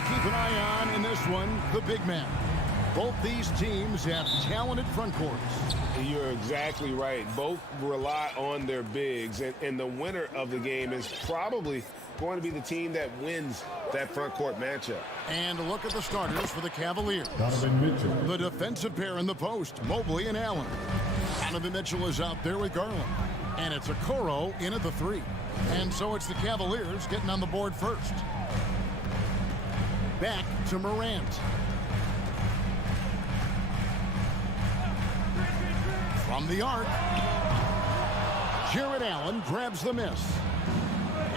to keep an eye on in this one, the big man. Both these teams have talented front courts. You're exactly right. Both rely on their bigs, and the winner of the game is probably going to be the team that wins that front court matchup. And a look at the starters for the Cavaliers. Donovan Mitchell. The defensive pair in the post, Mobley and Allen. Donovan Mitchell is out there with Garland. And it's Okoro in at the 3. And so it's the Cavaliers getting on the board first. Back to Morant. From the arc, Jarrett Allen grabs the miss.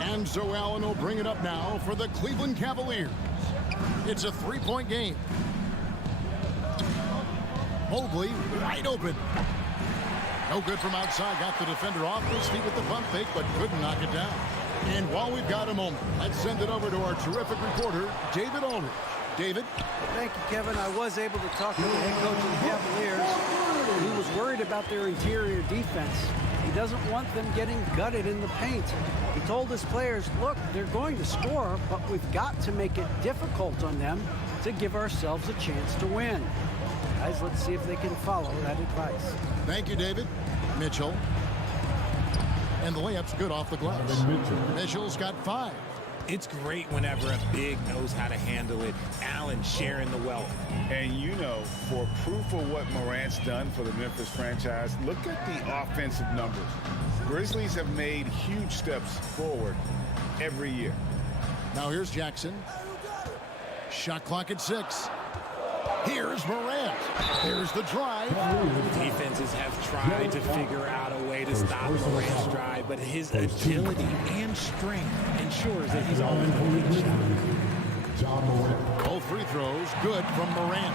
And so Allen will bring it up now for the Cleveland Cavaliers. It's a 3-point game. Mobley wide open. No good from outside. Got the defender off his feet with the pump fake, but couldn't knock it down. And while we've got a moment, let's send it over to our terrific reporter, David Aldridge. David? Thank you, Kevin. I was able to talk to the head coach of the Cavaliers. He was worried about their interior defense. He doesn't want them getting gutted in the paint. He told his players, look, they're going to score, but we've got to make it difficult on them to give ourselves a chance to win. Guys, let's see if they can follow that advice. Thank you, David. Mitchell. And the layup's good off the glass. Mitchell's got 5. It's great whenever a big knows how to handle it. Allen sharing the wealth. And you know, for proof of what Morant's done for the Memphis franchise, look at the offensive numbers. Grizzlies have made huge steps forward every year. Now here's Jackson. Shot clock at 6. Here's Morant. Here's the drive. Defenses have tried to figure out a way to stop Morant's drive, but his agility and strength ensures that he's always going to shot. Both free throws good from Morant.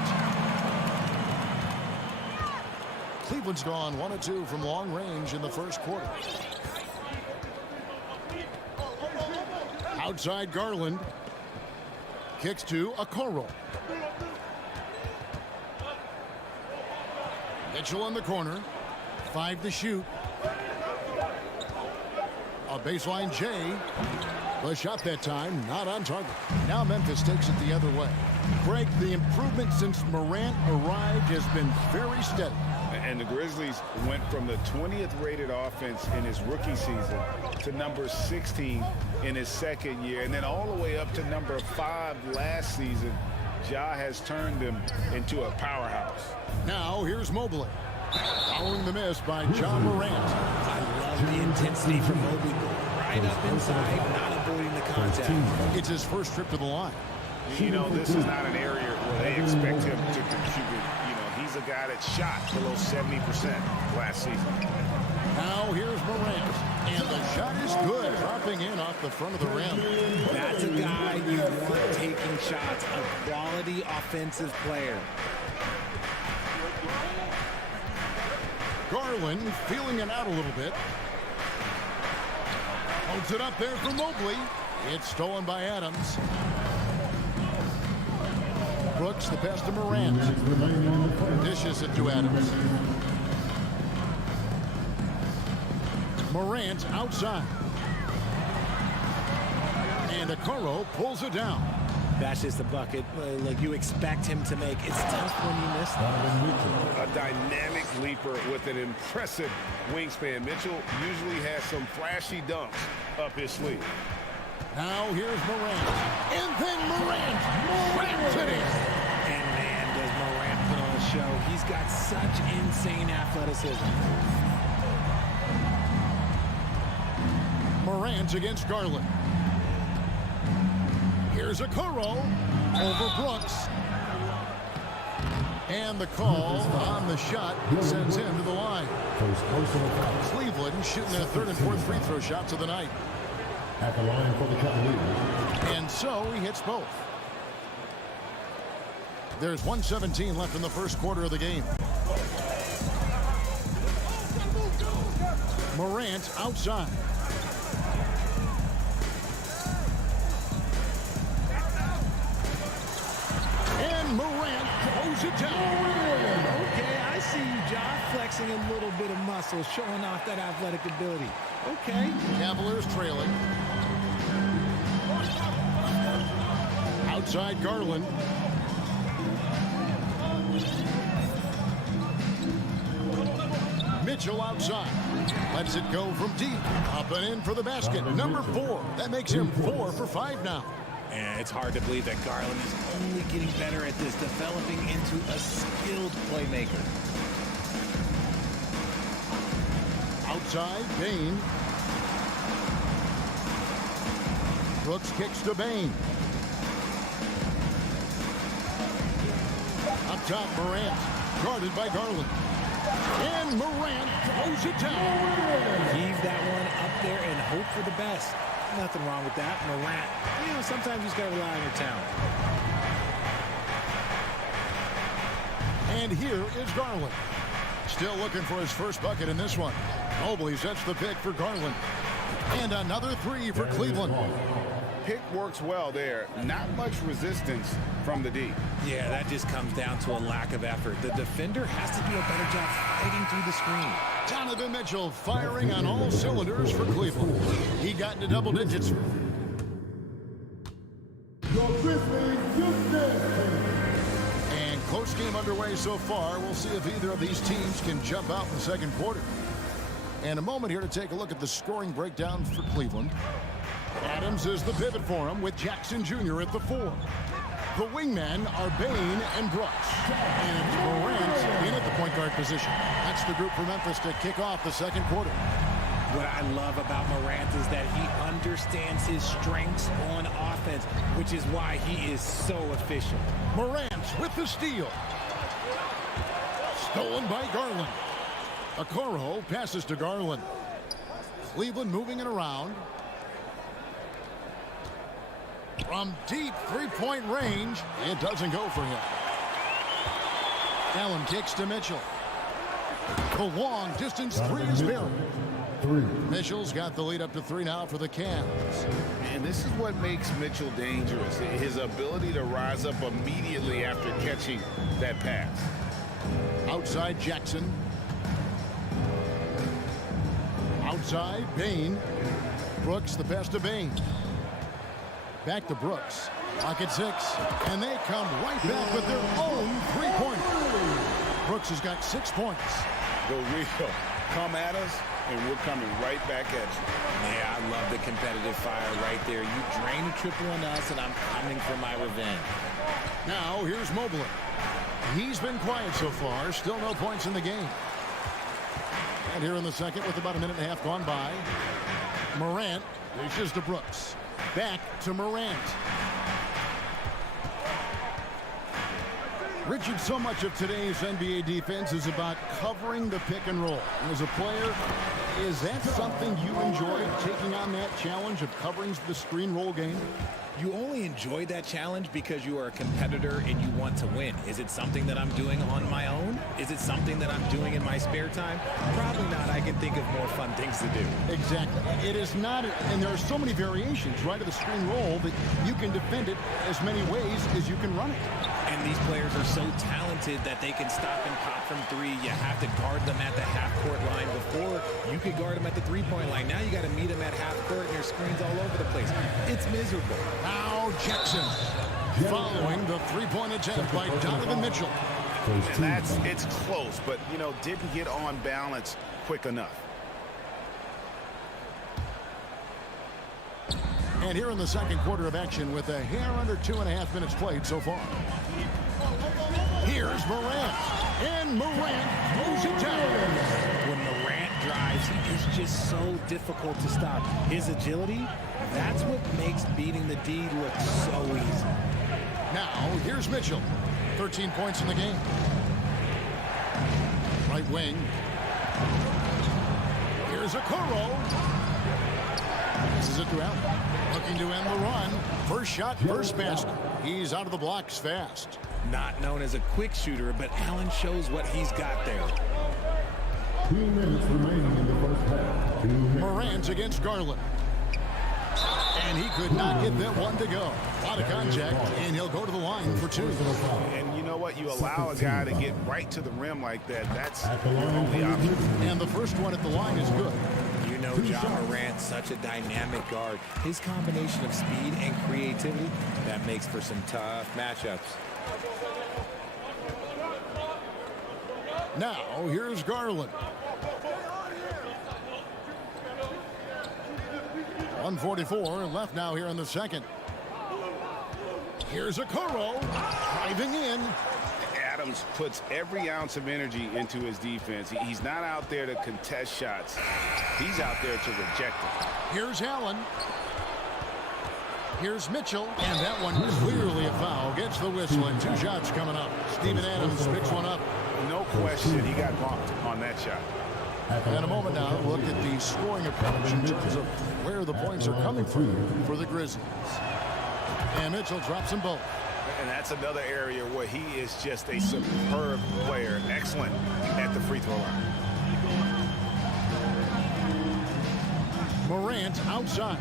Cleveland's gone 1 of 2 from long range in the first quarter. Outside Garland. Kicks to Okoro. Mitchell in the corner. 5 to shoot. A baseline J. The shot that time not on target. Now Memphis takes it the other way. Greg, the improvement since Morant arrived has been very steady. And the Grizzlies went from the 20th rated offense in his rookie season to number 16 in his second year, and then all the way up to number 5 last season. Ja has turned them into a powerhouse. Now here's Mobley. Following the miss by John Morant. I love the intensity from Mobley. Right up inside, not avoiding the contact. It's his first trip to the line. You know, this is not an area where they expect him to contribute. You know, he's a guy that shot below 70% last season. Now here's Morant. And the shot is good. Dropping in off the front of the rim. That's a guy you want taking shots. A quality offensive player. Garland feeling it out a little bit. Holds it up there for Mobley. It's stolen by Adams. Brooks the pass to Morant. Dishes it to Adams. Morant outside. And Okoro pulls it down. That's just a bucket. Like you expect him to make. It's tough when you miss that. A dynamic leaper with an impressive wingspan. Mitchell usually has some flashy dunks up his sleeve. Now here's Morant. And then Morant ramps it in. And man, does Morant put on a show. He's got such insane athleticism. Morant against Garland. Here's Okoro over Brooks. And the call on the shot sends him to the line. Cleveland shooting their 3rd and 4th free throw shots of the night. At the line for the Cavaliers. And so he hits both. There's 1:17 left in the first quarter of the game. Morant outside. And Morant throws it down. Okay, I see you, John, flexing a little bit of muscle, showing off that athletic ability. Okay. Cavaliers trailing. Outside Garland. Mitchell outside. Lets it go from deep. Up and in for the basket. Number 4. That makes him 4 for 5 now. And it's hard to believe that Garland is only getting better at this, developing into a skilled playmaker. Outside, Bain. Brooks kicks to Bain. Up top, Morant. Guarded by Garland. And Morant throws it down. Heave that one up there and hope for the best. Nothing wrong with that. Morant, sometimes you just got to rely on your talent. And here is Garland. Still looking for his first bucket in this one. Mobley sets the pick for Garland. And another 3 for Cleveland. Pick works well there. Not much resistance from the D. Yeah, that just comes down to a lack of effort. The defender has to do a better job fighting through the screen. Donovan Mitchell firing on all cylinders for Cleveland. He got into double digits. And close game underway so far. We'll see if either of these teams can jump out in the second quarter. And a moment here to take a look at the scoring breakdown for Cleveland. Adams is the pivot for him with Jackson Jr. at the 4. The wingmen are Bain and Brooks. And Morant in at the point guard position. That's the group for Memphis to kick off the second quarter. What I love about Morant is that he understands his strengths on offense, which is why he is so efficient. Morant with the steal. Stolen by Garland. Okoro passes to Garland. Cleveland moving it around. From deep three-point range, it doesn't go for him. Allen kicks to Mitchell. The long distance 3 is buried. Mitchell's got the lead up to 3 now for the Cavs. And this is what makes Mitchell dangerous. His ability to rise up immediately after catching that pass. Outside Jackson. Outside Bain. Brooks the pass to Bain. Back to Brooks. Clock at 6. And they come right back with their own 3-pointer. Brooks has got 6 points. Go real. Come at us, and we're coming right back at you. Yeah, I love the competitive fire right there. You drain a triple on us, and I'm coming for my revenge. Now, here's Mobley. He's been quiet so far. Still no points in the game. And here in the second, with about a minute and a half gone by, Morant dishes to Brooks. Back to Morant. Richard, so much of today's NBA defense is about covering the pick and roll. And as a player, is that something you enjoy, taking on that challenge of covering the screen roll game? You only enjoy that challenge because you are a competitor and you want to win. Is it something that I'm doing on my own? Is it something that I'm doing in my spare time? Probably not. I can think of more fun things to do. Exactly. It is not, and there are so many variations, right, of the screen roll that you can defend it as many ways as you can run it. And these players are so talented that they can stop and pop from 3. You have to guard them at the half-court line. Before, you could guard them at the 3-point line. Now you got to meet them at half-court, and there's screens all over the place. It's miserable. Now Jackson following the 3-point attempt by Donovan Mitchell. And it's close, but, didn't get on balance quick enough. And here in the second quarter of action with a hair under 2.5 minutes played so far. Here's Morant. And Morant throws it down. When Morant drives, he is just so difficult to stop. His agility, that's what makes beating the D look so easy. Now, here's Mitchell. 13 points in the game. Right wing. Here's Okoro. This is it to Allen. Looking to end the run. First shot, first basket. He's out of the blocks fast. Not known as a quick shooter, but Allen shows what he's got there. 2 minutes remaining in the first half. Morant against Garland. And he could not get that one to go. A lot of contact, and he'll go to the line for 2. And you know what? You allow a guy to get right to the rim like that. That's your only option. And the first one at the line is good. You know, John Morant, such a dynamic guard. His combination of speed and creativity, That makes for some tough matchups. Now, here's Garland. 1:44 left now here in the second. Here's Okoro driving in. Adams puts every ounce of energy into his defense. He's not out there to contest shots. He's out there to reject them. Here's Allen. Here's Mitchell. And that one clearly a foul. Gets the whistle and 2 shots coming up. Steven Adams picks one up. No question, he got bumped on that shot. In a moment now, look at the scoring approach in terms of where the points are coming from for the Grizzlies. And Mitchell drops them both. And that's another area where he is just a superb player. Excellent at the free throw line. Morant outside.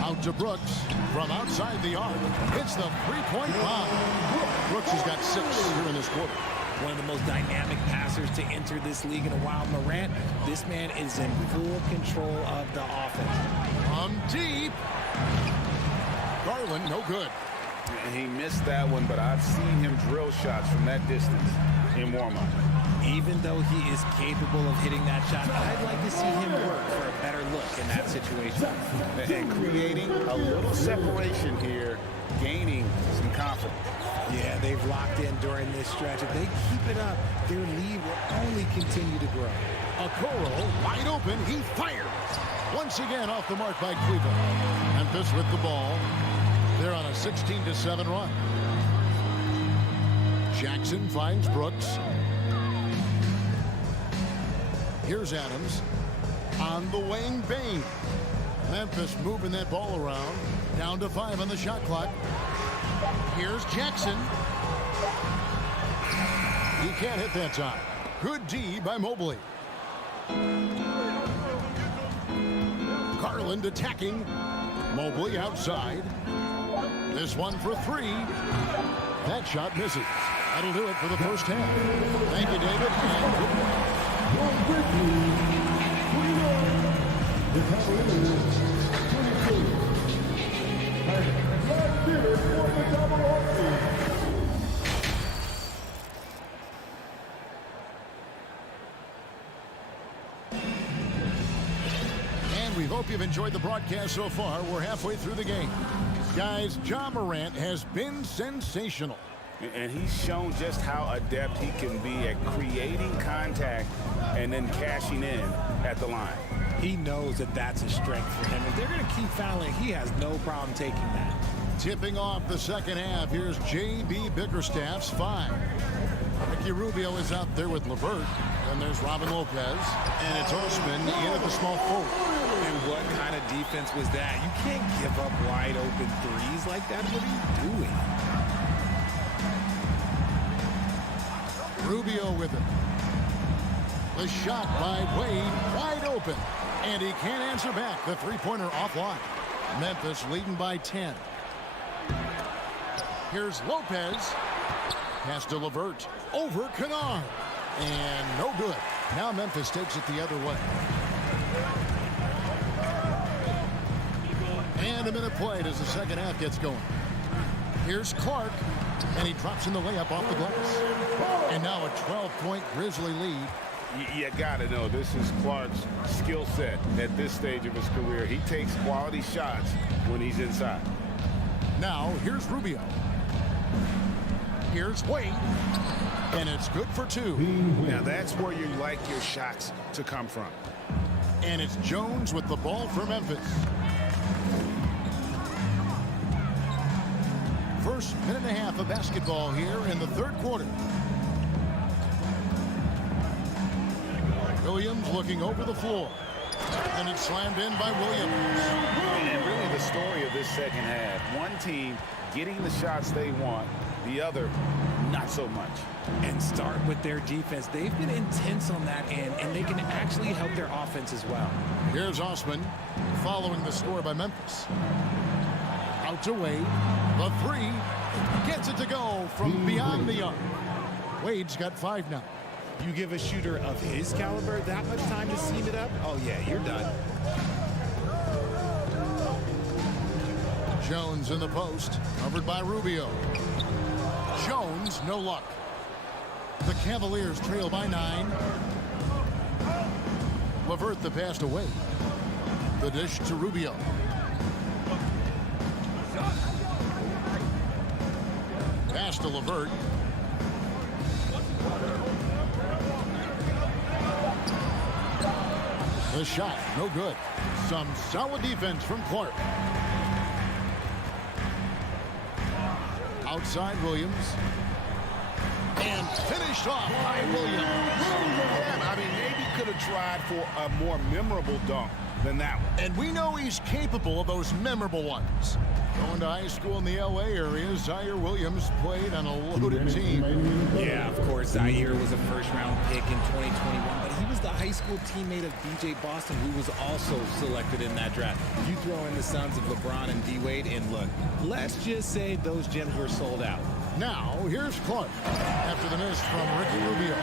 Out to Brooks. From outside the arc. Hits the three-point bomb. Brooks has got 6 here in this quarter. One of the most dynamic passers to enter this league in a while. Morant, this man is in full control of the offense. From deep. Garland, no good. And he missed that one, but I've seen him drill shots from that distance in warm-up. Even though he is capable of hitting that shot, I'd like to see him work for a better look in that situation. And creating a little separation here, gaining some confidence. Yeah, they've locked in during this stretch. If they keep it up, their lead will only continue to grow. Okoro wide open. He fires. Once again off the mark by Cleveland. Memphis with the ball. They're on a 16-7 run. Jackson finds Brooks. Here's Adams. On the wing, Bain. Memphis moving that ball around. Down to 5 on the shot clock. Here's Jackson. He can't hit that time. Good D by Mobley. Garland attacking. Mobley outside. This one for 3. That shot misses. That'll do it for the first half. Thank you, David. And good night. The Cavaliers, 22. And we hope you've enjoyed the broadcast so far. We're halfway through the game. Guys, Ja Morant has been sensational. And he's shown just how adept he can be at creating contact and then cashing in at the line. He knows that that's a strength for him. If they're going to keep fouling, he has no problem taking that. Tipping off the second half, here's J.B. Bickerstaff's 5. Ricky Rubio is out there with LeVert. Then there's Robin Lopez. And it's Osman in at the small forward. And what kind of defense was that? You can't give up wide open threes like that. What are you doing? Rubio with it. The shot by Wade, wide open. And he can't answer back. The three-pointer offline. Memphis leading by 10. Here's Lopez. Pass to LeVert. Over Kennard. And no good. Now Memphis takes it the other way. And a minute played as the second half gets going. Here's Clark. And he drops in the layup off the glass. And now a 12-point Grizzly lead. You got to know, this is Clark's skill set at this stage of his career. He takes quality shots when he's inside. Now, here's Rubio. Here's Wade. And it's good for 2. Now, that's where you like your shots to come from. And it's Jones with the ball for Memphis. First minute and a half of basketball here in the third quarter. Williams looking over the floor. And it's slammed in by Williams. And really the story of this second half. One team getting the shots they want, the other not so much. And start with their defense. They've been intense on that end, and they can actually help their offense as well. Here's Osman following the score by Memphis. Out to Wade. The 3 gets it to go from beyond the arc. Wade's got 5 now. You give a shooter of his caliber that much time to seam it up, oh yeah, you're done. Jones in the post, covered by Rubio. Jones, no luck. The Cavaliers trail by 9. LeVert the pass away. The dish to Rubio. Pass to LeVert. The shot, no good. Some solid defense from Clark. Outside Williams. And finished off by Williams. Yeah, I mean, maybe could have tried for a more memorable dunk than that one. And we know he's capable of those memorable ones. Going to high school in the LA area, Zaire Williams played on a loaded team. Yeah, of course, Zaire was a first-round pick in 2021, but he was the high school teammate of B.J. Boston, who was also selected in that draft. You throw in the sons of LeBron and D-Wade, and look, let's just say those gyms were sold out. Now, here's Clark after the miss from Ricky Rubio.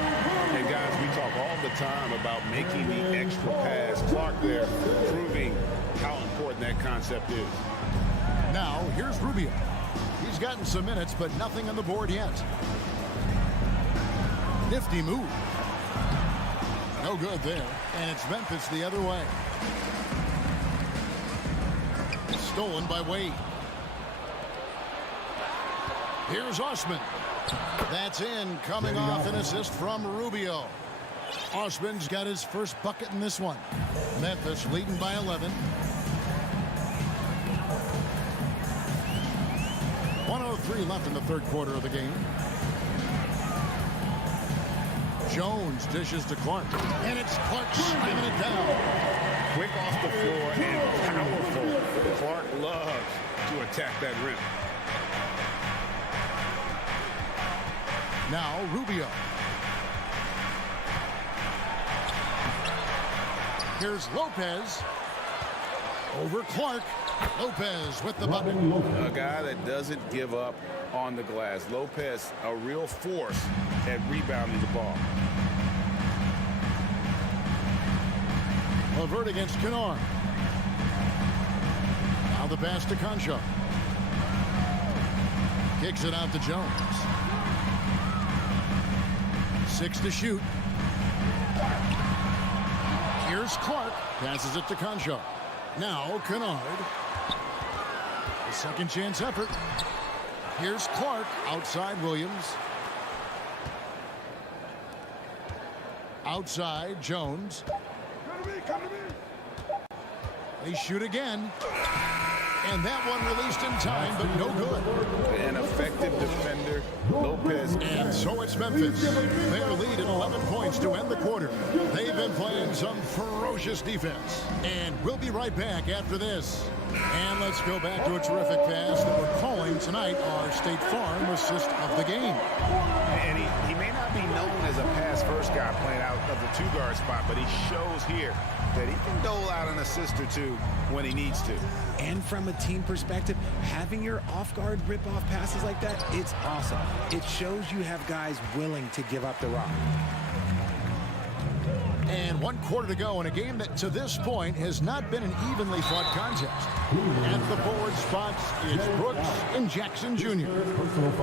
Hey, guys, we talk all the time about making the extra pass. Clark there proving how important that concept is. Now, here's Rubio. He's gotten some minutes, but nothing on the board yet. Nifty move. No good there. And it's Memphis the other way. Stolen by Wade. Here's Osman. That's in, coming off an assist from Rubio. Osman's got his first bucket in this one. Memphis leading by 11. 1:03 left in the third quarter of the game. Jones dishes to Clark. And it's Clark slamming it down. Quick off the floor and powerful. Clark loves to attack that rim. Now Rubio. Here's Lopez. Over Clark. Lopez with the bucket. A guy that doesn't give up on the glass. Lopez, a real force at rebounding the ball. LeVert against Kennard. Now the pass to Concho. Kicks it out to Jones. 6 to shoot. Here's Clark. Passes it to Concho. Now Kennard. A second chance effort. Here's Clark. Outside Williams. Outside Jones. They shoot again. And that one released in time, but no good. An effective defender, Lopez. And so it's Memphis. Their lead at 11 points to end the quarter. They've been playing some ferocious defense. And we'll be right back after this. And let's go back to a terrific pass that we're calling tonight our State Farm assist of the game. And he may not be known as a pass-first guy playing out of the two-guard spot, but he shows here that he can dole out an assist or two when he needs to. And from a team perspective, having your off-guard rip-off passes like that, it's awesome. It shows you have guys willing to give up the rock. And 1 quarter to go in a game that to this point has not been an evenly fought contest. At the forward spots, it's Brooks and Jackson Jr.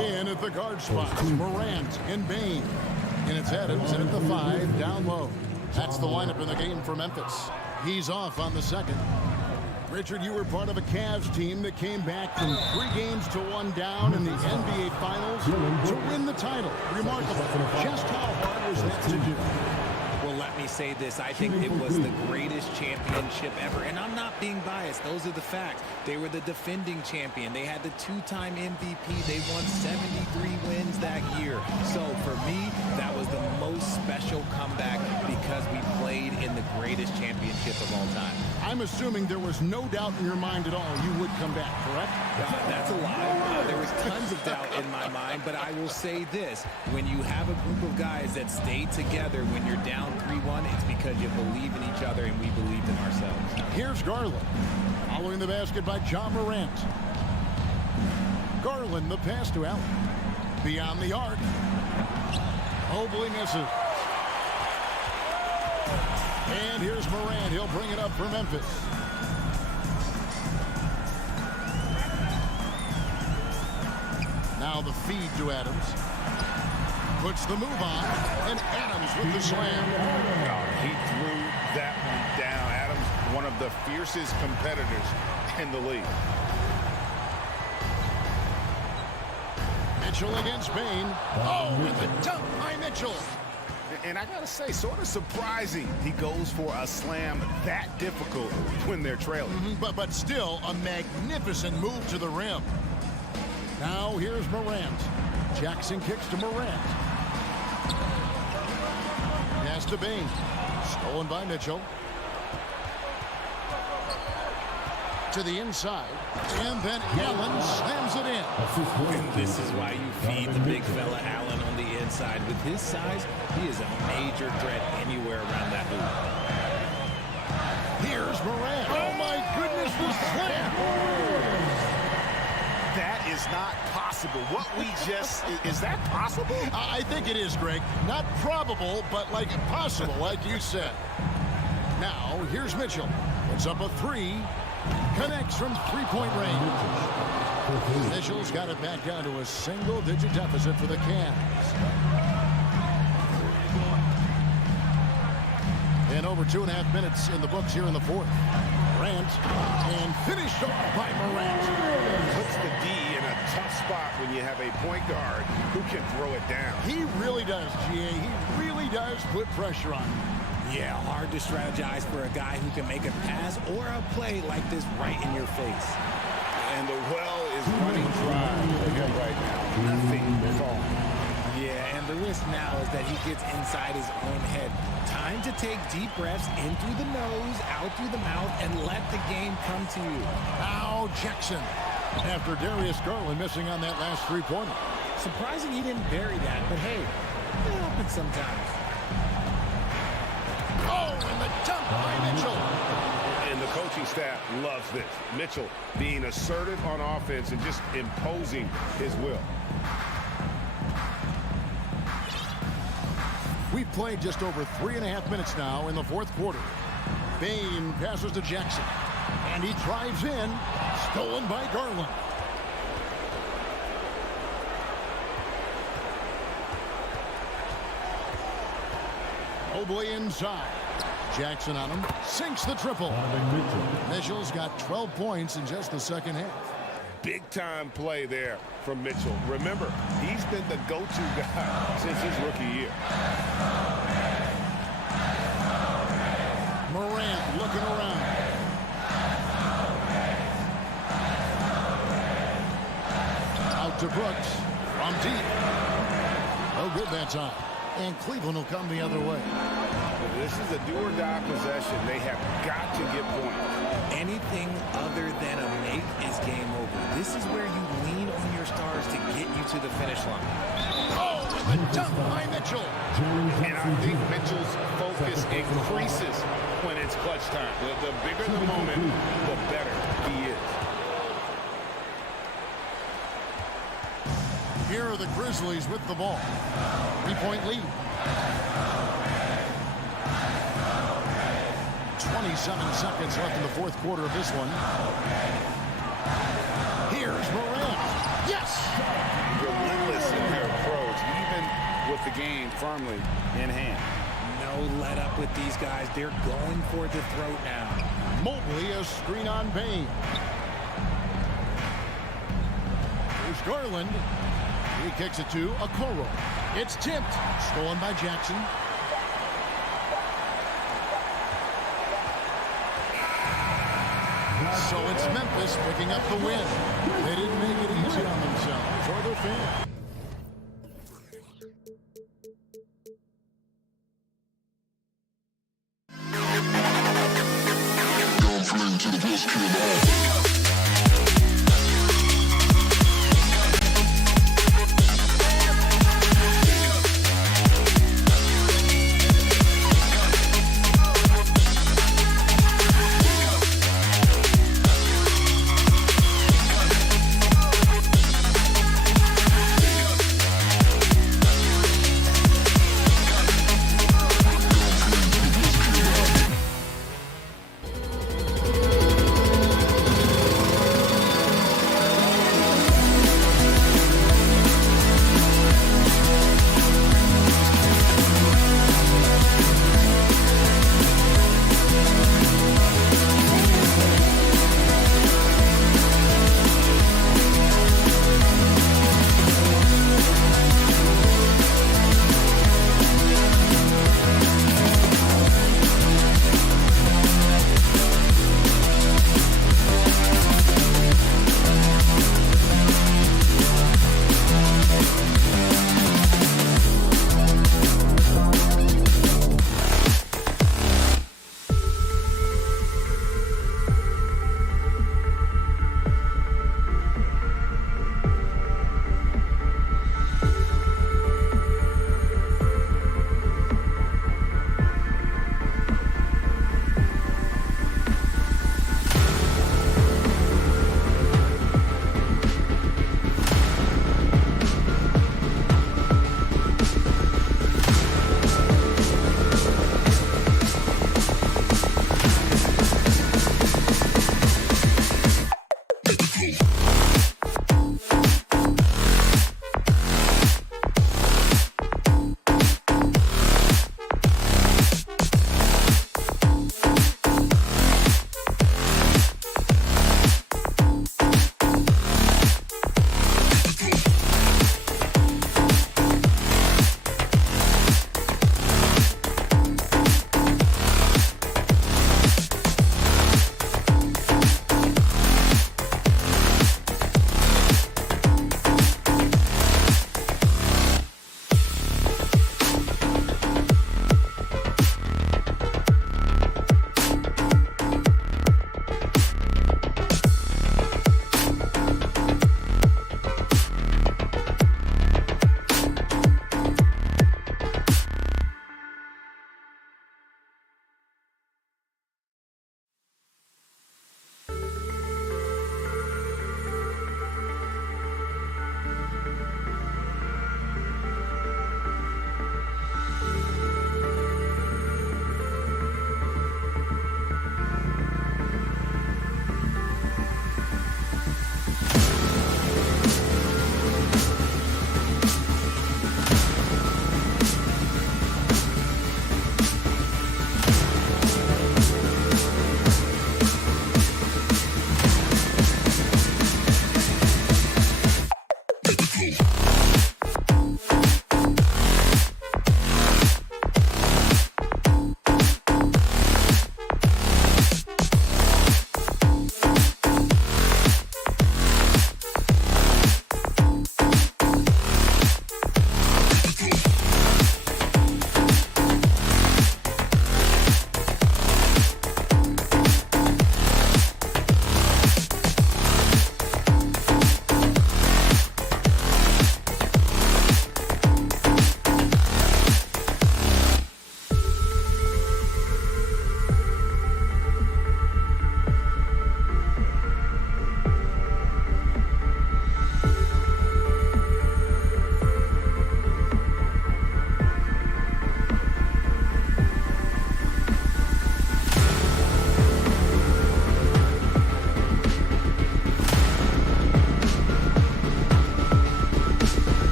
And at the guard spots, Morant and Bain. And it's Adams in at the 5 down low. That's the lineup in the game for Memphis. He's off on the second. Richard, you were part of a Cavs team that came back from 3 games to 1 down in the NBA Finals to win the title. Remarkable. Just how hard was that to do? Well, let me say this. I think it was the greatest championship ever. And I'm not being biased. Those are the facts. They were the defending champion. They had the 2-time MVP. They won 73 wins that year. So for me, that was the most special comeback because we played in the greatest championship of all time. I'm assuming there was no doubt in your mind at all you would come back, correct? That's a lie. There was tons of doubt in my mind, but I will say this. When you have a group of guys that stay together when you're down 3-1, it's because you believe in each other and we believed in ourselves. Here's Garland. Following the basket by John Morant. Garland, the pass to Allen. Beyond the arc. Mobley misses. And here's Morant. He'll bring it up for Memphis. Now the feed to Adams. Puts the move on, and Adams with the slam. He threw that one down. Adams, one of the fiercest competitors in the league. Mitchell against Bain. Oh, with the dunk by Mitchell. And I got to say, sort of surprising he goes for a slam that difficult when they're trailing. But still a magnificent move to the rim. Now here's Morant. Jackson kicks to Morant. Pass to Bain. Stolen by Mitchell. To the inside. And then Allen slams it in. And this is why you feed the big fella Allen on the inside. With his size, he is a major threat anywhere around that hoop. Here's Morant. Oh, my goodness, the slam. That is not possible. What we just, is that possible? I think it is, Greg. Not probable, but like possible, like you said. Now, here's Mitchell. Puts up a three. Connects from three-point range. Mitchell's got it back down to a single-digit deficit for the Cavs. And over 2.5 minutes in the books here in the fourth. Morant, and finished off by Morant. Puts the D in a tough spot when you have a point guard who can throw it down. He really does, GA. He really does put pressure on him. Yeah, hard to strategize for a guy who can make a pass or a play like this right in your face. And the well is running dry for him right now. Nothing falling. Yeah, and the risk now is that he gets inside his own head. Time to take deep breaths in through the nose, out through the mouth, and let the game come to you. Now Jackson. After Darius Garland missing on that last three-pointer. Surprising he didn't bury that, but hey, it happens sometimes. Oh, and the dunk by Mitchell. And the coaching staff loves this. Mitchell being assertive on offense and just imposing his will. We've played just over 3.5 minutes now in the fourth quarter. Bain passes to Jackson. And he drives in. Stolen by Garland. Mobley inside. Jackson on him. Sinks the triple. Mitchell's got 12 points in just the second half. Big-time play there from Mitchell. Remember, he's been the go-to guy since his rookie year. Morant looking around. Out to Brooks. From deep. No good that time. And Cleveland will come the other way. This is a do-or-die possession. They have got to get points. Anything other than a make is game over. This is where you lean on your stars to get you to the finish line. Oh, and the dunk by Mitchell. And I think Mitchell's focus increases when it's clutch time. The bigger the moment, the better he is. Here are the Grizzlies with the ball. 3-point lead. 27 seconds left in the fourth quarter of this one. Here's Morant. Yes! Relentless in their approach, even with the game firmly in hand. No let up with these guys. They're going for the throat now. Mobley, a screen on Bain. Here's Garland. He kicks it to Okoro. It's tipped. Stolen by Jackson. So it's Memphis picking up the win. They didn't make it easy on themselves or their fans.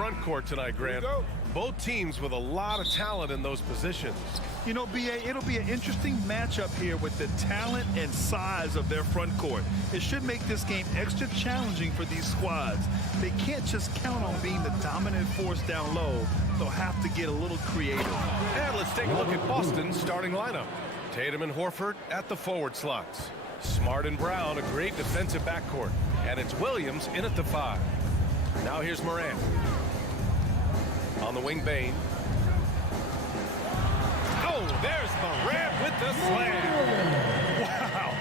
front court tonight, Grant. Both teams with a lot of talent in those positions. You know, B.A., it'll be an interesting matchup here with the talent and size of their front court. It should make this game extra challenging for these squads. They can't just count on being the dominant force down low. They'll have to get a little creative. And let's take a look at Boston's starting lineup. Tatum and Horford at the forward slots. Smart and Brown, a great defensive backcourt. And it's Williams in at the 5. Now here's Morant. On the wing, Bane. Oh, there's Morant with the slam. Wow.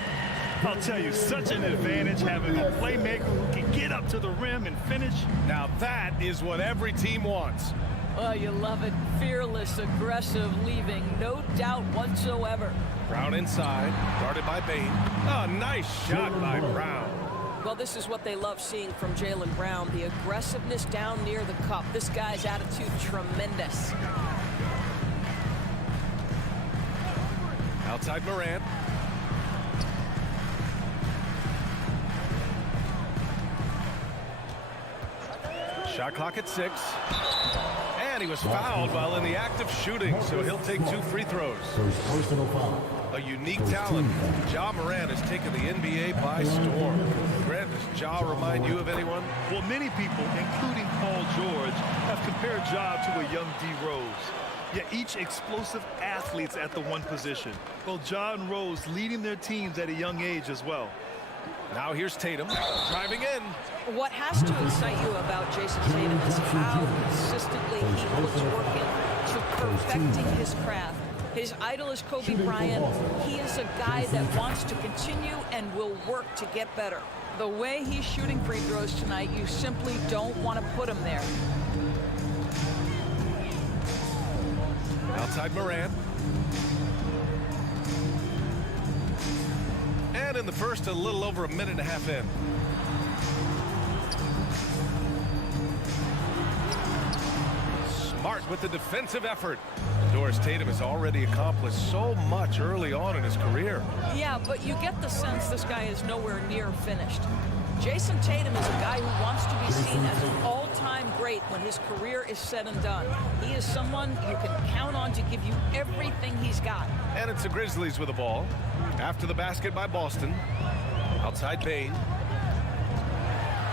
I'll tell you, such an advantage having a playmaker who can get up to the rim and finish. Now that is what every team wants. Oh, you love it. Fearless, aggressive, leaving no doubt whatsoever. Brown inside, guarded by Bane. A nice shot by Brown. Well, this is what they love seeing from Jaylen Brown, the aggressiveness down near the cup. This guy's attitude, tremendous. Outside Morant. Shot clock at 6. And he was fouled while in the act of shooting, so he'll take 2 free throws. Personal foul. A unique talent. Ja Morant has taken the NBA by storm. Grant, does Ja remind you of anyone? Well, many people, including Paul George, have compared Ja to a young D. Rose. Yet each explosive athletes at the one position. Both Ja and Rose leading their teams at a young age as well. Now here's Tatum driving in. What has to excite you about Jason Tatum is how consistently he puts work into perfecting his craft. His idol is Kobe Bryant. He is a guy that wants to continue and will work to get better. The way he's shooting free throws tonight, you simply don't want to put him there. Outside Morant. And in the first, a little over a minute and a half in. Smart with the defensive effort. Doris Tatum has already accomplished so much early on in his career. Yeah, but you get the sense this guy is nowhere near finished. Jason Tatum is a guy who wants to be seen as an all-time great when his career is said and done. He is someone you can count on to give you everything he's got. And it's the Grizzlies with the ball. After the basket by Boston. Outside Bane.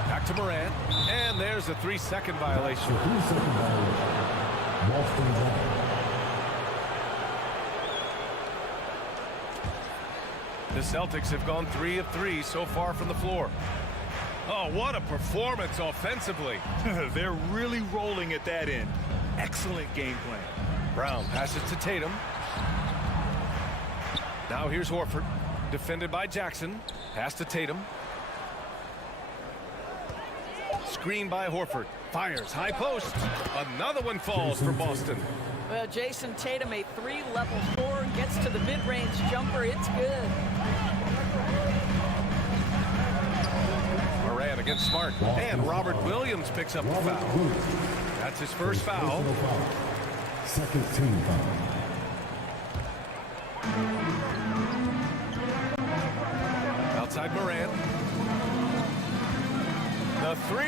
Back to Morant. And there's a 3-second violation. 3-second violation. Boston back. The Celtics have gone 3 of 3 so far from the floor. Oh, what a performance offensively. They're really rolling at that end. Excellent game plan. Brown passes to Tatum. Now here's Horford. Defended by Jackson. Pass to Tatum. Screen by Horford. Fires high post. Another one falls for Boston. Well, Jason Tatum, a 3-level scorer, gets to the mid-range jumper. It's good. Morant against Smart. And Robert Williams picks up the foul. That's his first foul. Second team foul. Outside Morant. The 3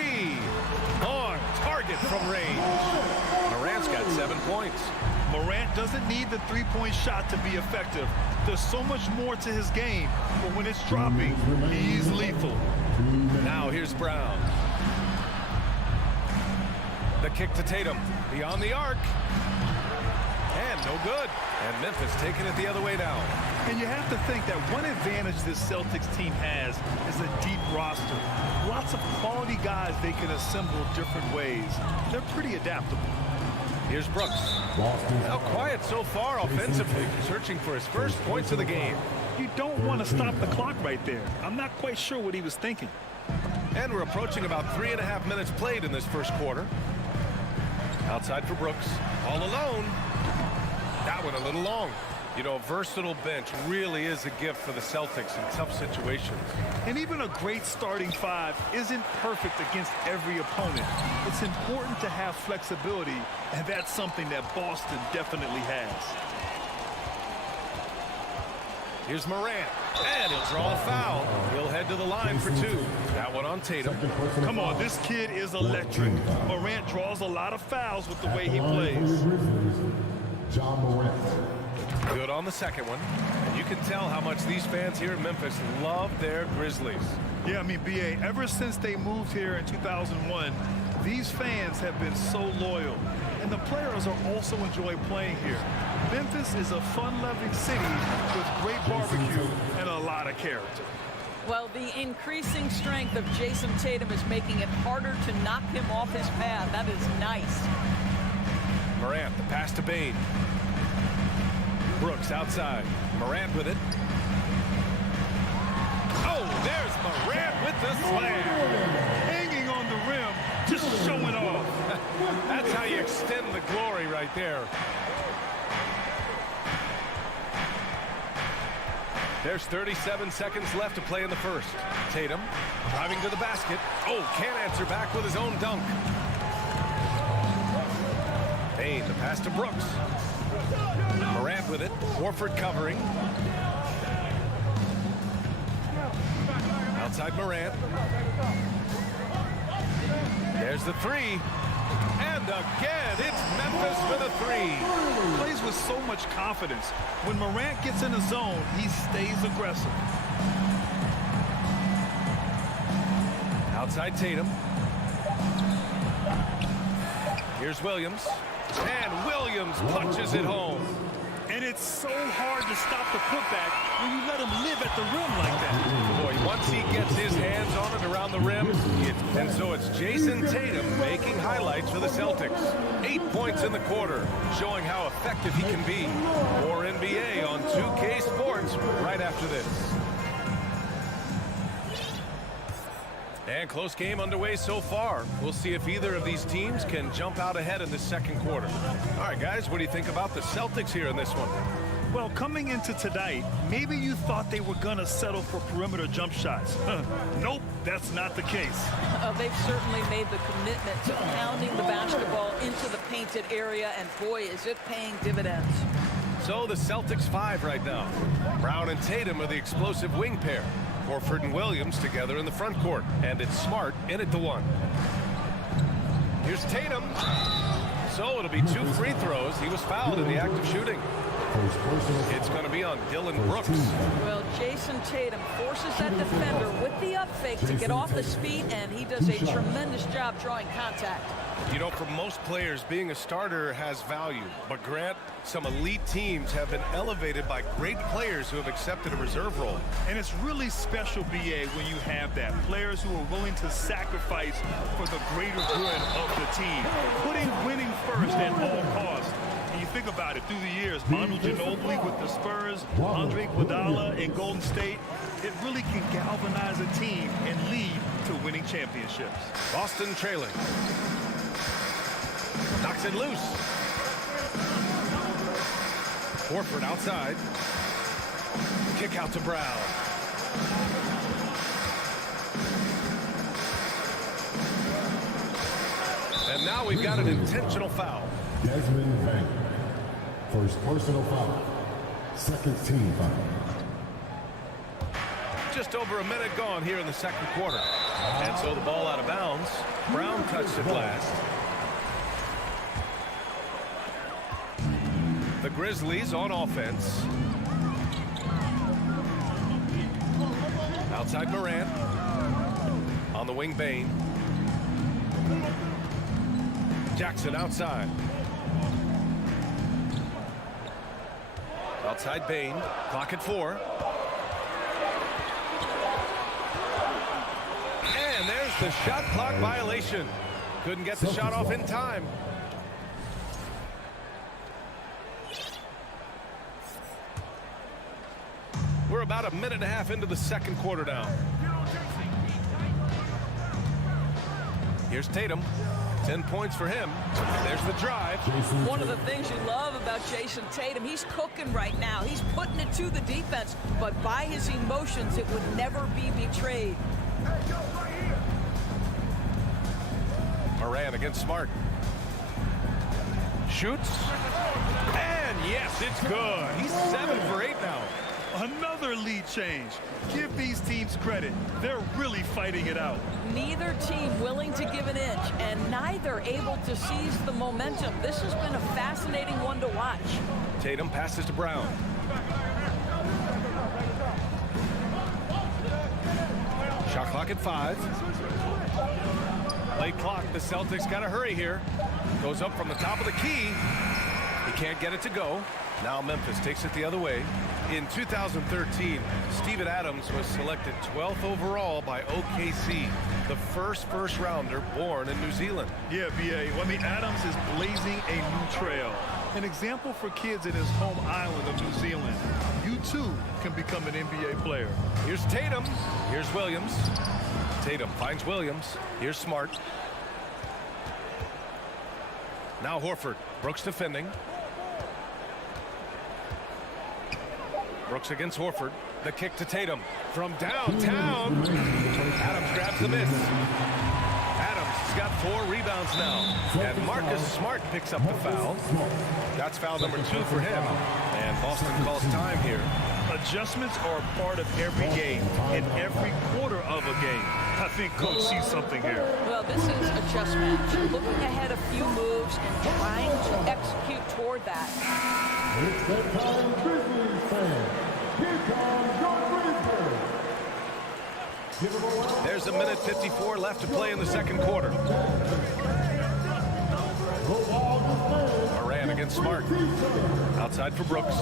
on target from range. Morant's got 7 points. Morant doesn't need the three-point shot to be effective. There's so much more to his game, but when it's dropping, he's lethal. Now here's Brown. The kick to Tatum. Beyond the arc. And no good. And Memphis taking it the other way down. And you have to think that one advantage this Celtics team has is a deep roster. Lots of quality guys they can assemble different ways. They're pretty adaptable. Here's Brooks. Now quiet so far offensively, searching for his first points of the game. You don't want to stop the clock right there. I'm not quite sure what he was thinking. And we're approaching about 3.5 minutes played in this first quarter. Outside for Brooks. All alone. That one a little long. You know, a versatile bench really is a gift for the Celtics in tough situations. And even a great starting 5 isn't perfect against every opponent. It's important to have flexibility, and that's something that Boston definitely has. Here's Morant, and he'll draw a foul. He'll head to the line for 2. That one on Tatum. Come on, this kid is electric. Morant draws a lot of fouls with the way he plays. John Morant. Good on the second one. And you can tell how much these fans here in Memphis love their Grizzlies. Yeah, I mean, B.A., ever since they moved here in 2001, these fans have been so loyal. And the players are also enjoying playing here. Memphis is a fun-loving city with great barbecue and a lot of character. Well, the increasing strength of Jason Tatum is making it harder to knock him off his path. That is nice. Morant, the pass to Bane. Brooks outside. Morant with it. Oh, there's Morant with the slam. Hanging on the rim, just showing off. That's how you extend the glory right there. There's 37 seconds left to play in the first. Tatum driving to the basket. Oh, can't answer back with his own dunk. Bane, the pass to Brooks. Morant with it. Horford covering. Outside Morant. There's the 3. And again, it's Memphis with a 3. Plays with so much confidence. When Morant gets in the zone, he stays aggressive. Outside Tatum. Here's Williams. And Williams punches it home. And it's so hard to stop the putback when you let him live at the rim like that. Boy, once he gets his hands on it around the rim, and so it's Jason Tatum making highlights for the Celtics. 8 points in the quarter, showing how effective he can be. More NBA on 2K Sports right after this. And close game underway so far. We'll see if either of these teams can jump out ahead in the second quarter. All right, guys, what do you think about the Celtics here in this one? Well, coming into tonight, maybe you thought they were going to settle for perimeter jump shots. Nope, that's not the case. They've certainly made the commitment to pounding the basketball into the painted area, and boy, is it paying dividends. So the Celtics 5 right now. Brown and Tatum are the explosive wing pair. Horford and Williams together in the front court. And it's Smart in at the 1. Here's Tatum. So it'll be 2 free throws. He was fouled in the act of shooting. It's going to be on Dylan Brooks. Well, Jason Tatum forces that defender with the up fake to get off his feet, and he does a tremendous job drawing contact. You know, for most players, being a starter has value. But Grant, some elite teams have been elevated by great players who have accepted a reserve role. And it's really special, B.A., when you have that. Players who are willing to sacrifice for the greater good of the team. Putting winning first at all costs. And you think about it, through the years, Manu Ginobili with the Spurs, Andre Iguodala in Golden State, it really can galvanize a team and lead to winning championships. Boston trailing. Knocks it loose. Horford outside. Kick out to Brown. And now we've got an intentional foul. Desmond Bain. First personal foul. Second team foul. Just over a minute gone here in the second quarter. And so the ball out of bounds. Brown touched it last. The Grizzlies on offense. Outside Morant. On the wing, Bane. Jackson outside. Outside Bane. Clock at 4. And there's the shot clock violation. Couldn't get the shot off in time. We're about a minute and a half into the second quarter now. Here's Tatum. 10 points for him. There's the drive. One of the things you love about Jason Tatum, he's cooking right now. He's putting it to the defense, but by his emotions, it would never be betrayed. Morant against Smart. Shoots. And yes, it's good. He's 7 for 8 now. Another lead change. Give these teams credit. They're really fighting it out. Neither team willing to give an inch, and neither able to seize the momentum. This has been a fascinating one to watch. Tatum passes to Brown. Shot clock at 5. Late clock. The Celtics got to hurry here. Goes up from the top of the key. He can't get it to go. Now Memphis takes it the other way. In 2013, Steven Adams was selected 12th overall by OKC, the first rounder born in New Zealand. Yeah, B.A. Well, I mean, Adams is blazing a new trail. An example for kids in his home island of New Zealand. You, too, can become an NBA player. Here's Tatum. Here's Williams. Tatum finds Williams. Here's Smart. Now Horford. Brooks defending. Brooks against Horford. The kick to Tatum. From downtown. Adams grabs the miss. Adams has got 4 rebounds now. And Marcus Smart picks up the foul. That's foul number 2 for him. And Boston calls time here. Adjustments are a part of every game, in every quarter of a game. I think Coach sees something here. Well, this is a chess match. Looking ahead a few moves and trying to execute toward that. It's that time, Grizzlies fans. Here comes your Grizzlies. There's a minute 54 left to play in the second quarter. Moran against Smart. Outside for Brooks.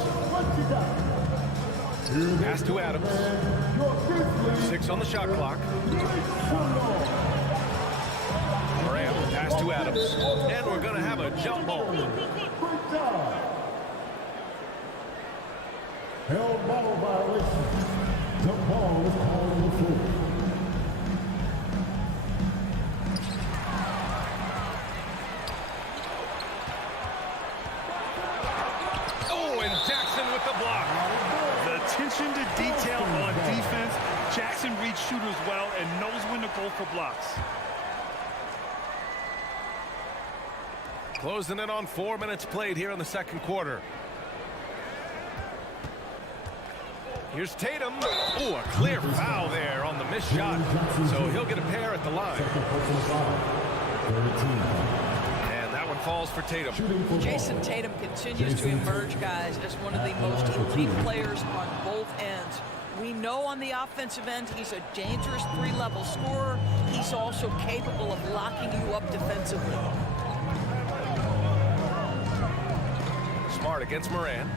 Pass to Adams. 6 on the shot clock. Moran, pass to Adams. And we're going to have a jump ball. Held ball violation. Jump ball is called on the floor. Oh, and Jackson with the block. The attention to detail on defense. Jackson reads shooters well and knows when to go for blocks. Closing in on 4 minutes played here in the second quarter. Here's Tatum. Oh, a clear foul there on the missed shot. So he'll get a pair at the line. And that one falls for Tatum. Jason Tatum continues to emerge, guys, as one of the most elite players on both ends. We know on the offensive end he's a dangerous 3-level scorer. He's also capable of locking you up defensively. Smart against Moran.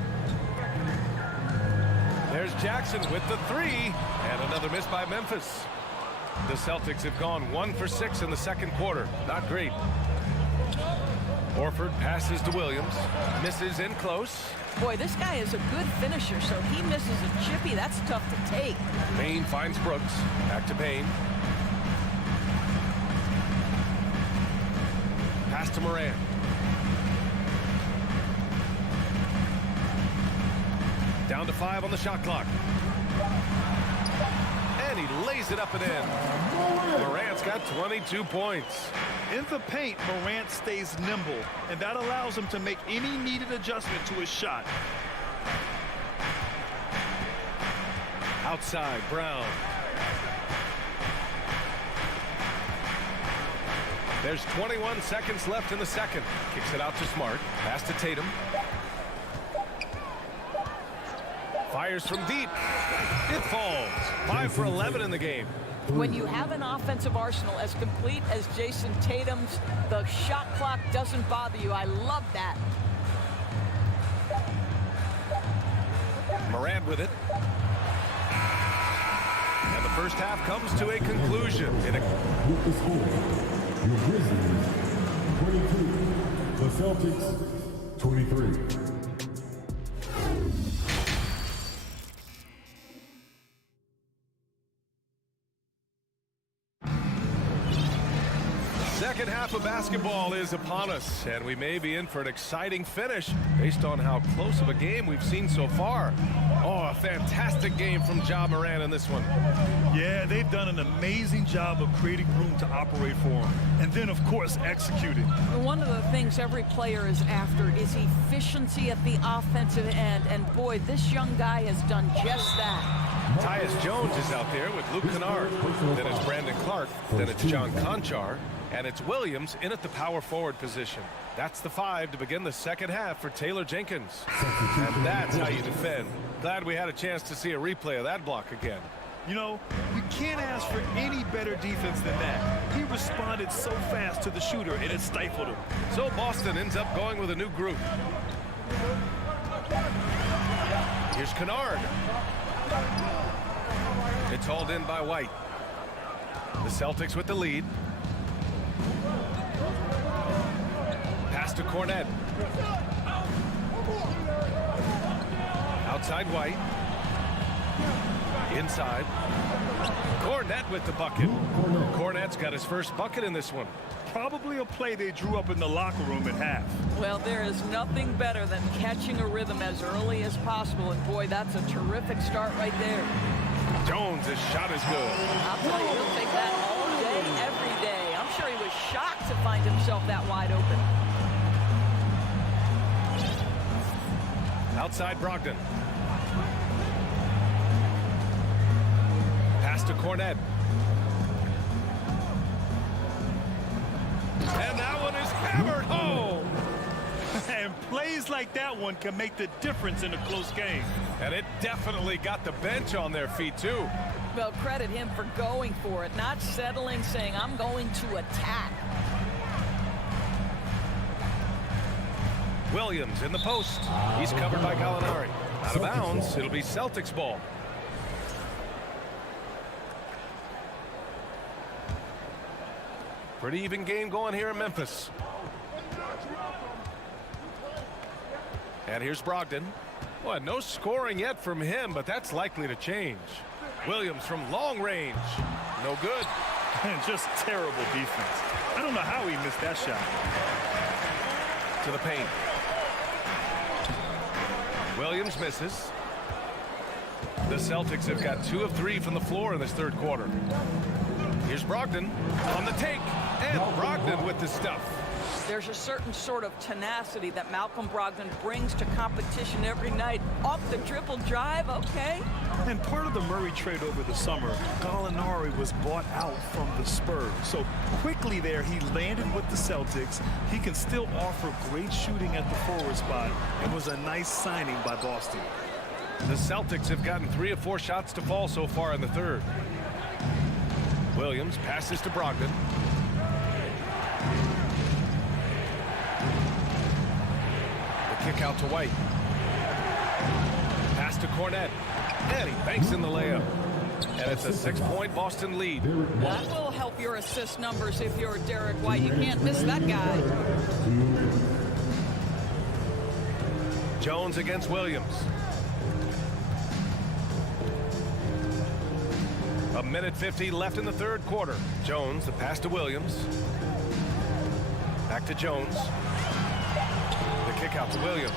There's Jackson with the 3, and another miss by Memphis. The Celtics have gone 1 for 6 in the second quarter. Not great. Horford passes to Williams. Misses in close. Boy, this guy is a good finisher, so he misses a chippy. That's tough to take. Payne finds Brooks. Back to Payne. Pass to Moran. Down to 5 on the shot clock. And he lays it up and in. Morant's got 22 points. In the paint, Morant stays nimble, and that allows him to make any needed adjustment to his shot. Outside, Brown. There's 21 seconds left in the second. Kicks it out to Smart. Pass to Tatum. Fires from deep. It falls. 5 for 11 in the game. When you have an offensive arsenal as complete as Jason Tatum's, the shot clock doesn't bother you. I love that. Moran with it. And the first half comes to a conclusion. With the score, your Grizzlies 22, the Celtics 23. second half of basketball is upon us, and we may be in for an exciting finish based on how close of a game we've seen so far. Oh, a fantastic game from Ja Morant in this one. Yeah, they've done an amazing job of creating room to operate for him, and then, of course, executing. One of the things every player is after is efficiency at the offensive end, and boy, this young guy has done just that. Tyus Jones is out there with Luke Kennard. Then it's Brandon Clark. Then it's John Conchar. And it's Williams in at the power forward position. That's the 5 to begin the second half for Taylor Jenkins. And that's how you defend. Glad we had a chance to see a replay of that block again. You know, you can't ask for any better defense than that. He responded so fast to the shooter, and it stifled him. So Boston ends up going with a new group. Here's Kennard. It's hauled in by White. The Celtics with the lead. Pass to Cornette. Outside White. Inside. Cornette with the bucket. Cornette's got his first bucket in this one. Probably a play they drew up in the locker room at half. Well, there is nothing better than catching a rhythm as early as possible, and boy, that's a terrific start right there. Jones' shot is good. I'll tell you, he'll take that all day, every day. I'm sure he was shocked to find himself that wide open. Outside Brogdon. Pass to Cornette. And that one is hammered home. And plays like that one can make the difference in a close game. And it definitely got the bench on their feet, too. Well, credit him for going for it, not settling, saying, I'm going to attack. Williams in the post. He's covered by Gallinari. Out of bounds. It'll be Celtics ball. Pretty even game going here in Memphis. And here's Brogdon. Well, no scoring yet from him, but that's likely to change. Williams from long range. No good. And just terrible defense. I don't know how he missed that shot. To the paint. Williams misses. The Celtics have got 2 of 3 from the floor in this third quarter. Here's Brogdon on the take. And Brogdon with the stuff. There's a certain sort of tenacity that Malcolm Brogdon brings to competition every night. Off the dribble drive, okay. And part of the Murray trade over the summer, Gallinari was bought out from the Spurs. So quickly there, he landed with the Celtics. He can still offer great shooting at the forward spot. It was a nice signing by Boston. The Celtics have gotten 3 of 4 shots to fall so far in the third. Williams passes to Brogdon. Kick out to White. Pass to Cornette. And he banks in the layup. And it's a 6-point Boston lead. That will help your assist numbers if you're Derek White. You can't miss that guy. Jones against Williams. A minute 50 left in the third quarter. Jones, the pass to Williams. Back to Jones. Kick out to Williams.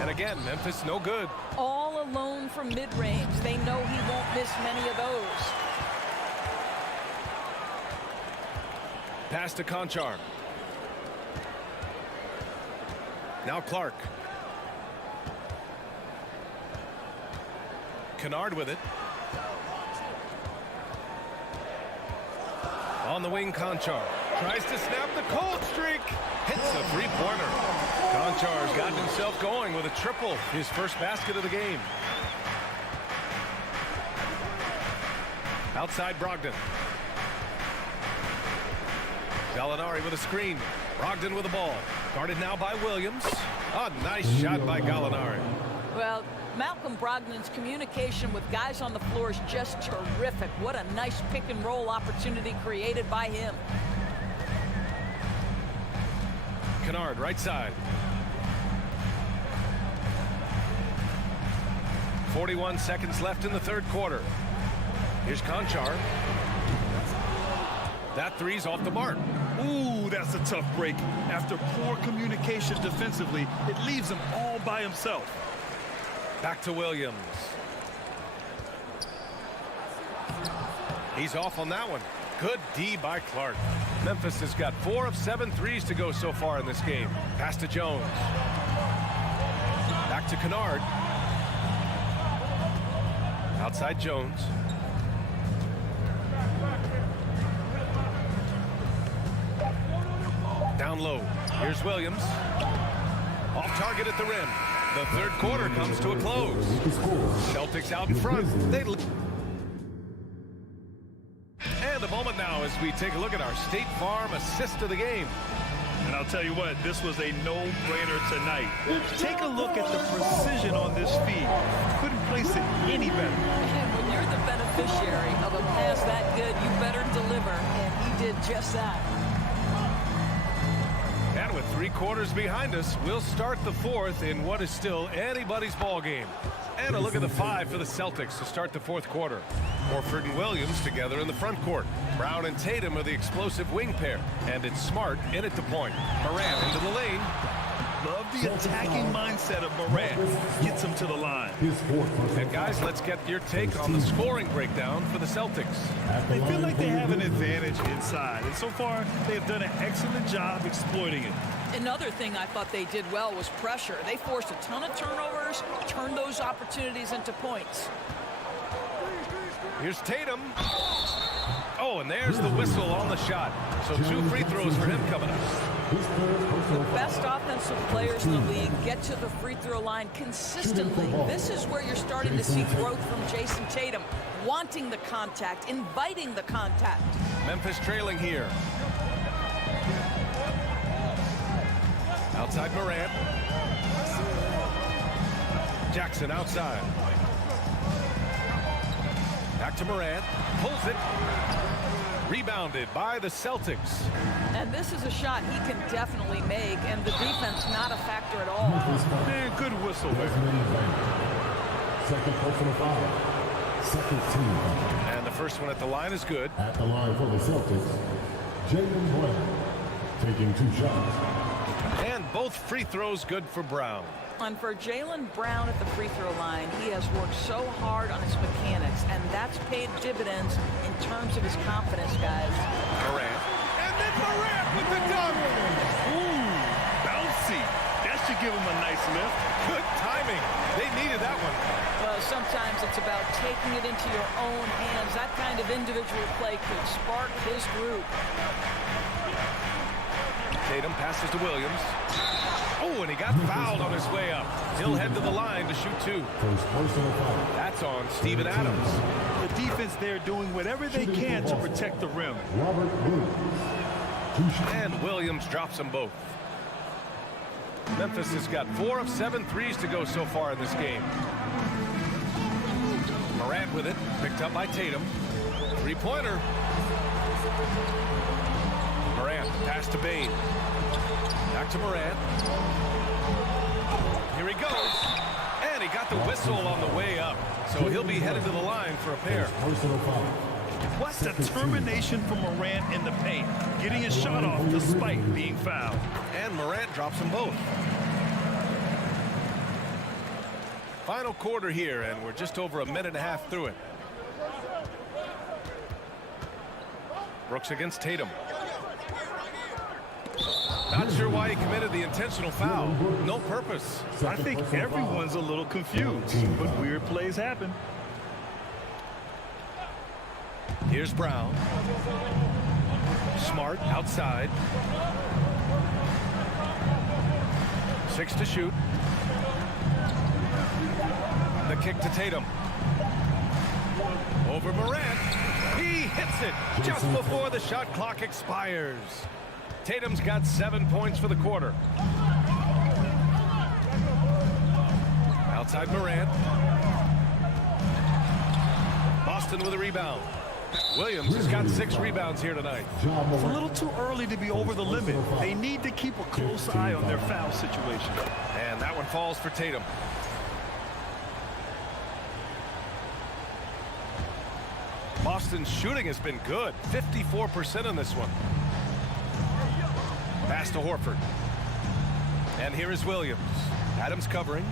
And again, Memphis no good. All alone from mid-range. They know he won't miss many of those. Pass to Conchar. Now Clark. Kennard with it. On the wing, Conchar. Tries to snap the cold streak. Hits a three-pointer. Conchar's gotten himself going with a triple. His first basket of the game. Outside Brogdon. Gallinari with a screen. Brogdon with the ball. Guarded now by Williams. A nice shot by Gallinari. Well, Malcolm Brogdon's communication with guys on the floor is just terrific. What a nice pick-and-roll opportunity created by him. Kennard, right side. 41 seconds left in the third quarter. Here's Conchar. That three's off the mark. Ooh, that's a tough break. After poor communication defensively, it leaves him all by himself. Back to Williams. He's off on that one. Good D by Clark. Memphis has got 4 of 7 threes to go so far in this game. Pass to Jones. Back to Kennard. Outside Jones. Down low. Here's Williams. Off target at the rim. The third quarter comes to a close. Celtics out in front. And a moment now as we take a look at our State Farm assist of the game. And I'll tell you what, this was a no-brainer tonight. Take a look at the precision on this feed. Couldn't place it any better. And when you're the beneficiary of a pass that good, you better deliver. And he did just that. And with 3 quarters behind us, we'll start the fourth in what is still anybody's ball game. And a look at the 5 for the Celtics to start the fourth quarter. Horford and Williams together in the front court. Brown and Tatum are the explosive wing pair. And it's Smart in at the point. Morant into the lane. Love the attacking mindset of Morant. Gets him to the line. And guys, let's get your take on the scoring breakdown for the Celtics. They feel like they have an advantage inside. And so far, they have done an excellent job exploiting it. Another thing I thought they did well was pressure. They forced a ton of turnovers, turned those opportunities into points. Here's Tatum. Oh, and there's the whistle on the shot. So 2 free throws for him coming up. The best offensive players in the league get to the free throw line consistently. This is where you're starting to see growth from Jason Tatum, wanting the contact, inviting the contact. Memphis trailing here. Outside Morant. Jackson outside. Back to Morant. Pulls it. Rebounded by the Celtics. And this is a shot he can definitely make, and the defense not a factor at all. Man, good whistle there. Second personal foul. Second team foul. And the first one at the line is good. At the line for the Celtics, Jaylen Brown taking 2 shots. And both free throws good for Brown. And for Jaylen Brown at the free throw line, he has worked so hard on his mechanics, and that's paid dividends in terms of his confidence, guys. Morant. And then Morant with the dunk. Ooh, bouncy. That should give him a nice lift. Good timing. They needed that one. Well, sometimes it's about taking it into your own hands. That kind of individual play could spark his group. Tatum passes to Williams. Oh, and he got fouled on his way up. He'll head to the line to shoot 2. First personal foul. That's on Steven Adams. The defense there doing whatever they can to protect the rim. Robert Williams. 2 shots. And Williams drops them both. Memphis has got 4 of 7 threes to go so far in this game. Morant with it, picked up by Tatum. 3-pointer. Morant, pass to Bain. Back to Morant. Here he goes. And he got the whistle on the way up. So he'll be headed to the line for a pair. Personal foul. What determination from Morant in the paint. Getting his shot off despite being fouled. And Morant drops them both. Final quarter here, and we're just over a minute and a half through it. Brooks against Tatum. Not sure why he committed the intentional foul. No purpose. I think everyone's a little confused, but weird plays happen. Here's Brown. Smart outside. 6 to shoot. The kick to Tatum. Over Morant. He hits it just before the shot clock expires. Tatum's got 7 points for the quarter. Outside Morant. Boston with a rebound. Williams has got 6 rebounds here tonight. It's a little too early to be over the limit. They need to keep a close eye on their foul situation. And that one falls for Tatum. Boston Boston's shooting has been good. 54% on this one. Pass to Horford. And here is Williams. Adams covering.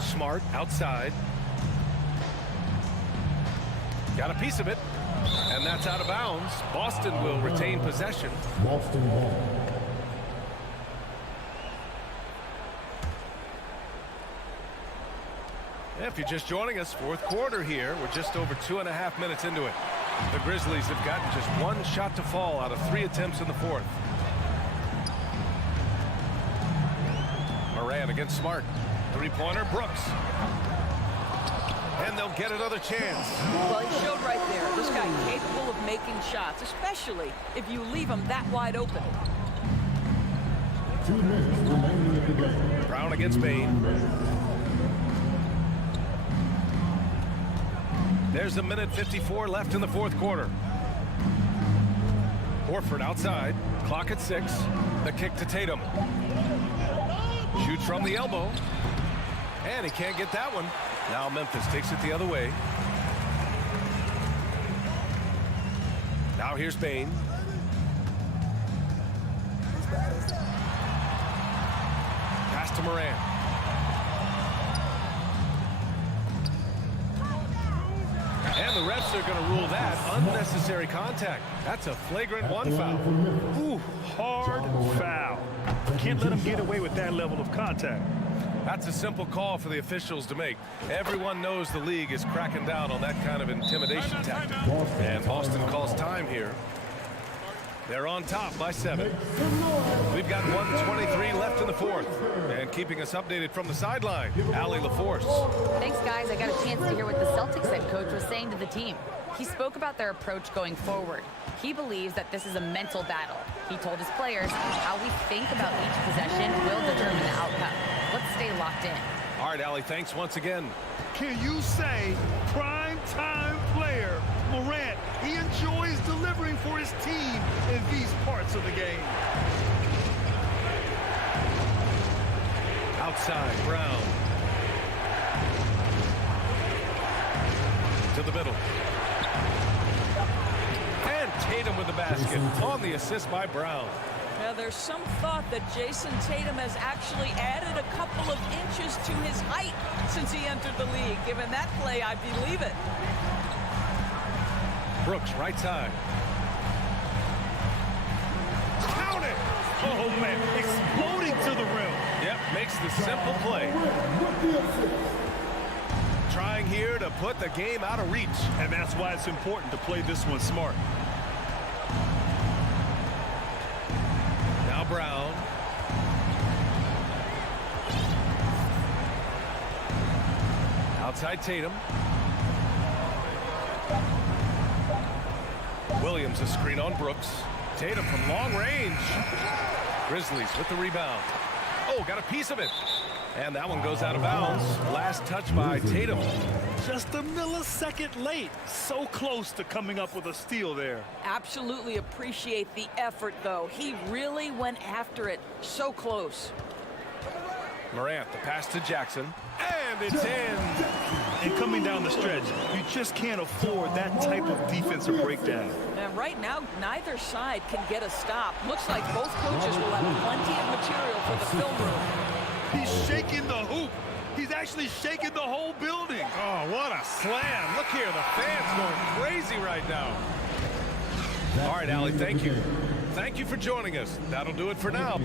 Smart outside. Got a piece of it. And that's out of bounds. Boston will retain possession. Boston ball. If you're just joining us, fourth quarter here. We're just over 2.5 minutes into it. The Grizzlies have gotten just one shot to fall out of 3 attempts in the fourth. Moran against Smart. Three-pointer, Brooks. And they'll get another chance. Well, he showed right there. This guy capable of making shots, especially if you leave him that wide open. 2 minutes remaining in the game. Brown against Bain. There's a minute 54 left in the fourth quarter. Horford outside. Clock at 6. The kick to Tatum. Shoots from the elbow. And he can't get that one. Now Memphis takes it the other way. Now here's Bain. Pass to Moran. And the refs are going to rule that unnecessary contact. That's a flagrant 1 foul. Ooh, hard foul. Can't let him get away with that level of contact. That's a simple call for the officials to make. Everyone knows the league is cracking down on that kind of intimidation tactic. And Boston calls time here. They're on top by 7. We've got 1:23 left in the fourth. And keeping us updated from the sideline, Allie LaForce. Thanks, guys. I got a chance to hear what the Celtics head coach was saying to the team. He spoke about their approach going forward. He believes that this is a mental battle. He told his players how we think about each possession will determine the outcome. Let's stay locked in. All right, Allie, thanks once again. Can you say prime-time player Morant? He enjoys delivering for his team in these parts of the game. Outside, Brown. To the middle. And Tatum with the basket on the assist by Brown. Now, there's some thought that Jason Tatum has actually added a couple of inches to his height since he entered the league. Given that play, I believe it. Brooks, right side. Count it! Oh, man, exploding to the rim. Yep, makes the simple play. Trying here to put the game out of reach. And that's why it's important to play this one smart. Now Brown. Outside Tatum. Williams a screen on Brooks. Tatum from long range. Grizzlies with the rebound. Oh, got a piece of it. And that one goes out of bounds. Last touch by Tatum. Just a millisecond late. So close to coming up with a steal there. Absolutely appreciate the effort, though. He really went after it. So close. Morant, the pass to Jackson. And it's in. And coming down the stretch, you just can't afford that type of defensive breakdown. And right now, neither side can get a stop. Looks like both coaches will have plenty of material for the film room. He's shaking the hoop. He's actually shaking the whole building. Oh, what a slam. Look here, the fans going crazy right now. All right, Allie, thank you. Thank you for joining us. That'll do it for now.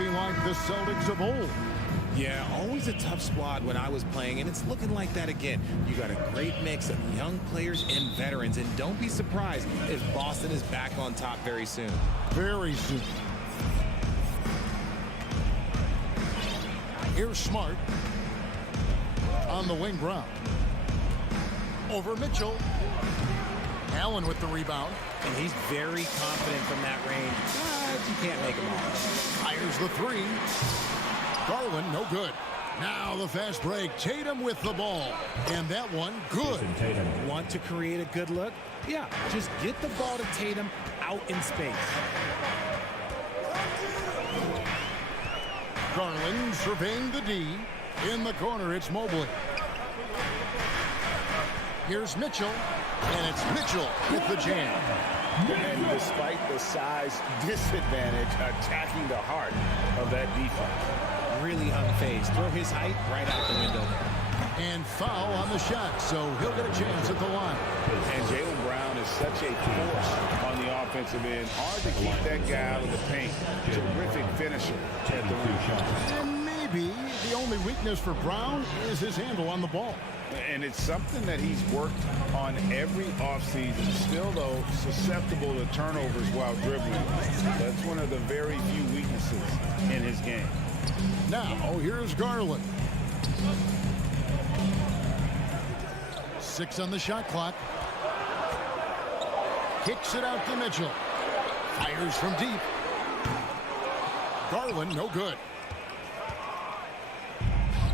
looking like the Celtics of old. Yeah, always a tough squad when I was playing, and it's looking like that again. You got a great mix of young players and veterans, and don't be surprised if Boston is back on top very soon. Very soon. Here's Smart on the wing. Brown over Mitchell. Allen with the rebound. And he's very confident from that range, but you can't make him all. Fires the three. Garland, no good. Now the fast break. Tatum with the ball. And that one, good. Want to create a good look? Yeah, just get the ball to Tatum out in space. Garland surveying the D. In the corner, it's Mobley. Here's Mitchell. And it's Mitchell with the jam. And despite the size disadvantage, attacking the heart of that defense. Really unfazed. Throw his height right out the window there. And foul on the shot, so he'll get a chance at the line. And Jaylen Brown is such a force on the offensive end. Hard to keep that guy out of the paint. Terrific finisher at the rim. And maybe the only weakness for Brown is his handle on the ball. And it's something that he's worked on every offseason. Still, though, susceptible to turnovers while dribbling. That's one of the very few weaknesses in his game. Now, here's Garland. 6 on the shot clock. Kicks it out to Mitchell. Fires from deep. Garland, no good.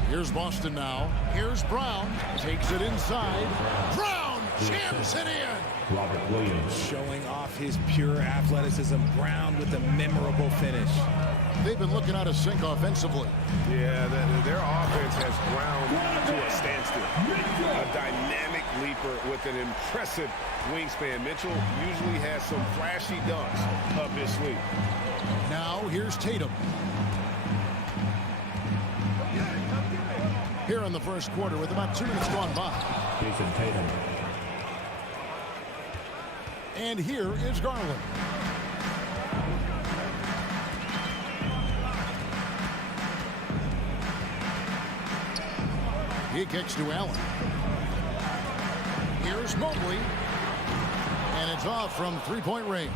Here's Boston now. Here's Brown. Takes it inside. Brown jams it in. Robert Williams. Showing off his pure athleticism. Brown with a memorable finish. They've been looking out of sync offensively. Yeah, their offense has ground to a standstill. A dynamic leaper with an impressive wingspan. Mitchell usually has some flashy dunks up his sleeve. Now here's Tatum. Here in the first quarter with about 2 minutes gone by. Jason Tatum. And here is Garland. He kicks to Allen. Here's Mobley. And it's off from three-point range.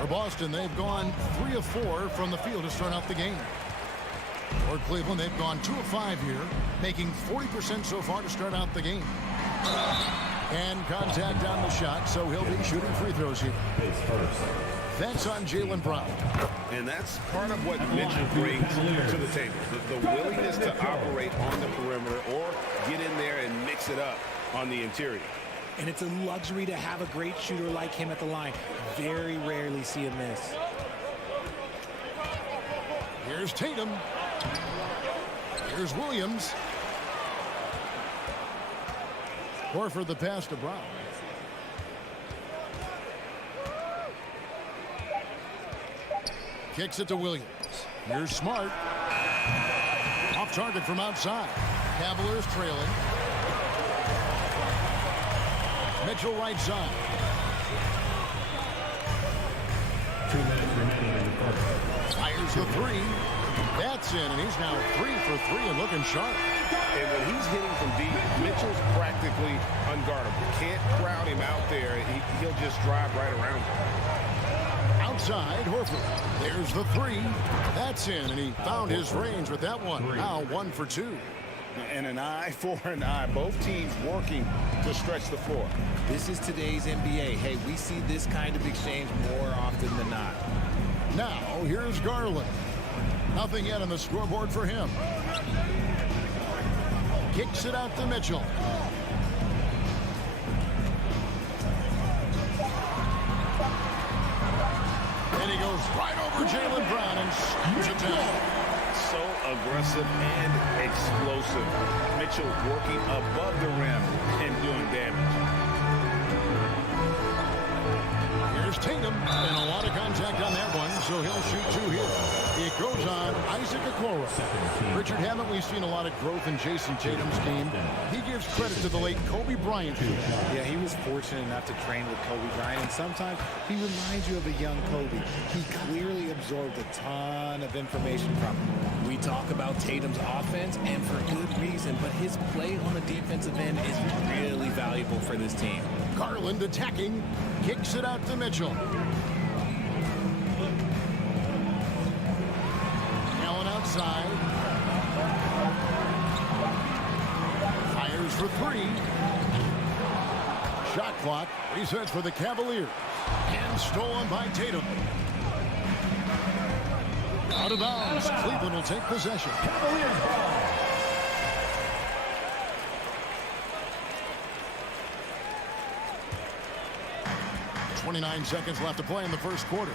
For Boston, they've gone 3 of 4 from the field to start out the game. For Cleveland, they've gone 2 of 5 here, making 40% so far to start out the game. And contact on the shot, so he'll be shooting free throws here. That's on Jaylen Brown. And that's part of what Mitchell brings to the table. The willingness to operate on the perimeter or get in there and mix it up on the interior. And it's a luxury to have a great shooter like him at the line. Very rarely see him miss. Here's Tatum. Here's Williams. Horford the pass to Brown. Kicks it to Williams. Here's Smart. Off target from outside. Cavaliers trailing. Mitchell right side. 2 minutes remaining in the first. Fires the three. That's in, and he's now 3 for 3 and looking sharp. And when he's hitting from deep, Mitchell's practically unguardable. Can't crowd him out there. He'll just drive right around him. Outside, Horford. There's the three. That's in, and he found his range with that one. Now 1 for 2. And an eye for an eye. Both teams working to stretch the floor. This is today's NBA. Hey, we see this kind of exchange more often than not. Now, here's Garland. Nothing yet on the scoreboard for him. Kicks it out to Mitchell. And he goes right over Jaylen Brown and scoots it down. So aggressive and explosive. Mitchell working above the rim and doing damage. Here's Tatum, and a lot of contact on that one, so he'll shoot 2 here. It goes on Isaac Okoro. Richard, haven't we seen a lot of growth in Jason Tatum's game? He gives credit to the late Kobe Bryant. Yeah, he was fortunate enough to train with Kobe Bryant, and sometimes he reminds you of a young Kobe. He clearly absorbed a ton of information from him. We talk about Tatum's offense, and for good reason, but his play on the defensive end is really valuable for this team. Garland attacking, kicks it out to Mitchell. Allen outside. Fires for three. Shot clock resets for the Cavaliers. And stolen by Tatum. Out of bounds. Cleveland will take possession. Cavaliers ball. .29 seconds left to play in the first quarter.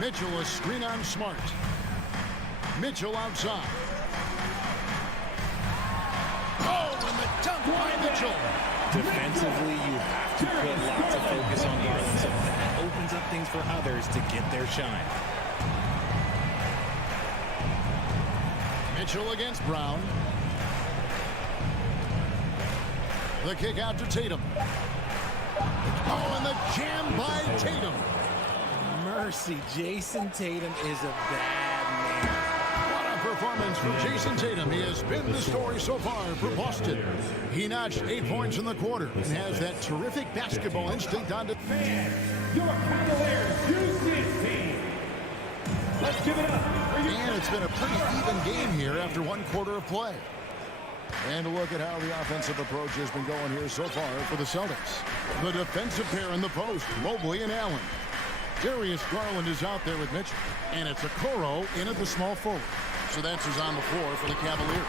Mitchell a screen on Smart. Mitchell outside. Oh, and the dunk by Mitchell. Defensively, you have to put lots of focus on Garland, so that opens up things for others to get their shine. Mitchell against Brown. The kick out to Tatum. Oh, and the jam by Tatum. Mercy, Jason Tatum is a bad man. What a performance from Jason Tatum. He has been the story so far for Boston. He notched 8 points in the quarter and has that terrific basketball instinct on defense. Your Cavaliers use this team. Let's give it up. And it's been a pretty even game here after 1 quarter of play. And look at how the offensive approach has been going here so far for the Celtics. The defensive pair in the post, Mobley and Allen. Darius Garland is out there with Mitchell. And it's Okoro in at the small forward. So that's who's on the floor for the Cavaliers.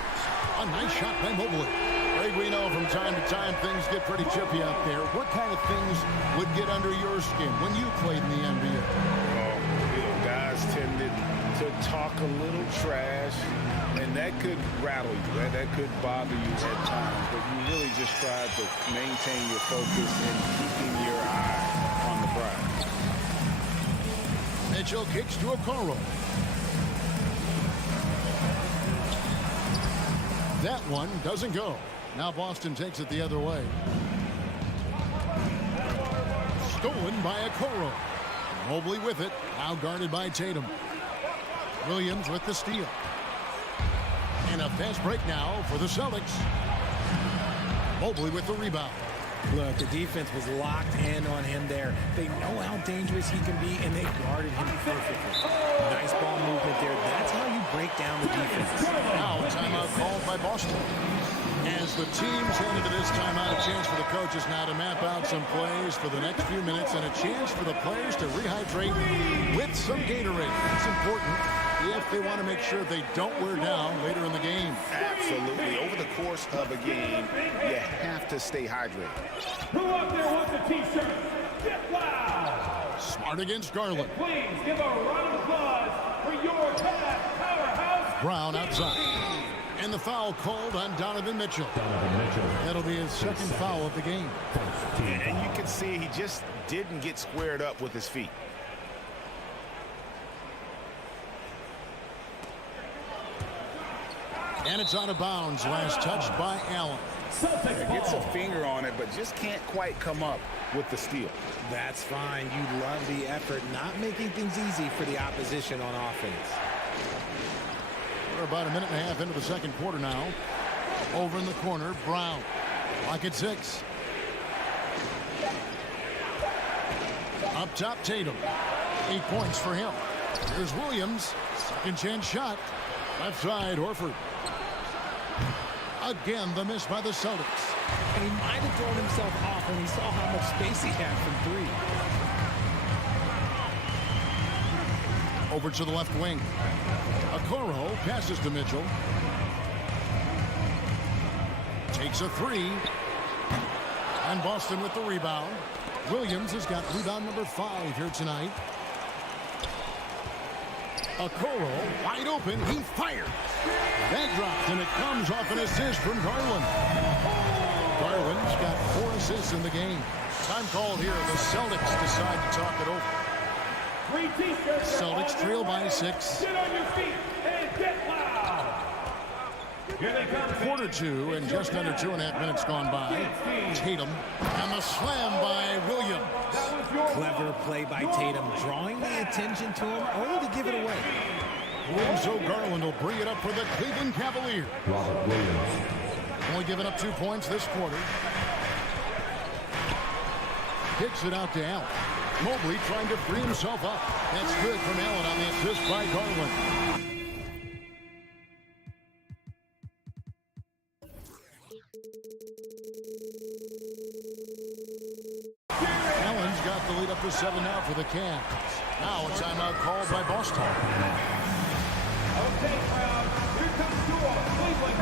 A nice shot by Mobley. Greg, we know from time to time things get pretty chippy out there. What kind of things would get under your skin when you played in the NBA? Guys tended to talk a little trash, and that could rattle you. That could bother you at times, but you really just try to maintain your focus and keeping your eye on the prize. Mitchell kicks to Okoro. That one doesn't go. Now Boston takes it the other way. Stolen by Okoro. Mobley with it. Now guarded by Tatum. Williams with the steal. And a fast break now for the Celtics. Mobley with the rebound. Look, the defense was locked in on him there. They know how dangerous he can be, and they guarded him perfectly. Nice ball movement there. That's how you break down the defense. Now a timeout called by Boston. As the teams head into this timeout, a chance for the coaches now to map out some plays for the next few minutes and a chance for the players to rehydrate with some Gatorade. That's important if they want to make sure they don't wear down later in the game. Absolutely. Over the course of a game, you have to stay hydrated. Who out there wants a t-shirt? Get loud! Smart against Garland. Please give a round of applause for your powerhouse. Brown outside. And the foul called on Donovan Mitchell. That'll be his second foul of the game. And you can see he just didn't get squared up with his feet. And it's out of bounds. Last touch by Allen. Gets a finger on it, but just can't quite come up with the steal. That's fine. You love the effort, not making things easy for the opposition on offense. We're about a minute and a half into the second quarter now. Over in the corner, Brown. Clock at 6. Up top, Tatum. 8 points for him. Here's Williams. Second chance shot. Left side, Horford. Again, the miss by the Celtics. And he might have thrown himself off when he saw how much space he had from 3. Over to the left wing. Okoro passes to Mitchell. Takes a 3. And Boston with the rebound. Williams has got rebound number 5 here tonight. Okoro wide open. He fires. That dropped, and it comes off an assist from Garland. Garland's got 4 assists in the game. Time called here. The Celtics decide to talk it over. Green t-shirt. Celtics trail by 6. Get on your feet and get loud. Here they come. Quarter 2 and just under 2.5 minutes gone by. Tatum and the slam by Williams. Clever play by Tatum, drawing the attention to him only to give it away. So Garland will bring it up for the Cleveland Cavaliers. Robert Williams. Only giving up 2 points this quarter. Kicks it out to Allen. Mobley trying to free himself up. That's good from Allen on the assist by Garland. Allen's got the lead up to 7 now for the Cavs. Now a timeout called by Boston. Okay, crowd. Here comes your Cleveland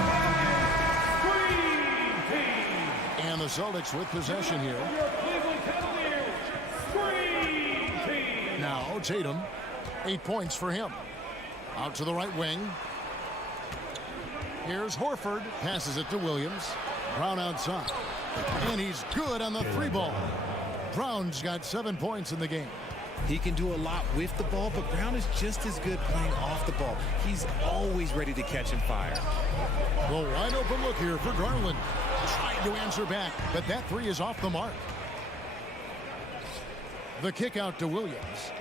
Cavaliers Screen Team. And the Celtics with possession here. Your Cleveland Cavaliers Screen Team. Now Tatum, 8 points for him. Out to the right wing. Here's Horford. Passes it to Williams. Brown outside. And he's good on the 3 ball. Brown's got 7 points in the game. He can do a lot with the ball, but Brown is just as good playing off the ball. He's always ready to catch and fire. Well, wide open look here for Garland. Trying to answer back, but that 3 is off the mark. The kick out to Williams.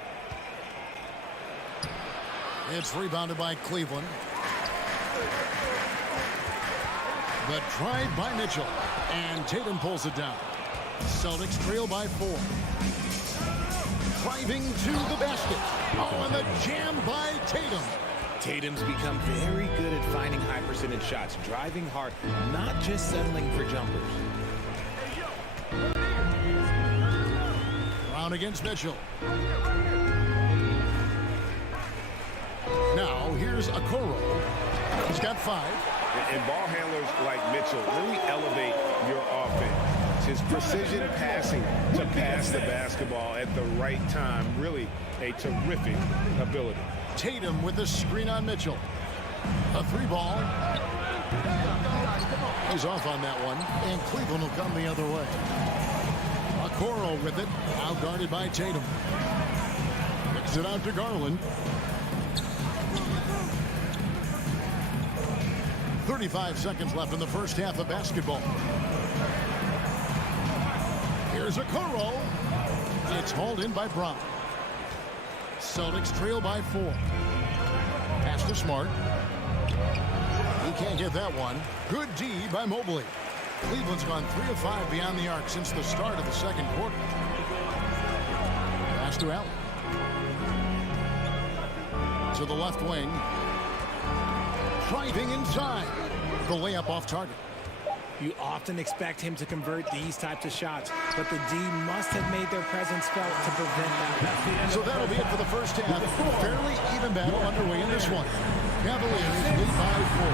It's rebounded by Cleveland. The drive by Mitchell. And Tatum pulls it down. Celtics trail by 4. Driving to the basket. Oh, and the jam by Tatum. Tatum's become very good at finding high percentage shots, driving hard, not just settling for jumpers. Brown against Mitchell. Now here's Okoro. He's got 5. And ball handlers like Mitchell really elevate your offense. His precision passing to pass the basketball at the right time, really a terrific ability. Tatum with the screen on Mitchell. A 3 ball. He's off on that one, and Cleveland will come the other way. Okoro with it, now guarded by Tatum. Kicks it out to Garland. 35 seconds left in the first half of basketball. Here's Okoro. It's hauled in by Brown. Celtics trail by 4. Pass to Smart. He can't get that one. Good D by Mobley. Cleveland's gone 3 of 5 beyond the arc since the start of the second quarter. Pass to Allen. To the left wing. Driving inside. The layup off target. You often expect him to convert these types of shots, but the D must have made their presence felt to prevent that. So that'll be it for the first half. Fairly even battle underway in this one. Cavaliers lead by 4.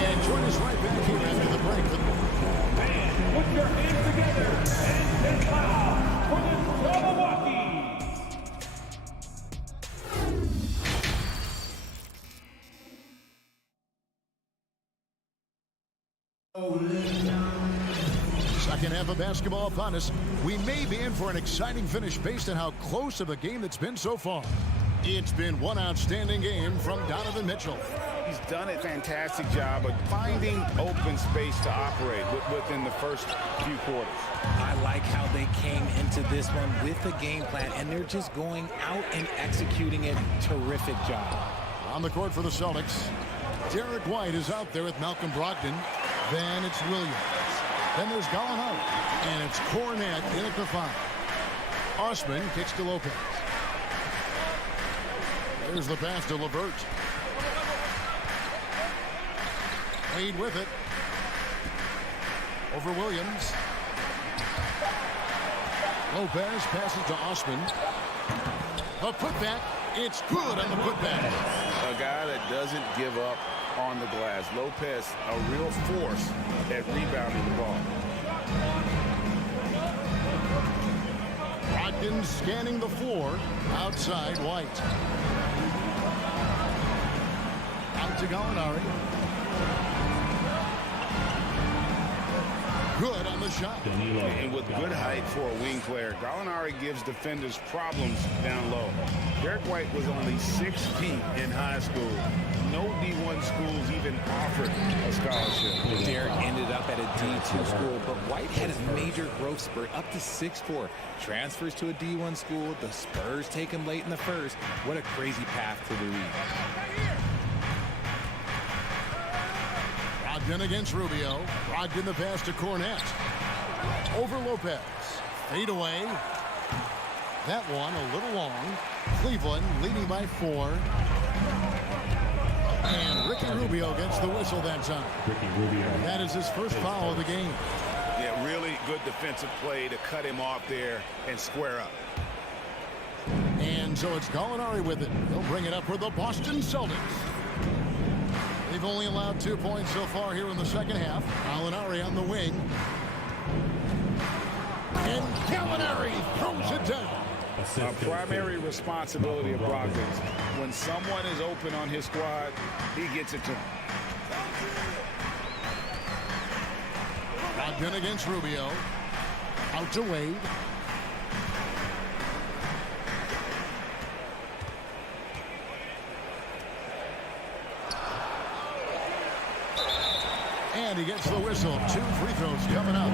And join us right back here after the break. And put your hands together and get loud for the Milwaukee. Second half of basketball upon us. We may be in for an exciting finish based on how close of a game it's been so far. It's been one outstanding game from Donovan Mitchell. He's done a fantastic job of finding open space to operate within the first few quarters. I like how they came into this one with a game plan, and they're just going out and executing it. Terrific job. On the court for the Celtics, Derek White is out there with Malcolm Brogdon. Then it's Williams. Then there's Gallinari. And it's Cornette in at the 5. Osman kicks to Lopez. There's the pass to LeVert. Wade with it. Over Williams. Lopez passes to Osman. A putback. It's good on the putback. A guy that doesn't give up on the glass. Lopez, a real force at rebounding the ball. Brogdon scanning the floor. Outside White. Out to Gallinari. Good on the shot. And with good height for a wing player, Gallinari gives defenders problems down low. Derek White was only 6 feet in high school. No D1 schools even offered a scholarship. Derek ended up at a D2 school, but White had a major growth spurt up to 6'4". Transfers to a D1 school. The Spurs take him late in the first. What a crazy path to the league. Brogdon against Rubio. Brogdon the pass to Cornette. Over Lopez. Fade away. That one a little long. Cleveland leading by 4. And Ricky Rubio gets the whistle that time. That is his first foul of the game. Yeah, really good defensive play to cut him off there and square up. And so it's Gallinari with it. He'll bring it up for the Boston Celtics. They've only allowed 2 points so far here in the second half. Gallinari on the wing. And Gallinari throws it down. A primary responsibility of Brogdon's. When someone is open on his squad, he gets it to him. Brogdon against Rubio. Out to Wade. And he gets the whistle. 2 free throws coming up.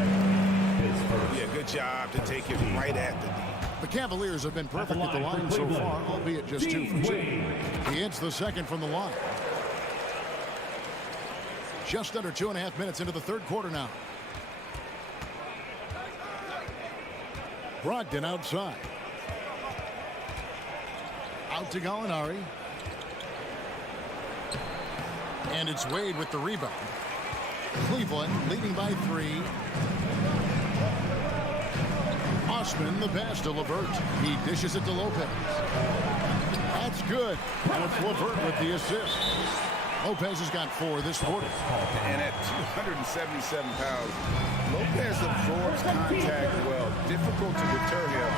Yeah, good job to take it right at the D. The Cavaliers have been perfect at the line so far, albeit just 2 from 2. He hits the second from the line. Just under 2.5 minutes into the third quarter now. Brogdon outside. Out to Gallinari. And it's Wade with the rebound. Cleveland leading by 3. Osman the pass to LeVert. He dishes it to Lopez. That's good. And it's LeVert with the assist. Lopez has got 4 this quarter. And at 277 pounds, Lopez absorbs contact well. Difficult to deter him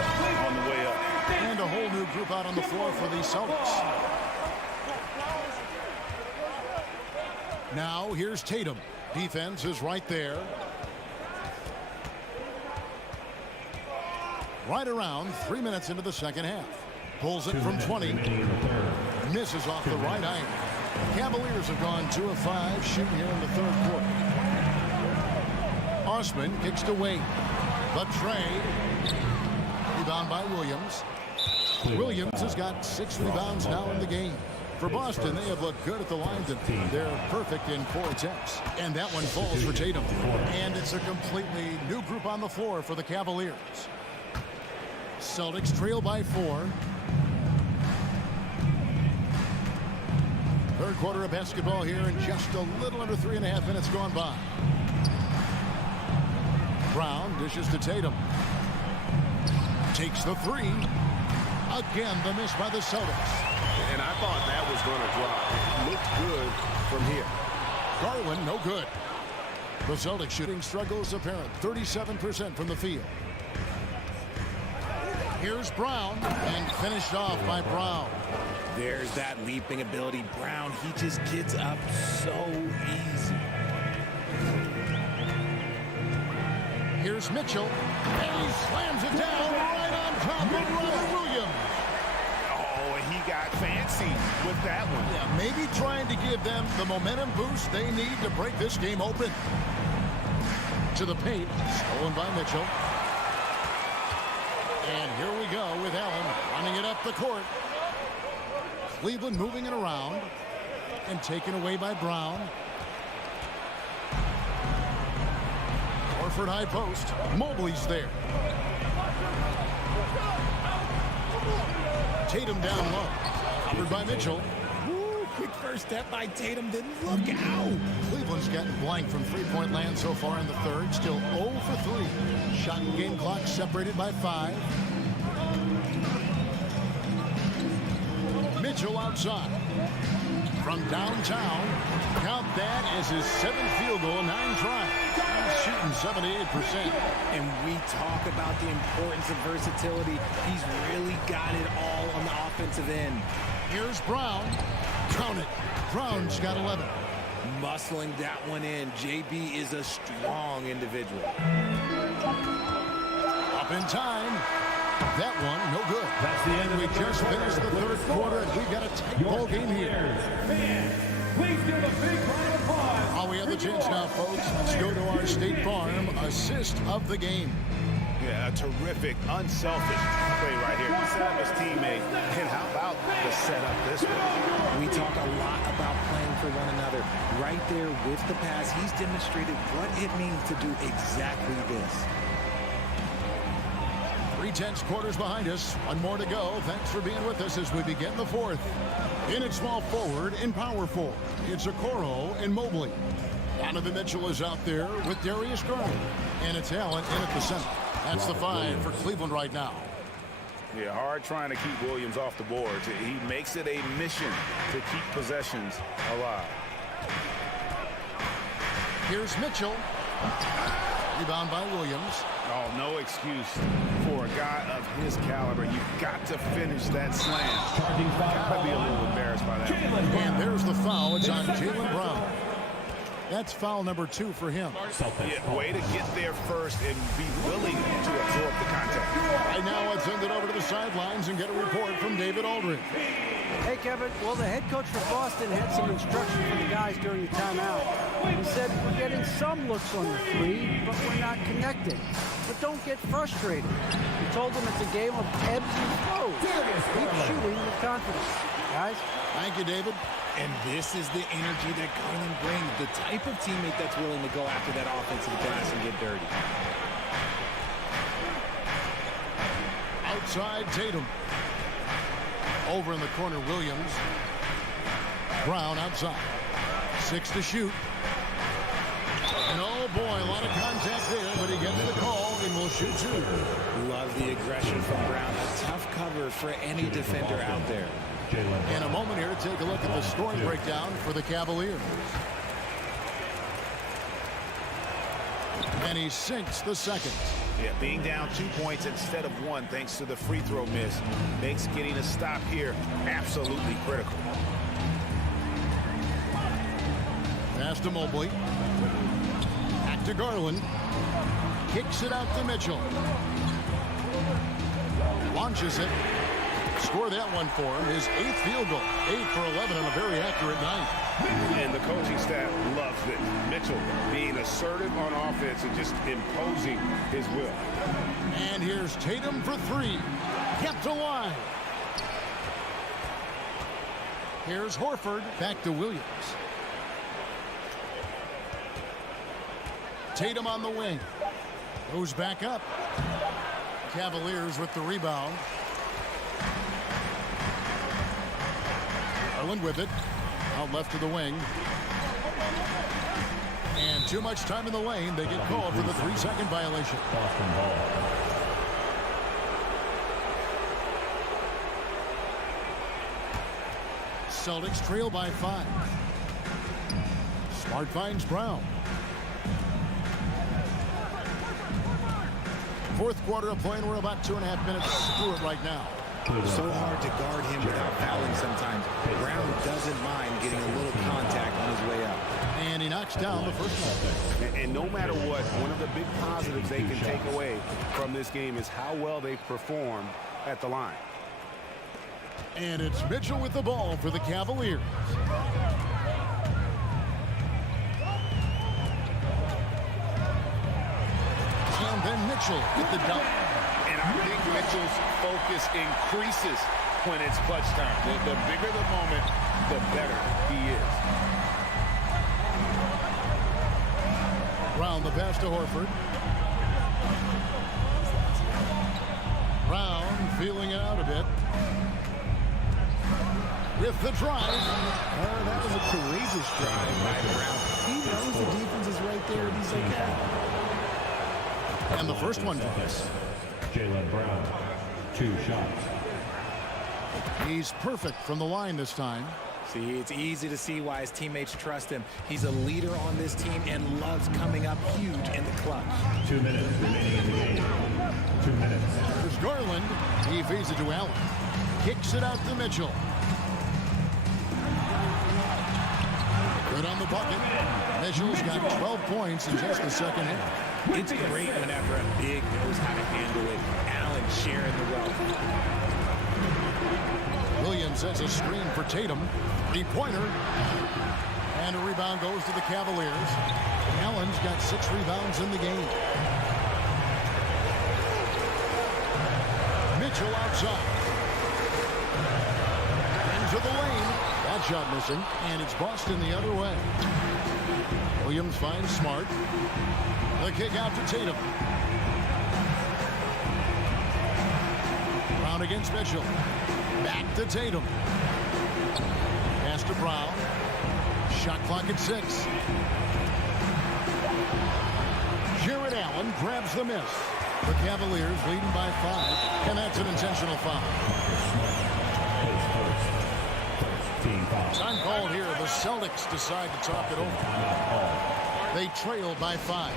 on the way up. And a whole new group out on the floor for the Celtics. Now here's Tatum. Defense is right there. Right around 3 minutes into the second half. Pulls it from 20. Misses off the right iron. Cavaliers have gone 2 of 5 shooting here in the third quarter. Osman kicks to Wade. The tray. Rebound by Williams. Williams has got 6 rebounds now in the game. For Boston, they have looked good at the line. They're perfect in 4 attempts. And that one falls for Tatum. And it's a completely new group on the floor for the Cavaliers. Celtics trail by 4. Third quarter of basketball here and just a little under 3.5 minutes gone by. Brown dishes to Tatum. Takes the 3. Again, the miss by the Celtics. And I thought that was going to drop. It looked good from here. Garland, no good. The Celtics shooting struggles apparent. 37% from the field. Here's Brown, and finished off by Brown. There's that leaping ability. Brown, he just gets up so easy. Here's Mitchell, and he slams it down right on top of Robert Williams. Oh, and he got fancy with that one. Yeah, maybe trying to give them the momentum boost they need to break this game open. To the paint, stolen by Mitchell. And here we go with Allen running it up the court. Cleveland moving it around and taken away by Brown. Horford high post. Mobley's there. Tatum down low. Covered by Mitchell. Ooh, quick first step by Tatum. Then look out. Cleveland's gotten blank from three-point land so far in the third. Still 0 for 3. Shot and game clock separated by 5. Mitchell outside. From downtown. Count that as his 7th field goal, 9 tries. He's shooting 78%. And we talk about the importance of versatility. He's really got it all on the offensive end. Here's Brown. Count it. Brown's got 11. muscling that one in. JB is a strong individual. Up in time. That one, no good. That's the end of We the just finished the third quarter, and we've got a tight ball game here. Fans, please give a big round of applause. Oh, we have the chance now, folks. Let's go to our State Farm assist of the game. Yeah, a terrific, unselfish play right here. He set up his teammate, and how about the setup this way? We talk a lot about playing for one another. Right there with the pass, he's demonstrated what it means to do exactly this. 3/10 quarters behind us. One more to go. Thanks for being with us as we begin the fourth. In at small forward and power forward, it's Okoro and Mobley. Donovan Mitchell is out there with Darius Garland. And it's Allen in at the center. That's the 5 for Cleveland right now. Yeah, hard trying to keep Williams off the boards. He makes it a mission to keep possessions alive. Here's Mitchell. Rebound by Williams. Oh, no excuse for a guy of his caliber. You've got to finish that slam. Got to be a little embarrassed by that. And there's the foul. It's on Jaylen Brown. That's foul number 2 for him. Yeah, way to get there first and be willing to absorb the contact. Right now, let's send it over to the sidelines and get a report from David Aldridge. Hey, Kevin. Well, the head coach for Boston had some instruction for the guys during the timeout. He said, we're getting some looks on the 3, but we're not connected. But don't get frustrated. He told them it's a game of ebbs and flows. Keep shooting with confidence. Guys? Thank you, David. And this is the energy that Garland brings, the type of teammate that's willing to go after that offensive glass and get dirty. Outside Tatum. Over in the corner, Williams. Brown outside. 6 to shoot. And oh boy, a lot of contact there, but he gets the call and will shoot 2. Love the aggression from Brown. A tough cover for any defender out there. In a moment here, take a look at the scoring breakdown for the Cavaliers. And he sinks the second. Yeah, being down 2 points instead of 1 thanks to the free throw miss makes getting a stop here absolutely critical. Pass to Mobley. Back to Garland. Kicks it out to Mitchell. Launches it. Score that one for him. His 8th field goal. 8 for 11 on a very accurate night. And the coaching staff loves this. Mitchell being assertive on offense and just imposing his will. And here's Tatum for 3. Kept alive. Here's Horford. Back to Williams. Tatum on the wing. Goes back up. Cavaliers with the rebound. Garland with it. Out left to the wing. And too much time in the lane. They get called for the 3-second violation. Boston ball. Celtics trail by 5. Smart finds Brown. Fourth quarter of play, and we're about 2.5 minutes through it right now. So hard to guard him without fouling sometimes. Brown doesn't mind getting a little contact on his way up. And he knocks down the first one. And no matter what, one of the big positives they can take away from this game is how well they perform at the line. And it's Mitchell with the ball for the Cavaliers. And then Mitchell with the dunk. And I think Mitchell's focus increases when it's clutch time. The bigger the moment, the better he is. Brown the pass to Horford. Brown feeling it out a bit. With the drive. That was a courageous drive by Brown. He knows the defense is right there, and he's like, and the first one goes. Jaylen Brown, 2 shots. He's perfect from the line this time. See, it's easy to see why his teammates trust him. He's a leader on this team and loves coming up huge in the clutch. 2 minutes remaining in the game. 2 minutes. There's Garland. He feeds it to Allen. Kicks it out to Mitchell. Good on the bucket. Mitchell's got 12 points in just the second half. It's great whenever a big knows how to handle it. Allen sharing the wealth. Williams has a screen for Tatum. Three-pointer. And a rebound goes to the Cavaliers. Allen's got 6 rebounds in the game. Mitchell outside. Into the lane. That shot missing. And it's Boston the other way. Williams finds Smart. The kick out to Tatum. Brown against Mitchell. Back to Tatum. Pass to Brown. Shot clock at 6. Jared Allen grabs the miss. The Cavaliers leading by 5, and that's an intentional foul. Time called here. The Celtics decide to talk it over. They trail by 5.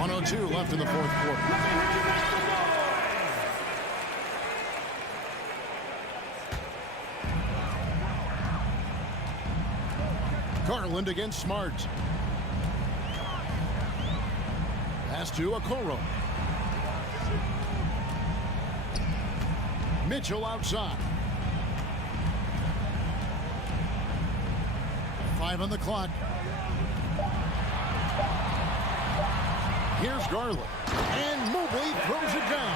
102 left in the fourth quarter. Garland against Smart. Pass to Okoro. Mitchell outside. 5 on the clock. Here's Garland. And Mobley throws it down.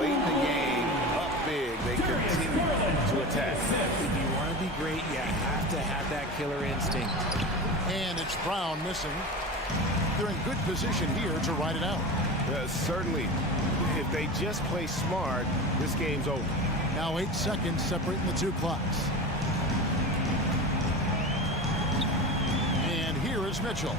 Late in the game, up big, they continue to attack. If you want to be great, you have to have that killer instinct. And it's Brown missing. They're in good position here to ride it out. Certainly, if they just play smart, this game's over. Now 8 seconds separating the 2 clocks. And here is Mitchell.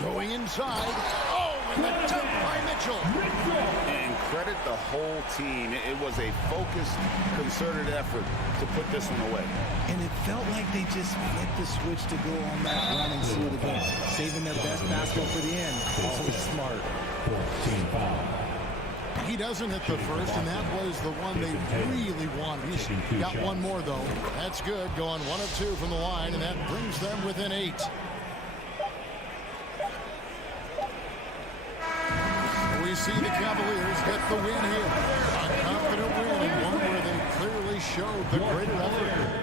Going inside. Oh, and the dunk by Mitchell. And credit the whole team. It was a focused, concerted effort to put this one away. And it felt like they just flipped the switch to go on that run and seal the game, saving their best basketball for the end. This was smart. He doesn't hit the first, and that was the one they really wanted. He's got one more, though. That's good. Going 1 of 2 from the line, and that brings them within 8. We see the Cavaliers get the win here. A confident win, and one where they clearly showed the greater effort.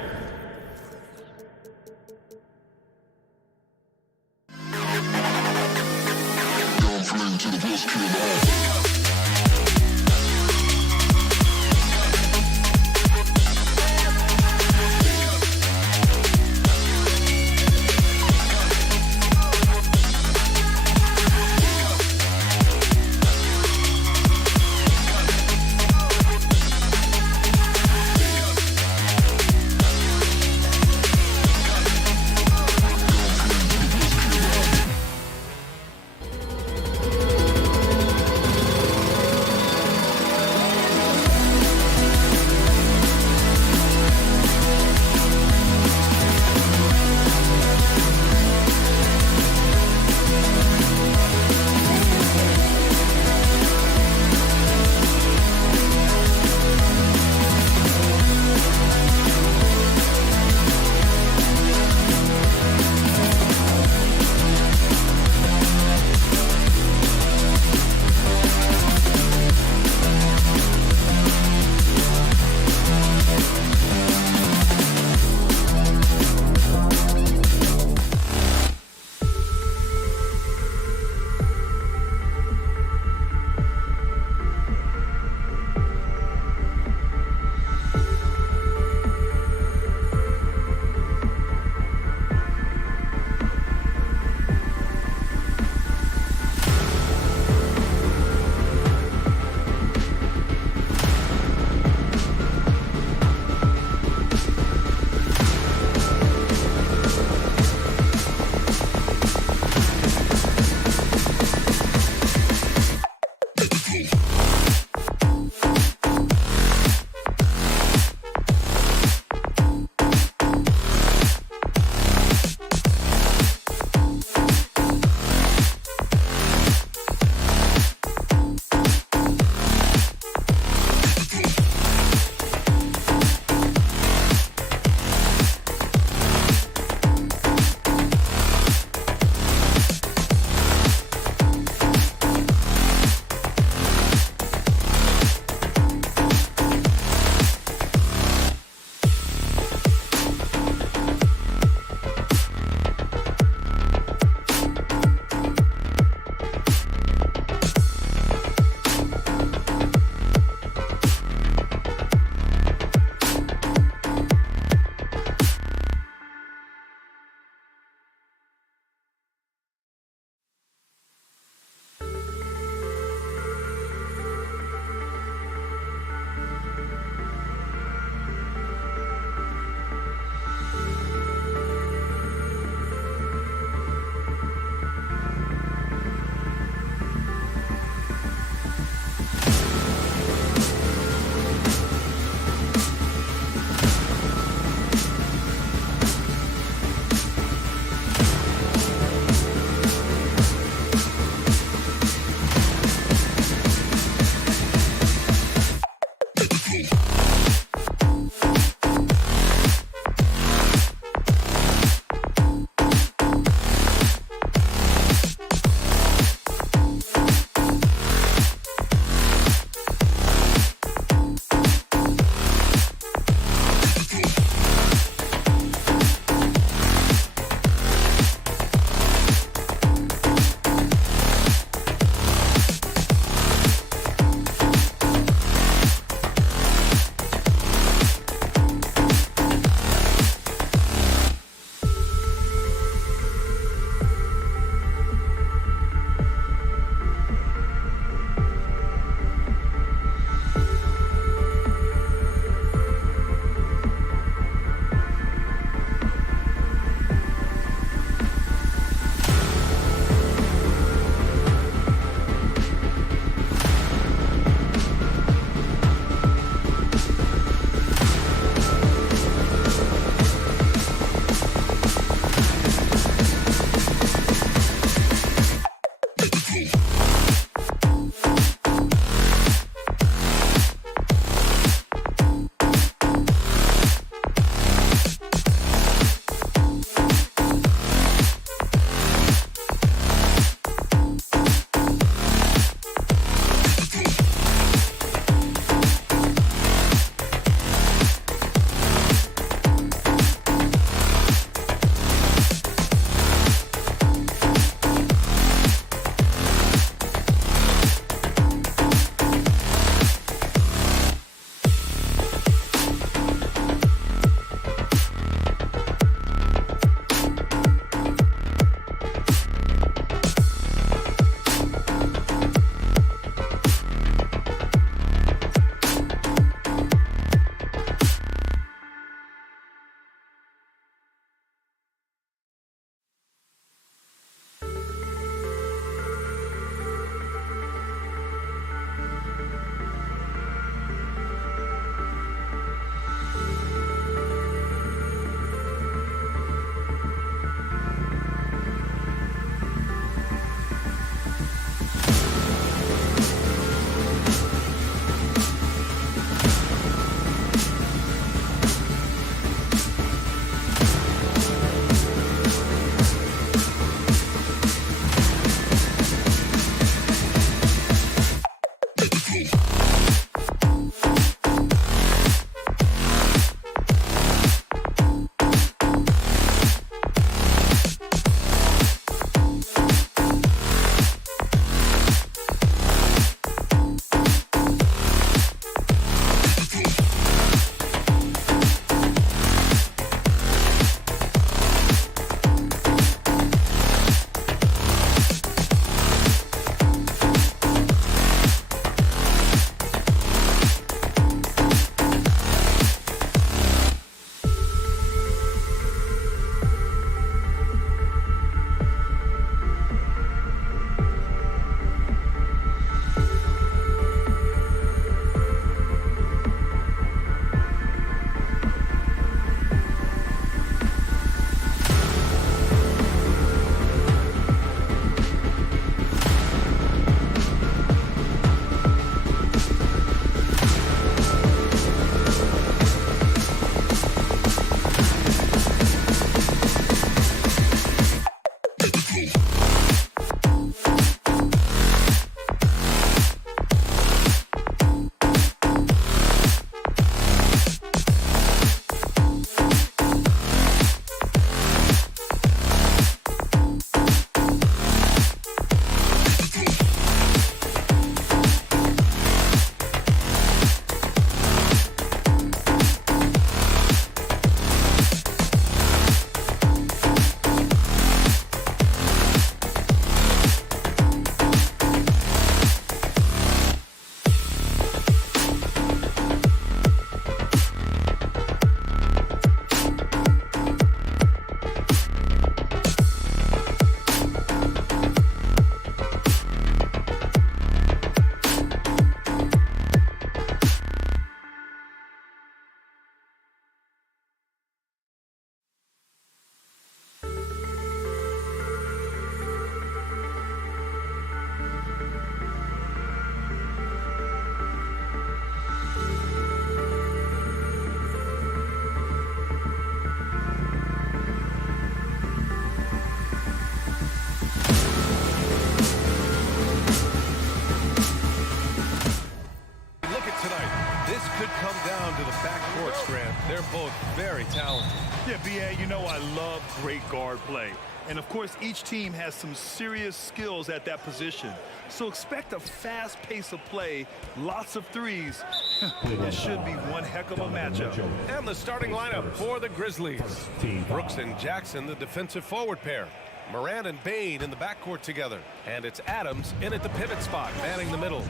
very talented. Yeah, B.A., you know I love great guard play. And, of course, each team has some serious skills at that position. So expect a fast pace of play, lots of threes. It should be one heck of a matchup. And the starting lineup for the Grizzlies. Brooks and Jackson, the defensive forward pair. Moran and Bain in the backcourt together. And it's Adams in at the pivot spot, manning the middle.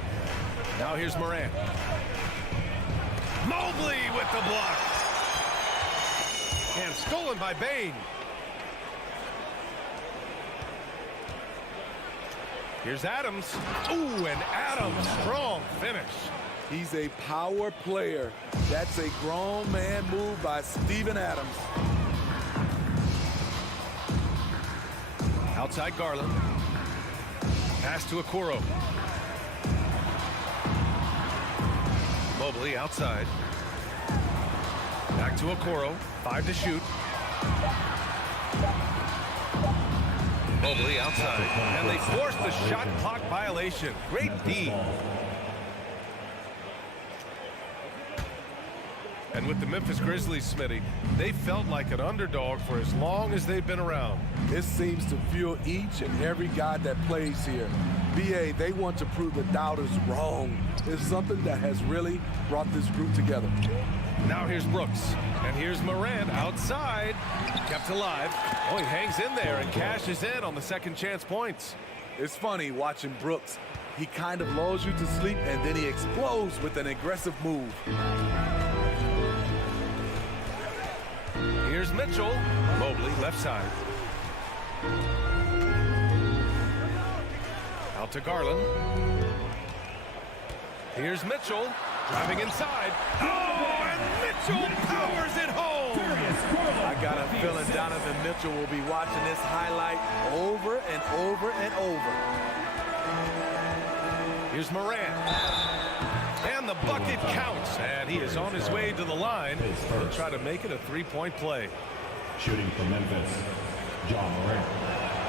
Now here's Moran. Mobley with the block. And stolen by Bain. Here's Adams. Ooh, and Adams, strong finish. He's a power player. That's a grown man move by Steven Adams. Outside Garland. Pass to Okoro. Mobley outside. Back to Okoro. 5 to shoot. Mobley outside. And they force the shot clock violation. Great D. And with the Memphis Grizzlies, Smitty, they felt like an underdog for as long as they've been around. This seems to fuel each and every guy that plays here. BA, they want to prove the doubters wrong. It's something that has really brought this group together. Now here's Brooks. And here's Morant outside. Kept alive. Oh, he hangs in there and cashes in on the second chance points. It's funny watching Brooks. He kind of lulls you to sleep, and then he explodes with an aggressive move. Here's Mitchell. Mobley, left side. Out to Garland. Here's Mitchell. Driving inside. Oh, and Mitchell powers it home. I got a feeling Donovan Mitchell will be watching this highlight over and over and over. Here's Morant. And the bucket counts. And he is on his way to the line. He'll try to make it a three-point play. Shooting for Memphis, Ja Morant.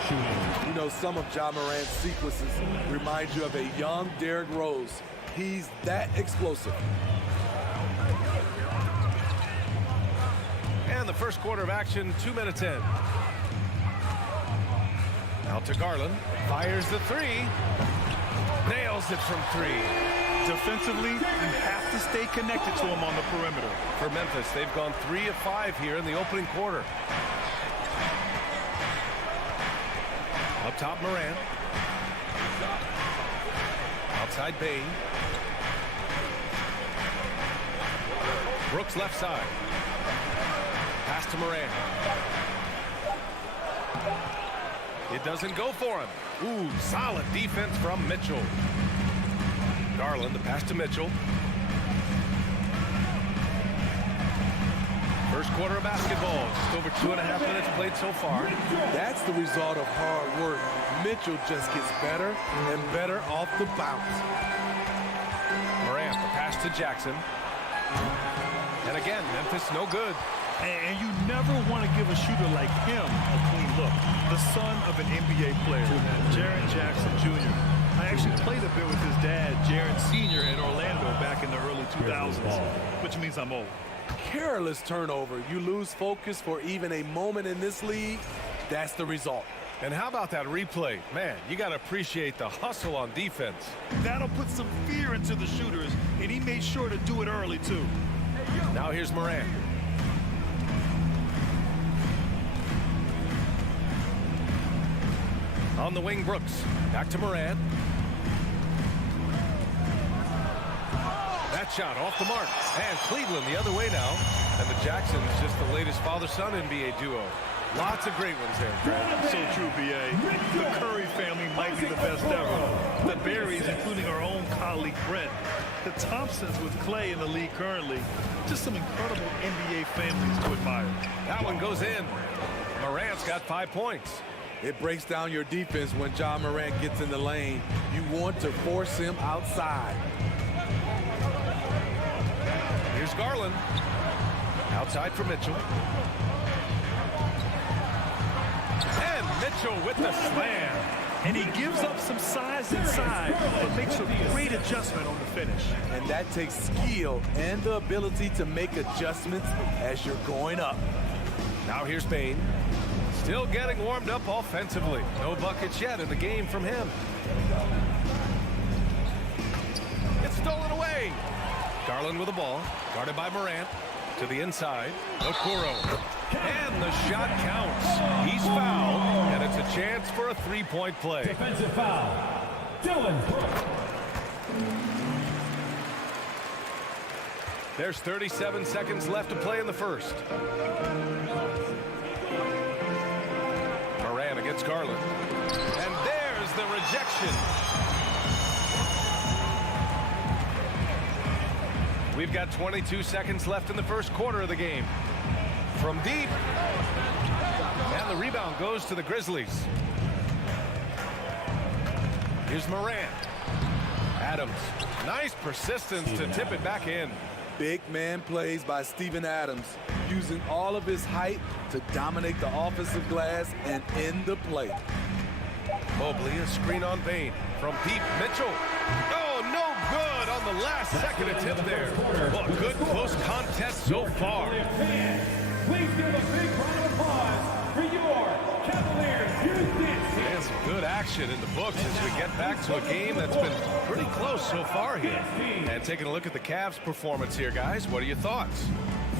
Shooting. You know, some of Ja Morant's sequences remind you of a young Derrick Rose. He's that explosive. And the first quarter of action, 2 minutes in. Out to Garland. Fires the three. Nails it from three. Defensively, you have to stay connected to him on the perimeter. For Memphis, they've gone 3 of 5 here in the opening quarter. Up top, Morant. Outside, Bain. Brooks left side. Pass to Morant. It doesn't go for him. Ooh, solid defense from Mitchell. Garland, the pass to Mitchell. First quarter of basketball. Just over 2.5 minutes played so far. That's the result of hard work. Mitchell just gets better and better off the bounce. Morant, the pass to Jackson. And again, Memphis no good. And you never want to give a shooter like him a clean look. The son of an NBA player, Jaren Jackson Jr. I actually played a bit with his dad, Jaren Sr. in Orlando back in the early 2000s, which means I'm old. Careless turnover. You lose focus for even a moment in this league. That's the result. And how about that replay? Man, you got to appreciate the hustle on defense. That'll put some fear into the shooters, and he made sure to do it early, too. Now here's Morant. On the wing, Brooks. Back to Morant. That shot off the mark. And Cleveland the other way now. And the Jacksons just the latest father-son NBA duo. Lots of great ones there, Brad. So true, B.A. The Curry family might be the best ever. The Berries, including our own colleague Brent. The Thompsons with Clay in the league currently. Just some incredible NBA families to admire. That one goes in. Morant's got 5 points. It breaks down your defense when Ja Morant gets in the lane. You want to force him outside. Here's Garland. Outside for Mitchell. And Mitchell with the slam. And he gives up some size inside, but makes a great adjustment on the finish. And that takes skill and the ability to make adjustments as you're going up. Now here's Bain. Still getting warmed up offensively. No buckets yet in the game from him. It's stolen away. Garland with the ball. Guarded by Morant. To the inside. Okoro. And the shot counts. He's fouled. And it's a chance for a three-point play. Defensive foul. Dylan Brooks. There's 37 seconds left to play in the first. Morant against Garland. And there's the rejection. We've got 22 seconds left in the first quarter of the game. From deep. And the rebound goes to the Grizzlies. Here's Morant. Adams. Nice persistence to tip it back in. Big man plays by Steven Adams, using all of his height to dominate the offensive glass and end the play. Mobley, a screen on Bain from Pete Mitchell. Oh, no good on the last second attempt there. Well, good close contest so far. Please give a big round of applause for your Cavaliers. And some good action in the books as we get back to a game that's been pretty close so far here. And taking a look at the Cavs' performance here, guys, what are your thoughts?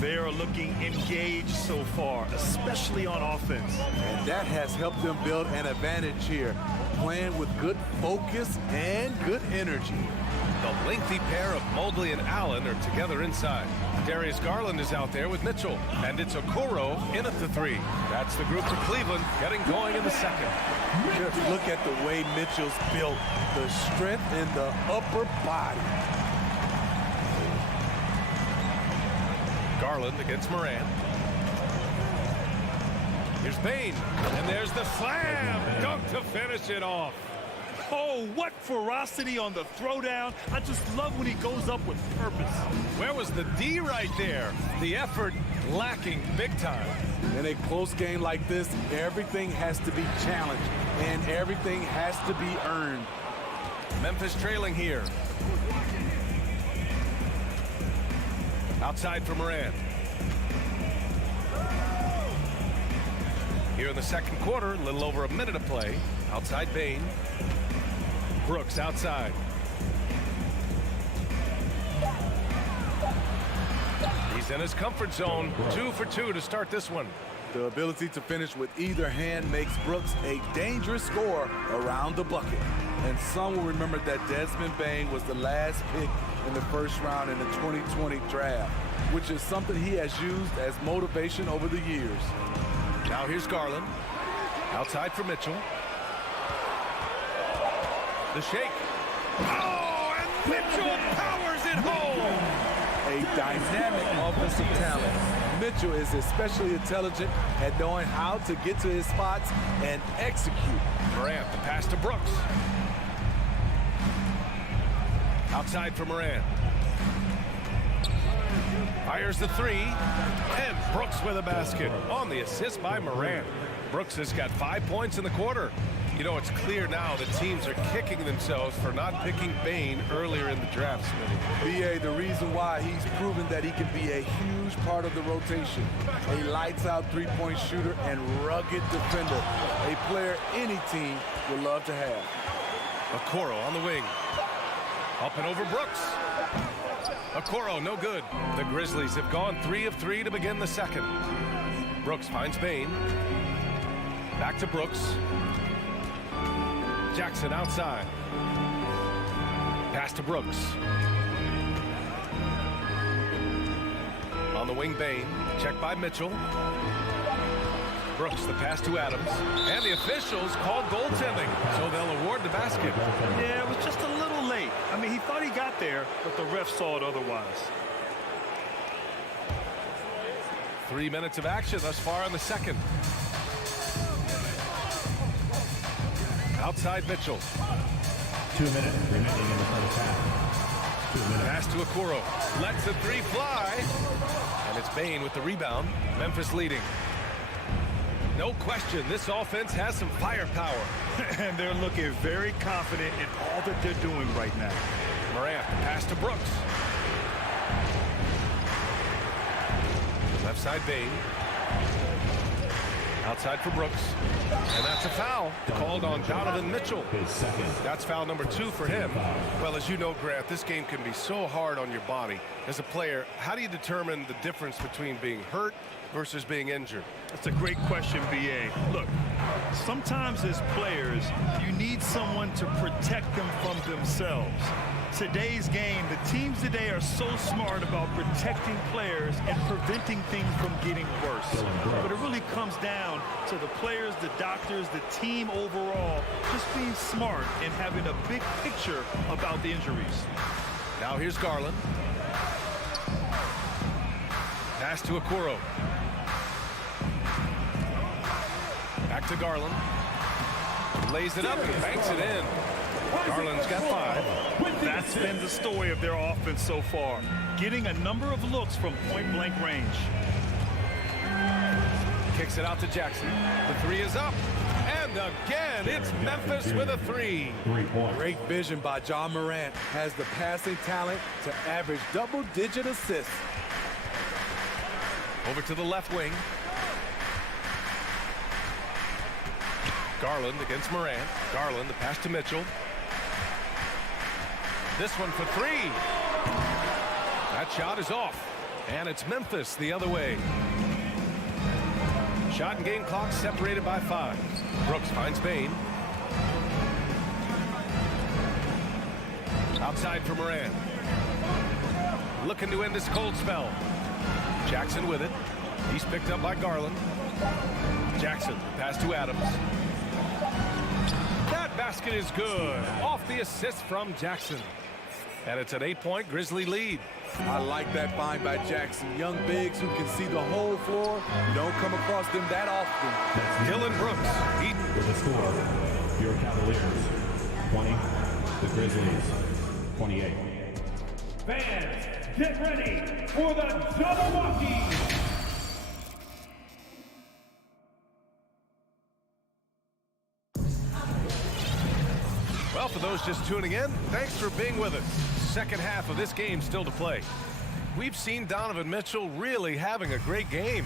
They are looking engaged so far, especially on offense. And that has helped them build an advantage here, playing with good focus and good energy. The lengthy pair of Mobley and Allen are together inside. Darius Garland is out there with Mitchell, and it's Okoro in at the 3. That's the group for Cleveland getting going in the second. Just look at the way Mitchell's built, the strength in the upper body. Garland against Morant. Here's Bain, and there's the slam. Dunk to finish it off. Oh, what ferocity on the throwdown. I just love when he goes up with purpose. Where was the D right there? The effort lacking big time. In a close game like this, everything has to be challenged, and everything has to be earned. Memphis trailing here. Outside for Morant. Here in the second quarter, a little over a minute of play. Outside Bain. Brooks outside. He's in his comfort zone. 2 for 2 to start this one. The ability to finish with either hand makes Brooks a dangerous scorer around the bucket. And some will remember that Desmond Bain was the last pick in the first round in the 2020 draft, which is something he has used as motivation over the years. Now here's Garland. Outside for Mitchell. The shake. Oh, and Mitchell powers it home. A dynamic offensive talent. Mitchell is especially intelligent at knowing how to get to his spots and execute. Morant, the pass to Brooks. Outside for Morant. Fires the 3, and Brooks with a basket on the assist by Morant. Brooks has got 5 points in the quarter. You know, it's clear now that teams are kicking themselves for not picking Bain earlier in the draft, Smitty. B.A., the reason why he's proven that he can be a huge part of the rotation. A lights-out three-point shooter and rugged defender. A player any team would love to have. Okoro on the wing. Up and over Brooks. Okoro, no good. The Grizzlies have gone 3 of 3 to begin the second. Brooks finds Bain. Back to Brooks. Jackson outside. Pass to Brooks. On the wing, Bain. Checked by Mitchell. Brooks, the pass to Adams. And the officials called goaltending, so they'll award the basket. Yeah, it was just a little late. I mean, he thought he got there, but the ref saw it otherwise. 3 minutes of action thus far in the second. Outside Mitchell. 2 minutes remaining in the first half. 2 minutes. Pass to Okoro. Lets the 3 fly. And it's Bain with the rebound. Memphis leading. No question, this offense has some firepower. And they're looking very confident in all that they're doing right now. Morant, pass to Brooks. Left side Bain. Outside for Brooks. And that's a foul called on Donovan Mitchell. That's foul number 2 for him. Well, as you know, Grant, this game can be so hard on your body. As a player, how do you determine the difference between being hurt versus being injured? That's a great question, B.A. Look, sometimes as players, you need someone to protect them from themselves. Today's game, the teams today are so smart about protecting players and preventing things from getting worse. But it really comes down to the players, the doctors, the team overall, just being smart and having a big picture about the injuries. Now here's Garland. Pass to Okoro. Back to Garland. Lays it up and banks it in. Garland's got 5. That's been the story of their offense so far, getting a number of looks from point-blank range. Kicks it out to Jackson. The 3 is up. And again, it's Memphis with a 3. 3 points. Great vision by John Morant. Has the passing talent to average double-digit assists. Over to the left wing. Garland against Morant. Garland, the pass to Mitchell. This one for 3. That shot is off. And it's Memphis the other way. Shot and game clock separated by 5. Brooks finds Bain. Outside for Morant. Looking to end this cold spell. Jackson with it. He's picked up by Garland. Jackson, pass to Adams. That basket is good. Off the assist from Jackson. And it's an 8-point Grizzly lead. I like that find by Jackson. Young bigs who can see the whole floor. You don't come across them that often. Dylan Brooks. With the score, your Cavaliers 20, the Grizzlies 28. Fans, get ready for the double monkey. Well, for those just tuning in, thanks for being with us. Second half of this game still to play. We've seen Donovan Mitchell really having a great game.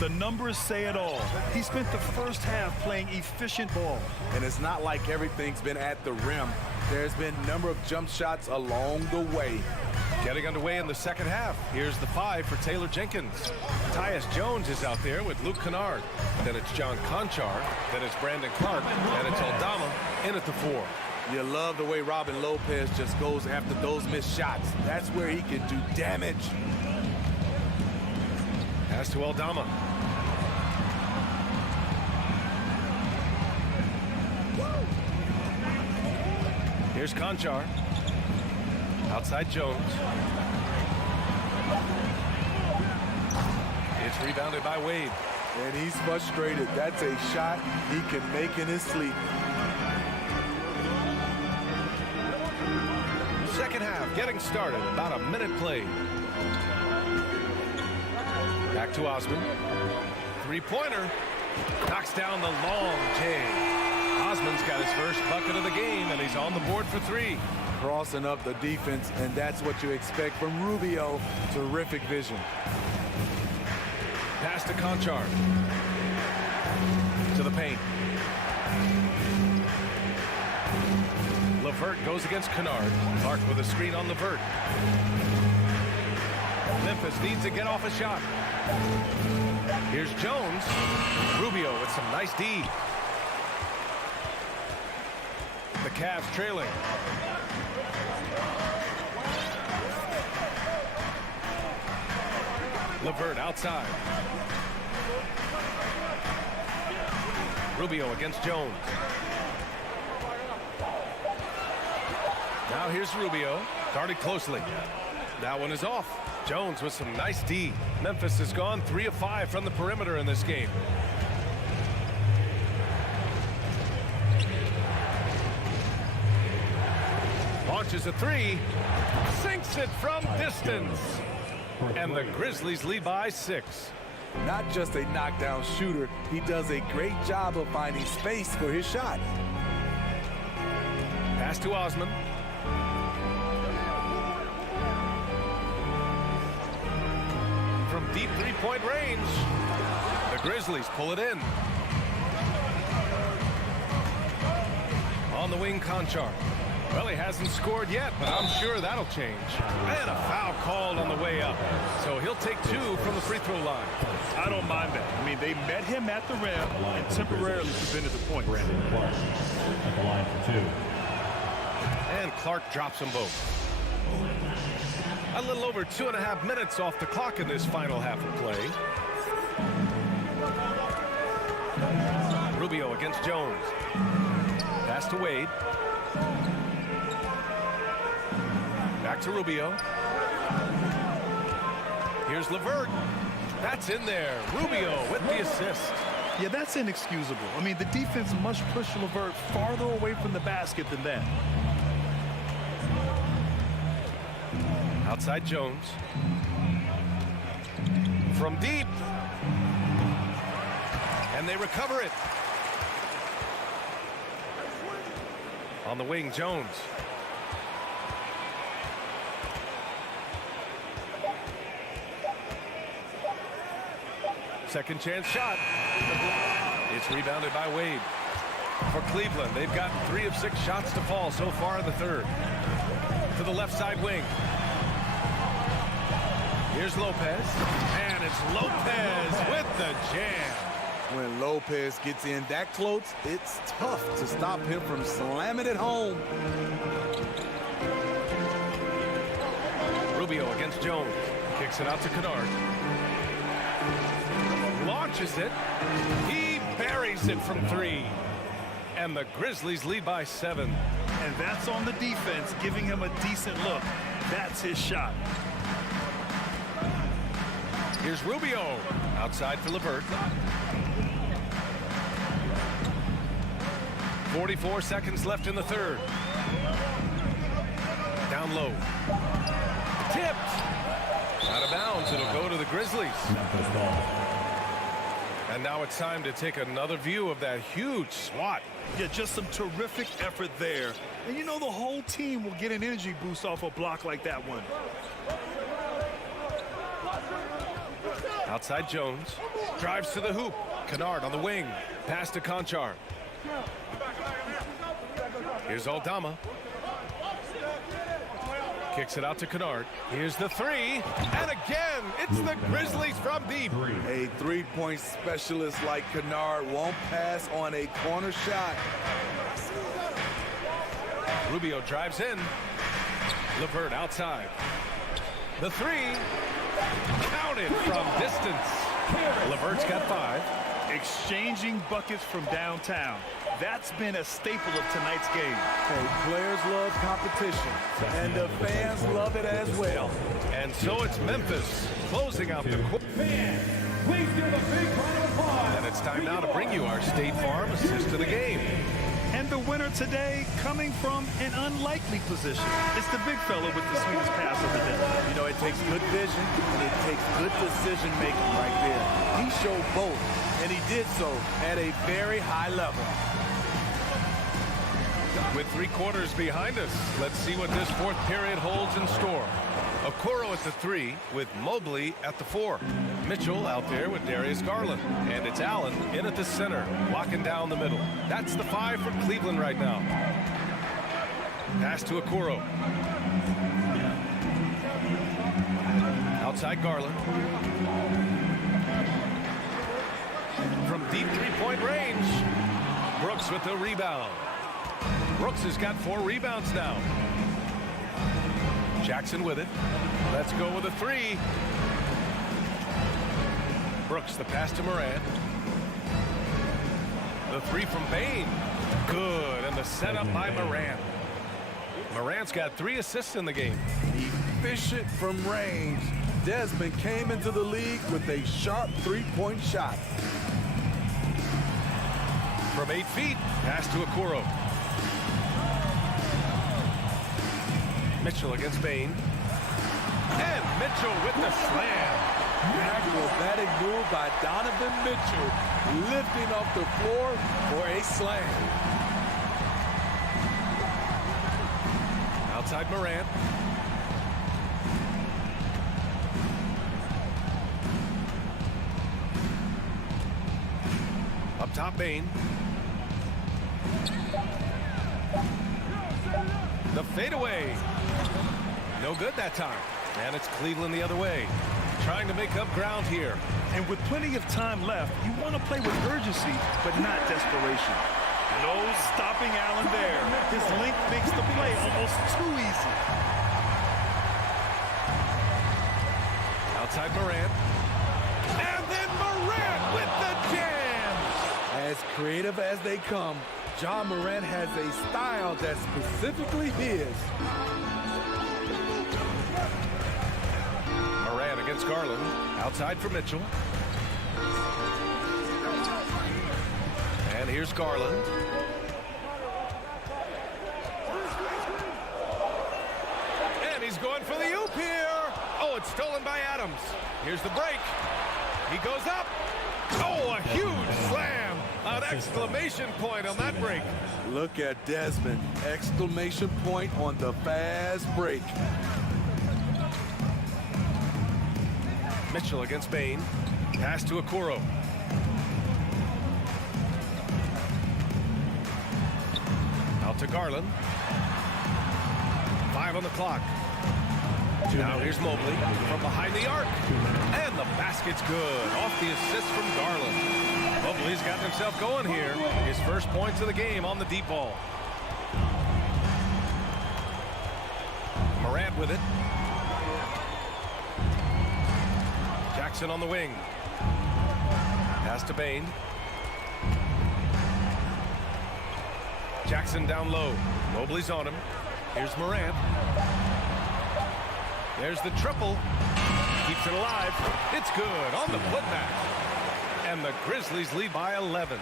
The numbers say it all. He spent the first half playing efficient ball. And it's not like everything's been at the rim. There's been a number of jump shots along the way. Getting underway in the second half. Here's the 5 for Taylor Jenkins. Tyus Jones is out there with Luke Kennard. Then it's John Conchar. Then it's Brandon Clark. And it's Aldama in at the 4. You love the way Robin Lopez just goes after those missed shots. That's where he can do damage. Pass to Aldama. Here's Conchar. Outside Jones. It's rebounded by Wade. And he's frustrated. That's a shot he can make in his sleep. Second half getting started. About a minute played. Back to Osman. Three-pointer. Knocks down the long J. Osman's got his first bucket of the game, and he's on the board for 3. Crossing up the defense, and that's what you expect from Rubio. Terrific vision. Pass to Conchar. To the paint. LeVert goes against Kennard. Clark with a screen on LeVert. Memphis needs to get off a shot. Here's Jones. Rubio with some nice D. The Cavs trailing. LeVert outside. Rubio against Jones. Now here's Rubio, guarded closely. That one is off. Jones with some nice D. Memphis has gone 3 of 5 from the perimeter in this game. Launches a 3, sinks it from distance. And the Grizzlies lead by 6. Not just a knockdown shooter, he does a great job of finding space for his shot. Pass to Osman. From deep three-point range, the Grizzlies pull it in. On the wing, Conchar. Well, he hasn't scored yet, but I'm sure that'll change. And a foul called on the way up. So he'll take 2 from the free throw line. I don't mind that. I mean, they met him at the rim and temporarily prevented the point. Brandon Clark at the line for 2. And Clark drops them both. A little over 2.5 minutes off the clock in this final half of play. Rubio against Jones. Pass to Wade. Back to Rubio. Here's LeVert. That's in there. Rubio with the assist. Yeah, that's inexcusable. I mean, the defense must push LeVert farther away from the basket than that. Outside Jones. From deep. And they recover it. On the wing, Jones. Second chance shot. It's rebounded by Wade. For Cleveland, they've gotten 3 of 6 shots to fall so far in the third. To the left side wing. Here's Lopez. And it's Lopez with the jam. When Lopez gets in that close, it's tough to stop him from slamming it home. Rubio against Jones. Kicks it out to Kennard. Launches it. He buries it from 3. And the Grizzlies lead by 7. And that's on the defense, giving him a decent look. That's his shot. Here's Rubio. Outside for LeVert. 44 seconds left in the third. Down low. Tipped. Out of bounds. It'll go to the Grizzlies. Memphis ball. And now it's time to take another view of that huge swat. Yeah, just some terrific effort there. And you know the whole team will get an energy boost off a block like that one. Outside Jones. Drives to the hoop. Kennard on the wing. Pass to Conchar. Here's Aldama. Kicks it out to Kennard. Here's the 3. And again, it's the Grizzlies from deep. A three-point specialist like Kennard won't pass on a corner shot. Rubio drives in. LeVert outside. The 3. Counted from distance. LeVert's got 5. Exchanging buckets from downtown. That's been a staple of tonight's game. Hey, players love competition, and the fans love it as well. And so it's Memphis closing out the quarter. Fans, please give a big round of applause. And it's time now to bring you our State Farm assist of the game. And the winner today coming from an unlikely position. It's the big fella with the sweetest pass of the day. You know, it takes good vision, and it takes good decision making right there. He showed both, and he did so at a very high level. With 3 quarters behind us, let's see what this fourth period holds in store. Okoro at the 3 with Mobley at the 4. Mitchell out there with Darius Garland. And it's Allen in at the center, locking down the middle. That's the 5 for Cleveland right now. Pass to Okoro. Outside Garland. From deep 3-point range. Brooks with the rebound. Brooks has got 4 rebounds now. Jackson with it. Let's go with a 3. Brooks, the pass to Morant. The 3 from Bain. Good, and the setup by Morant. Morant's got 3 assists in the game. Efficient from range. Desmond came into the league with a sharp 3-point shot. From 8 feet, pass to Okoro. Mitchell against Bain. And Mitchell with the slam. Acrobatic move by Donovan Mitchell, lifting off the floor for a slam. Outside Morant. Up top Bain. The fadeaway. No good that time. And it's Cleveland the other way. Trying to make up ground here. And with plenty of time left, you want to play with urgency, but not desperation. No stopping Allen there. His length makes the play almost too easy. Outside Morant. And then Morant with the jam. As creative as they come, Ja Morant has a style that's specifically his. Morant against Garland. Outside for Mitchell. And here's Garland. And he's going for the oop here. Oh, it's stolen by Adams. Here's the break. He goes up. Oh, a huge slam. An exclamation point on that break. Look at Desmond. Exclamation point on the fast break. Mitchell against Bain. Pass to Okoro. Out to Garland. 5 on the clock. Now here's Mobley from behind the arc. And the basket's good. Off the assist from Garland. Mobley's got himself going here. His first points of the game on the deep ball. Morant with it. Jackson on the wing. Pass to Bain. Jackson down low. Mobley's on him. Here's Morant. There's the triple. Keeps it alive. It's good on the putback. And the Grizzlies lead by 11.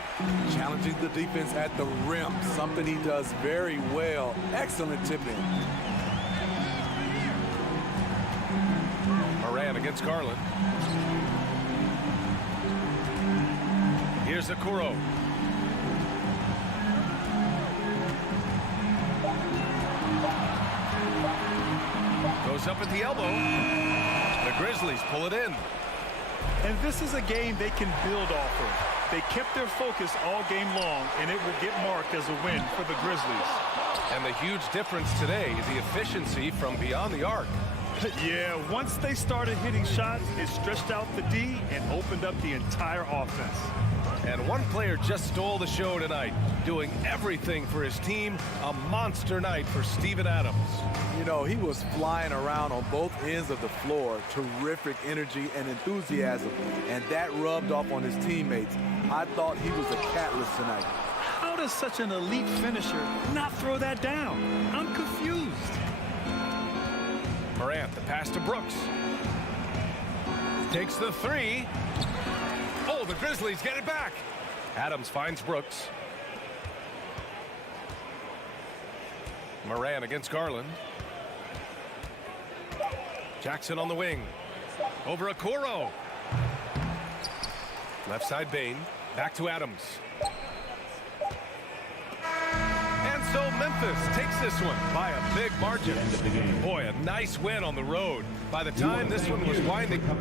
Challenging the defense at the rim. Something he does very well. Excellent tip-in. Morant against Garland. Here's Okoro. Goes up at the elbow. The Grizzlies pull it in. And this is a game they can build off of. They kept their focus all game long, and it will get marked as a win for the Grizzlies. And the huge difference today is the efficiency from beyond the arc. Yeah, once they started hitting shots, it stretched out the D and opened up the entire offense. And one player just stole the show tonight, doing everything for his team. A monster night for Steven Adams. You know, he was flying around on both ends of the floor. Terrific energy and enthusiasm. And that rubbed off on his teammates. I thought he was a catalyst tonight. How does such an elite finisher not throw that down? I'm confused. Morant, the pass to Brooks. Takes the three. Oh, the Grizzlies get it back. Adams finds Brooks. Morant against Garland. Jackson on the wing. Over Okoro. Left side Bain. Back to Adams. And so Memphis takes this one by a big margin. Boy, a nice win on the road. By the time this one was winding up.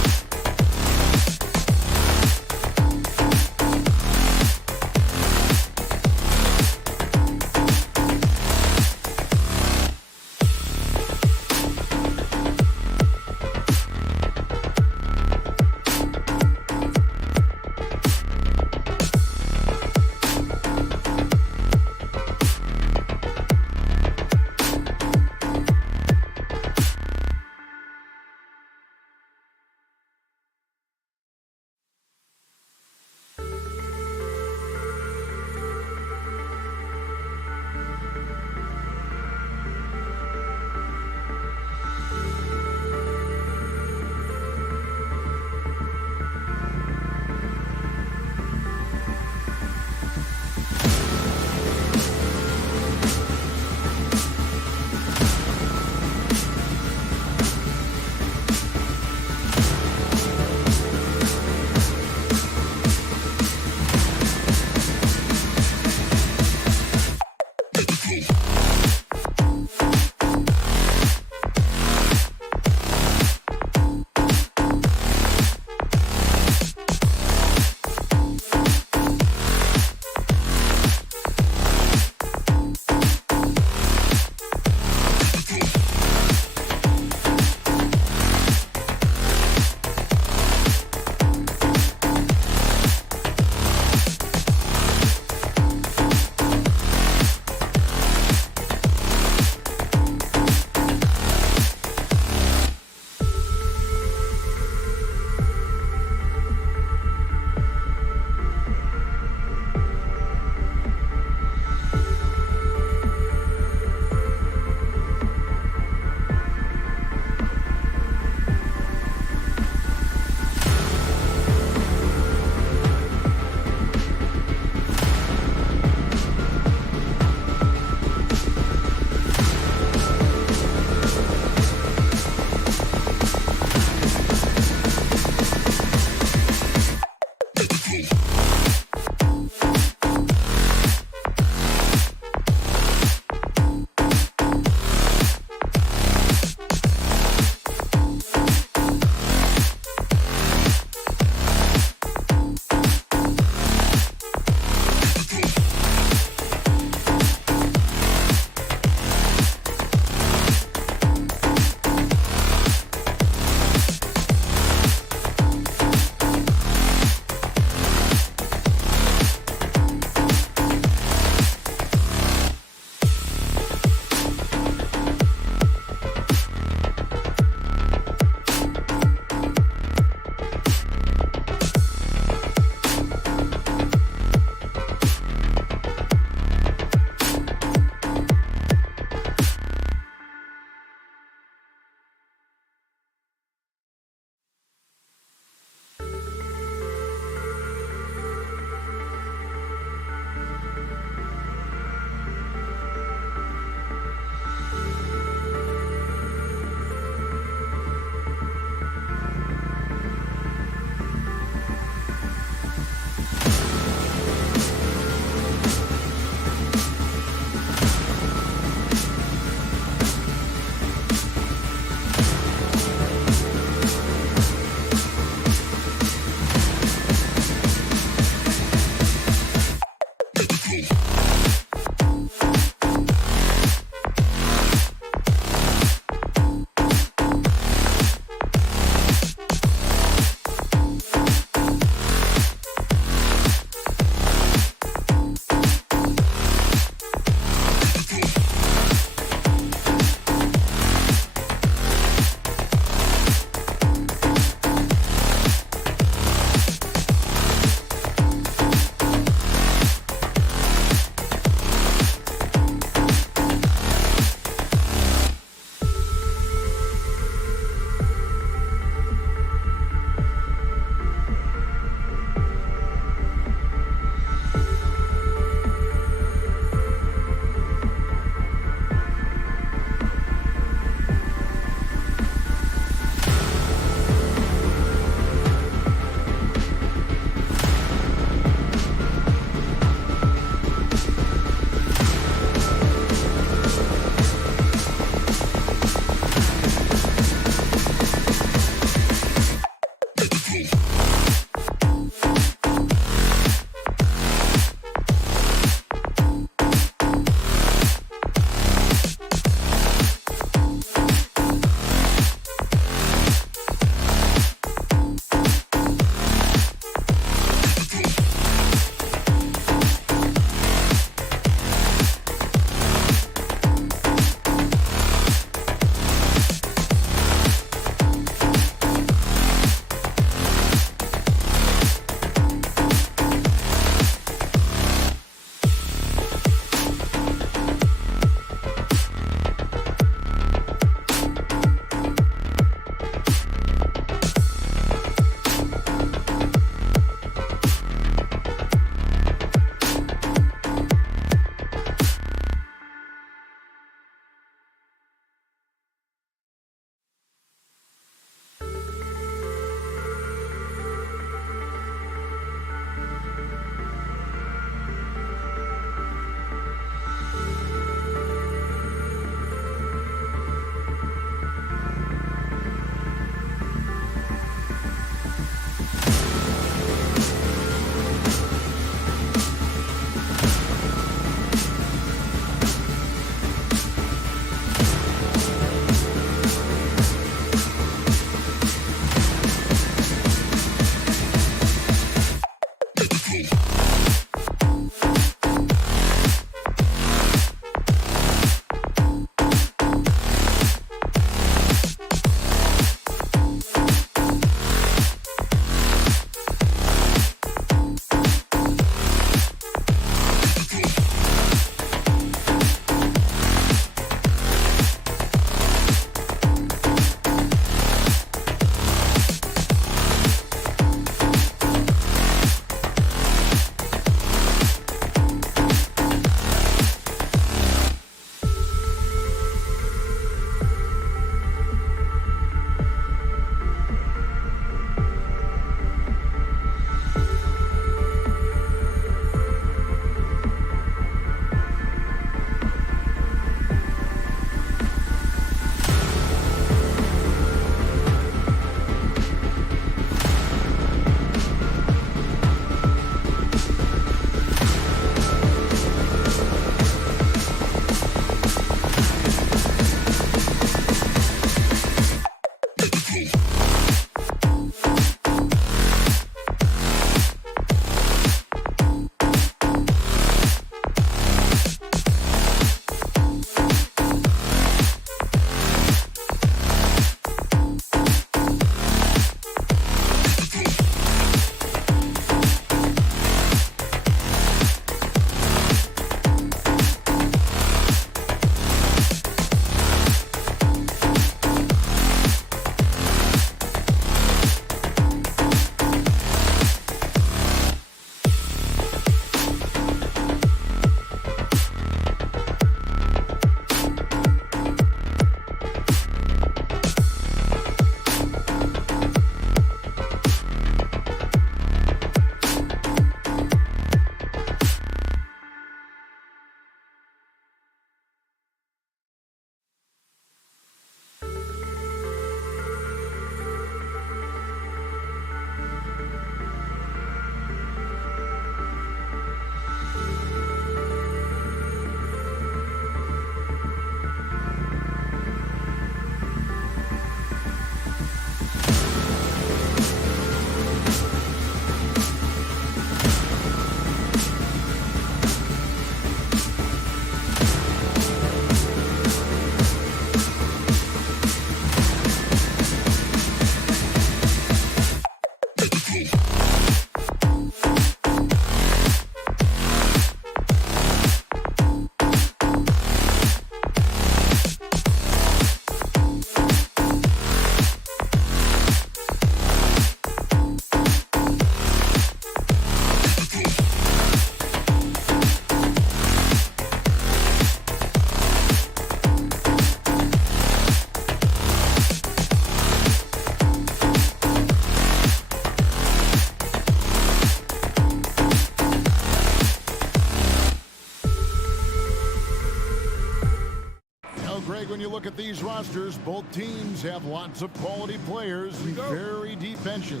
Greg, when you look at these rosters, both teams have lots of quality players and very deep benches.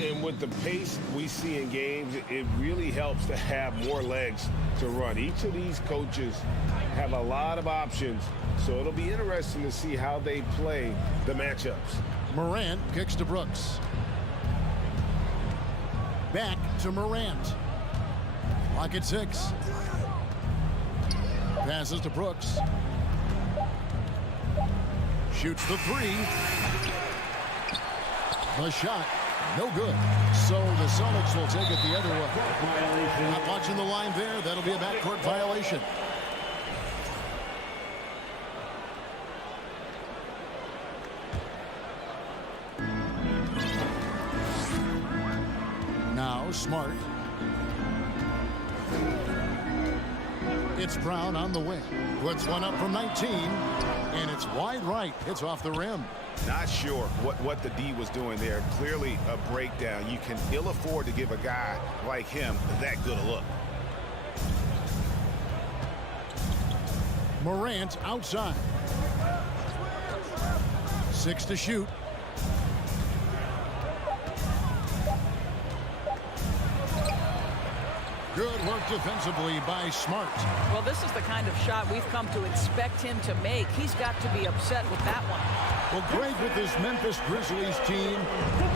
And with the pace we see in games, it really helps to have more legs to run. Each of these coaches have a lot of options, so it'll be interesting to see how they play the matchups. Morant kicks to Brooks. Back to Morant. Lock at 6. Passes to Brooks. Shoots the 3. The shot, no good. So the Celtics will take it the other way. Not watching the line there. That'll be a backcourt violation. Now Smart. It's Brown on the wing. Puts one up from 19, and it's wide right. It's off the rim. Not sure what the D was doing there. Clearly a breakdown. You can ill afford to give a guy like him that good a look. Morant outside. 6 to shoot. Good work defensively by Smart. Well, this is the kind of shot we've come to expect him to make. He's got to be upset with that one. Well, Greg, with this Memphis Grizzlies team,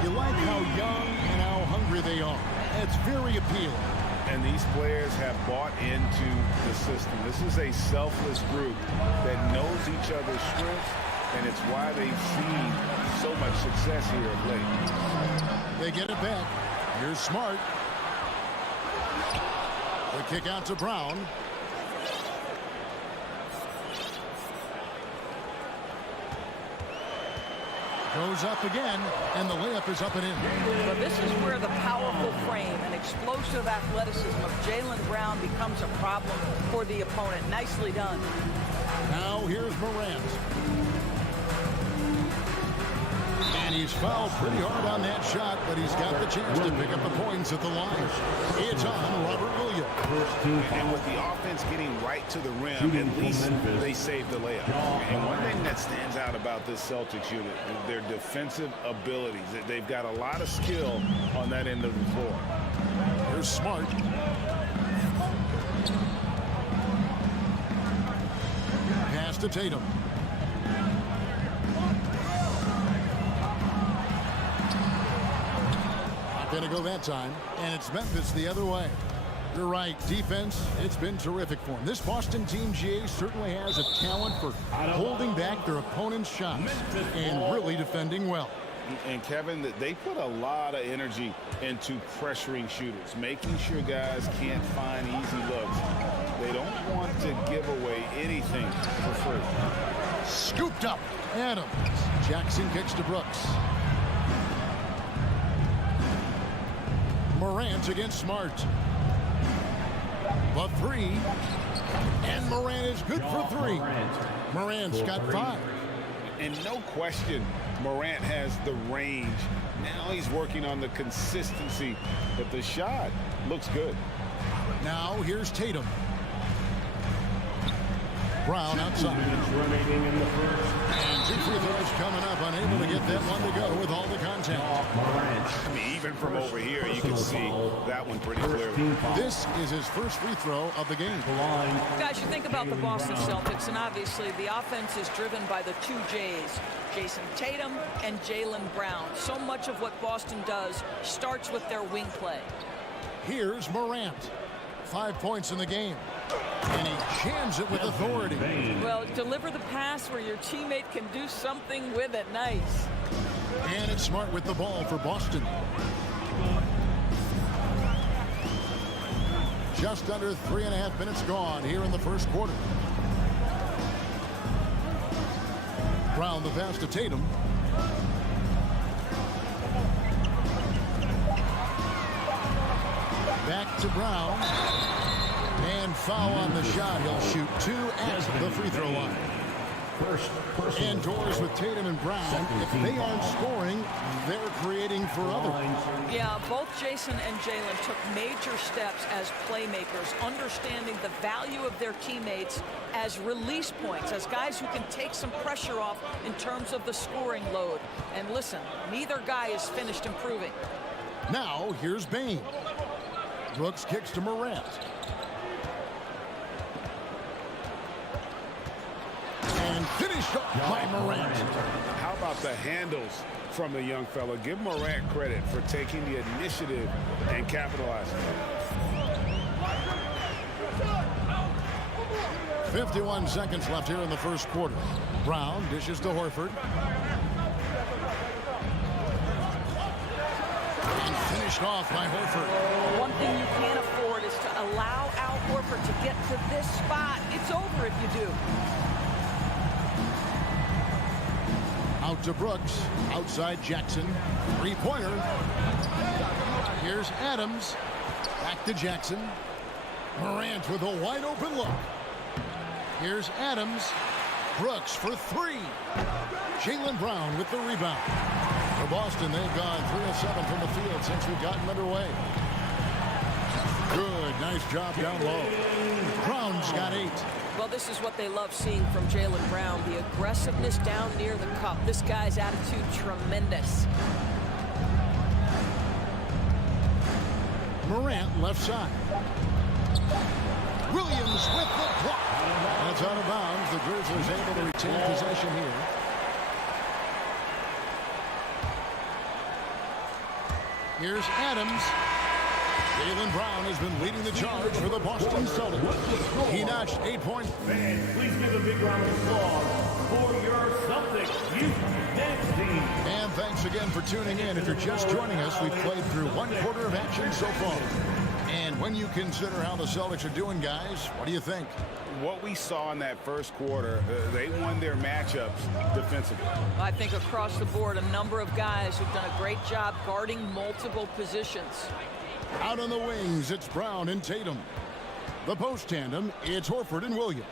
you like how young and how hungry they are. It's very appealing. And these players have bought into the system. This is a selfless group that knows each other's strengths, and it's why they've seen so much success here of late. They get it back. Here's Smart. The kick out to Brown. Goes up again, and the layup is up and in. But this is where the powerful frame and explosive athleticism of Jaylen Brown becomes a problem for the opponent. Nicely done. Now here's Morant. And he's fouled pretty hard on that shot, but he's got the chance to pick up the points at the line. It's on Robert Williams. And with the offense getting right to the rim, at least they saved the layup. And one thing that stands out about this Celtics unit is their defensive abilities. They've got a lot of skill on that end of the floor. Here's Smart. Pass to Tatum. Going to go that time, and it's Memphis the other way. You're right, defense, it's been terrific for them. This Boston team, GA, certainly has a talent for holding back their opponent's shots and really defending well. And Kevin, they put a lot of energy into pressuring shooters, making sure guys can't find easy looks. They don't want to give away anything for free. Scooped up, Adams. Jackson kicks to Brooks. Morant against Smart. The 3. And Morant is good for 3. Morant's got 5. And no question, Morant has the range. Now he's working on the consistency, but the shot looks good. Now here's Tatum. Brown outside. And 2 free throws coming up, unable to get that one to go with all the contact. I mean, even from over here, you can see that one pretty clearly. This is his first free throw of the game. Guys, you think about the Boston Celtics, and obviously the offense is driven by the 2 J's, Jason Tatum and Jaylen Brown. So much of what Boston does starts with their wing play. Here's Morant. 5 points in the game. And he jams it with authority. Well, deliver the pass where your teammate can do something with it. Nice. And it's Smart with the ball for Boston. Just under 3.5 minutes gone here in the first quarter. Brown the pass to Tatum. Back to Brown. And foul on the shot. He'll shoot 2 at the free throw line. Indoors with Tatum and Brown, if they aren't scoring, they're creating for others. Yeah, both Jason and Jalen took major steps as playmakers, understanding the value of their teammates as release points, as guys who can take some pressure off in terms of the scoring load. And listen, neither guy is finished improving. Now, here's Bain. Brooks kicks to Morant. And finished off by Morant. How about the handles from the young fella? Give Morant credit for taking the initiative and capitalizing. 51 seconds left here in the first quarter. Brown dishes to Horford. And finished off by Horford. One thing you can't afford is to allow Al Horford to get to this spot. It's over if you do. Out to Brooks. Outside Jackson. Three-pointer. Here's Adams. Back to Jackson. Morant with a wide-open look. Here's Adams. Brooks for three. Jaylen Brown with the rebound. For Boston, they've gone 3 of 7 from the field since we've gotten underway. Good, nice job down low. Brown's got 8. Well, this is what they love seeing from Jaylen Brown, the aggressiveness down near the cup. This guy's attitude, tremendous. Morant left side. Williams with the block. That's out of bounds. The Grizzlies able to retain possession here. Here's Adams. Jaylen Brown has been leading the charge for the Boston Celtics. He notched 8 points. Fans, please give a big round of applause for your Celtics youth dance team. And thanks again for tuning in. If you're just joining us, we've played through 1 quarter of action so far. And when you consider how the Celtics are doing, guys, what do you think? What we saw in that first quarter, they won their matchups defensively. I think across the board, a number of guys who've done a great job guarding multiple positions. Out on the wings, it's Brown and Tatum. The post tandem, it's Horford and Williams.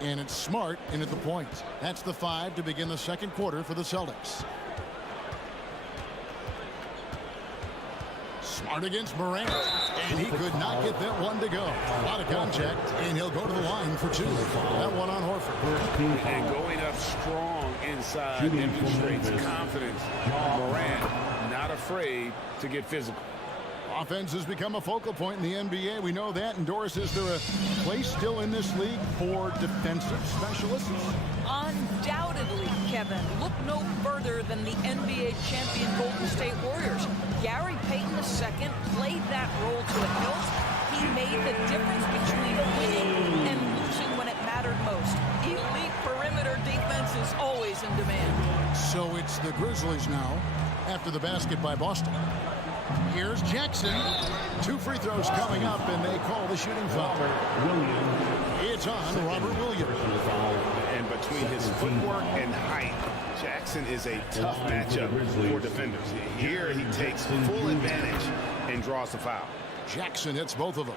And it's Smart in at the point. That's the 5 to begin the second quarter for the Celtics. Smart against Morant. And he could not get that one to go. A lot of contact, and he'll go to the line for 2. That one on Horford. And going up strong inside demonstrates confidence. Morant not afraid to get physical. Offense has become a focal point in the NBA. We know that. And Doris, is there a place still in this league for defensive specialists? Undoubtedly, Kevin. Look no further than the NBA champion Golden State Warriors. Gary Payton II played that role to a hilt. He made the difference between winning and losing when it mattered most. Elite perimeter defense is always in demand. So it's the Grizzlies now after the basket by Boston. Here's Jackson. 2 free throws coming up, and they call the shooting foul. It's on Robert Williams. And between his footwork and height, Jackson is a tough matchup for defenders. Here he takes full advantage and draws the foul. Jackson hits both of them.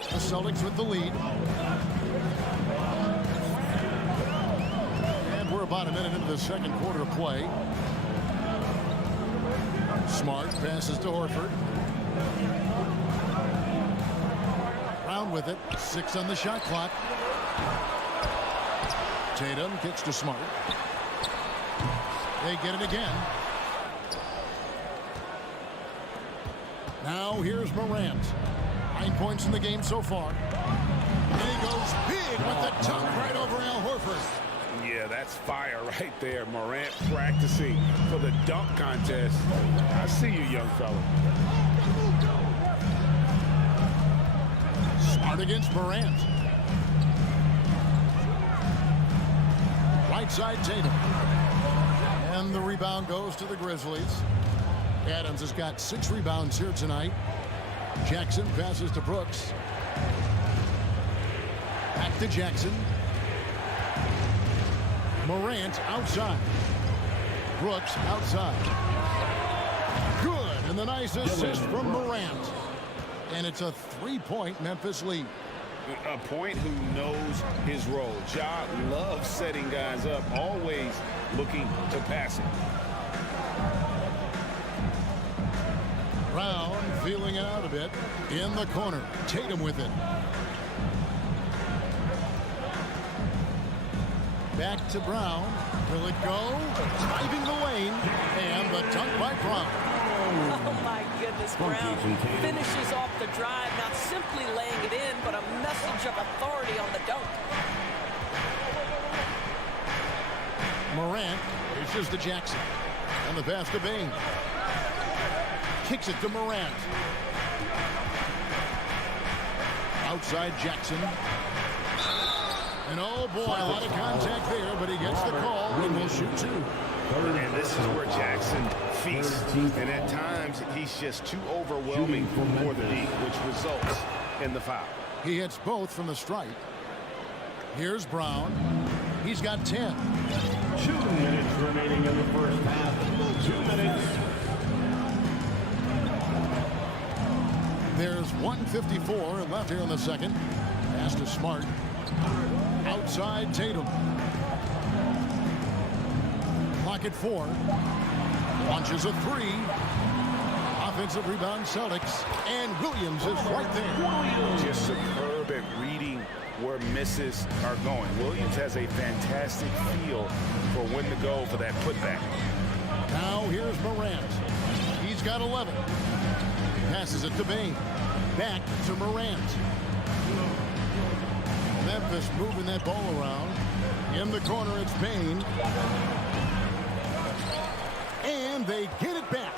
The Celtics with the lead. And we're about a minute into the second quarter of play. Smart passes to Horford. Brown with it. 6 on the shot clock. Tatum kicks to Smart. They get it again. Now here's Morant. 9 points in the game so far. And he goes big with the dunk right over Al Horford. Yeah, that's fire right there. Morant practicing for the dunk contest. I see you, young fella. Smart against Morant. Right side Tatum. And the rebound goes to the Grizzlies. Adams has got 6 rebounds here tonight. Jackson passes to Brooks. Back to Jackson. Morant outside. Brooks outside. Good. And the nice assist from Morant. And it's a 3-point Memphis lead. A point who knows his role. Ja loves setting guys up, always looking to pass it. Brown feeling it out a bit in the corner. Tatum with it. Back to Brown. Will it go? Driving the lane. And the dunk by Brown. Oh, my goodness. Brown finishes off the drive, not simply laying it in, but a message of authority on the dunk. Morant reaches to Jackson. And the pass to Bain. Kicks it to Morant. Outside Jackson. And oh boy, a lot of contact there, but he gets the call and will shoot two. And this is where Jackson feasts. And at times, he's just too overwhelming for the D, which results in the foul. He hits both from the stripe. Here's Brown. He's got 10. 2 minutes remaining in the first half. 2 minutes. There's 1:54 left here in the second. Pass to Smart. Outside Tatum. Clock at 4. Launches a 3. Offensive rebound Celtics. And Williams is right there. Just superb at reading where misses are going. Williams has a fantastic feel for when to go for that putback. Now here's Morant. He's got 11. Passes it to Bain. Back to Morant. Memphis moving that ball around. In the corner, it's Bain. And they get it back.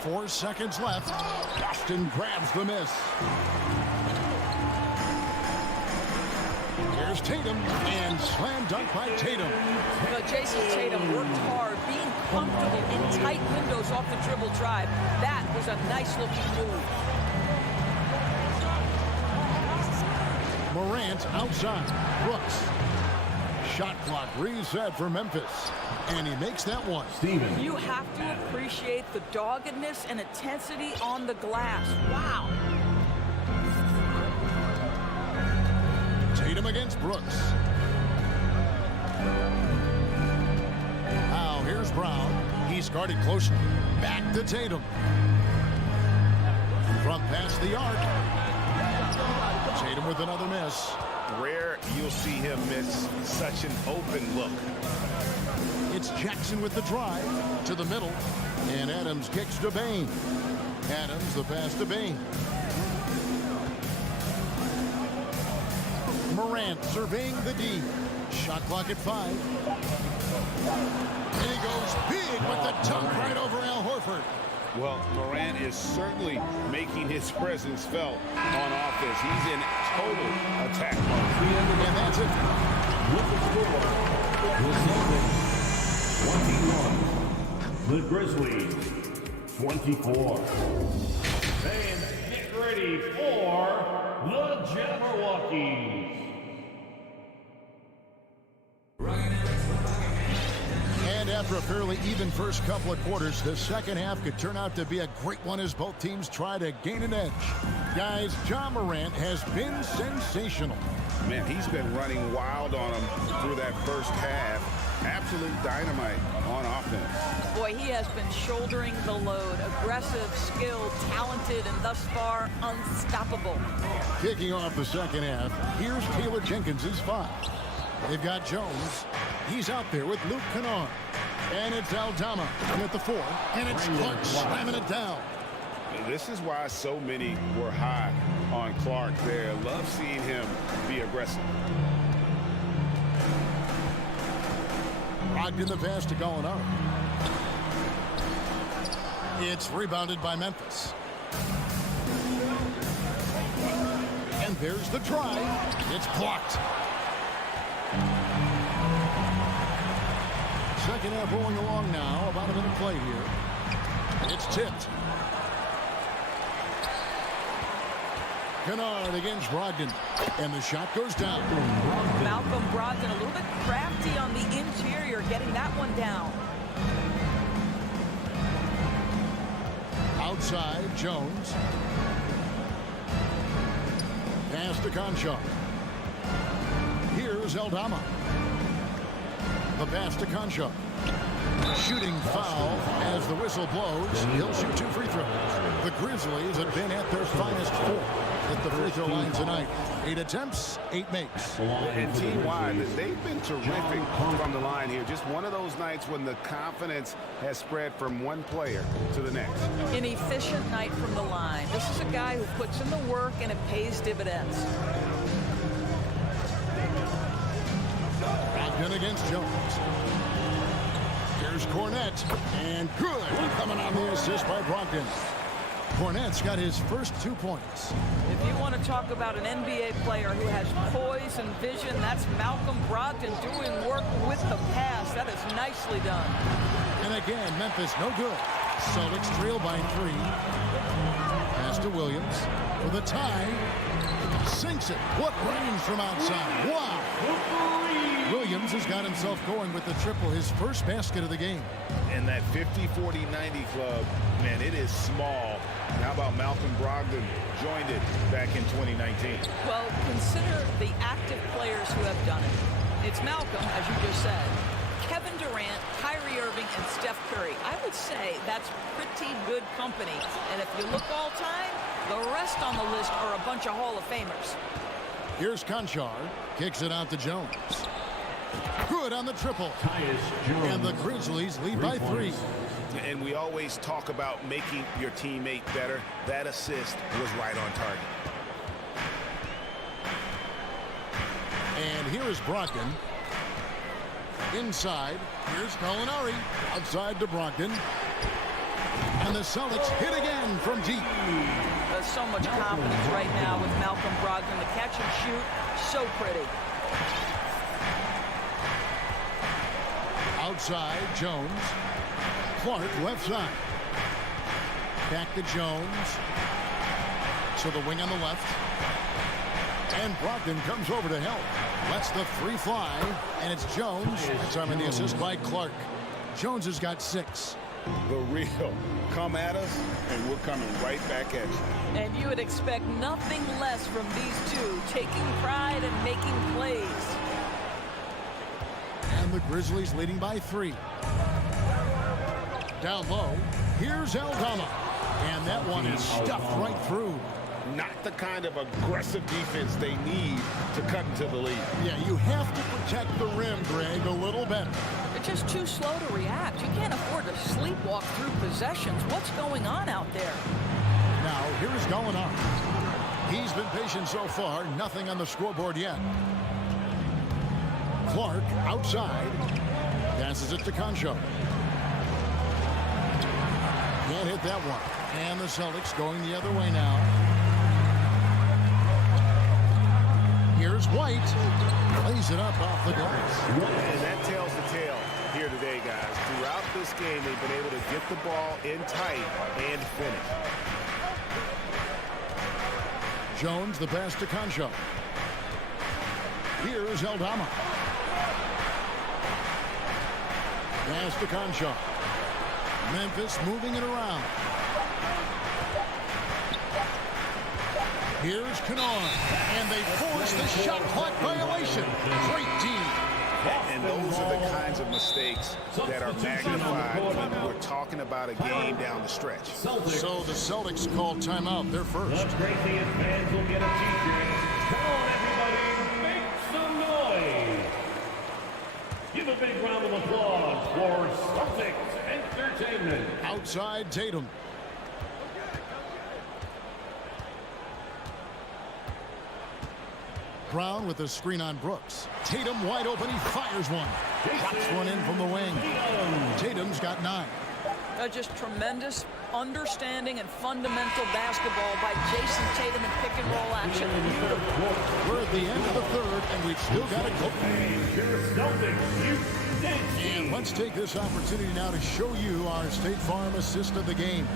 4 seconds left. Boston grabs the miss. Here's Tatum, and slam dunk by Tatum. But Jason Tatum worked hard, being comfortable in tight windows off the dribble drive. That was a nice-looking move. Morant outside. Brooks. Shot clock reset for Memphis. And he makes that one. Steven. You have to appreciate the doggedness and intensity on the glass. Wow. Tatum against Brooks. Now here's Brown. He's guarded closely. Back to Tatum. From past the arc. Tatum with another miss. Rare you'll see him miss such an open look. It's Jackson with the drive to the middle. And Adams kicks to Bain. Adams the pass to Bain. Morant surveying the D. Shot clock at 5. And he goes big with the dunk right over Al Horford. Well, Morant is certainly making his presence felt on offense. He's in total attack mode. And that's it. With the score, the Celtics 21, the Grizzlies 24. And get ready for the Jabberwockies. And after a fairly even first couple of quarters, the second half could turn out to be a great one as both teams try to gain an edge. Guys, Ja Morant has been sensational. Man, he's been running wild on him through that first half. Absolute dynamite on offense. Boy, he has been shouldering the load. Aggressive, skilled, talented, and thus far unstoppable. Kicking off the second half, here's Taylor Jenkins' 5. They've got Jones. He's out there with Luke Kennard. And it's Aldama at the 4. And it's Clark slamming it down. This is why so many were high on Clark there. Love seeing him be aggressive. Brogdon the pass to Gallinari. It's rebounded by Memphis. And there's the drive. It's blocked. Second half rolling along now. About a minute play here. It's tipped. Kennard against Brogdon. And the shot goes down. Malcolm Brogdon a little bit crafty on the interior, getting that one down. Outside, Jones. Pass to Concha. Here's Aldama. The pass to Concha. Shooting foul as the whistle blows. He'll shoot 2 free throws. The Grizzlies have been at their finest 4 at the free throw line tonight. 8 attempts, 8 makes. And team-wide, they've been terrific from the line here. Just one of those nights when the confidence has spread from one player to the next. An efficient night from the line. This is a guy who puts in the work and it pays dividends. Brogdon against Jones. Here's Cornette, and good coming on the assist by Brogdon. Cornette's got his first 2 points. If you want to talk about an NBA player who has poise and vision, that's Malcolm Brogdon doing work with the pass. That is nicely done. And again, Memphis no good. Celtics trail by 3. Pass to Williams for the tie. Sinks it. What range from outside. Wow. Williams has got himself going with the triple, his first basket of the game. And that 50-40-90 club, man, it is small. How about Malcolm Brogdon joined it back in 2019? Well, consider the active players who have done it. It's Malcolm, as you just said, Kevin Durant, Kyrie Irving, and Steph Curry. I would say that's pretty good company. And if you look all time, the rest on the list are a bunch of Hall of Famers. Here's Conchar. Kicks it out to Jones. Good on the triple. And the Grizzlies lead by 3. And we always talk about making your teammate better. That assist was right on target. And here is Brogdon. Inside. Here's Gallinari. Outside to Brogdon. And the Celtics hit again from deep. There's so much confidence right now with Malcolm Brogdon. The catch and shoot, so pretty. Outside, Jones. Clark left side. Back to Jones. So the wing on the left. And Brogdon comes over to help. Lets the 3 fly. And it's Jones. That's on the assist by Clark. Jones has got 6. The real. Come at us, and we're coming right back at you. And you would expect nothing less from these two, taking pride and making plays. And the Grizzlies leading by 3. Down low, here's Aldama. And that one is stuffed right through. Not the kind of aggressive defense they need to cut into the lead. Yeah, you have to protect the rim, Greg, a little better. They're just too slow to react. You can't afford to sleepwalk through possessions. What's going on out there? Now, here is Gallinari. He's been patient so far. Nothing on the scoreboard yet. Clark outside. Passes it to Concho. Can't hit that one. And the Celtics going the other way now. Here's White. Lays it up off the glass. And that tells the tale here today, guys. Throughout this game, they've been able to get the ball in tight and finish. Jones, the pass to Concho. Here's Aldama. Pass to Concho. Memphis moving it around. Here's Kennard. And they force the shot clock violation. Great D. And those are the kinds of mistakes that are magnified when we're talking about a game down the stretch. So the Celtics call timeout. They're first. The craziest fans will get a t-shirt. Come on, everybody, make some noise. Give a big round of applause for Celtics Entertainment. Outside Tatum. Brown with a screen on Brooks. Tatum wide open. He fires one. Drops one in from the wing. Tatum's got 9. Just tremendous understanding and fundamental basketball by Jason Tatum in pick and roll action. We're at the end of the third, and we've still got a goal. And let's take this opportunity now to show you our State Farm assist of the game.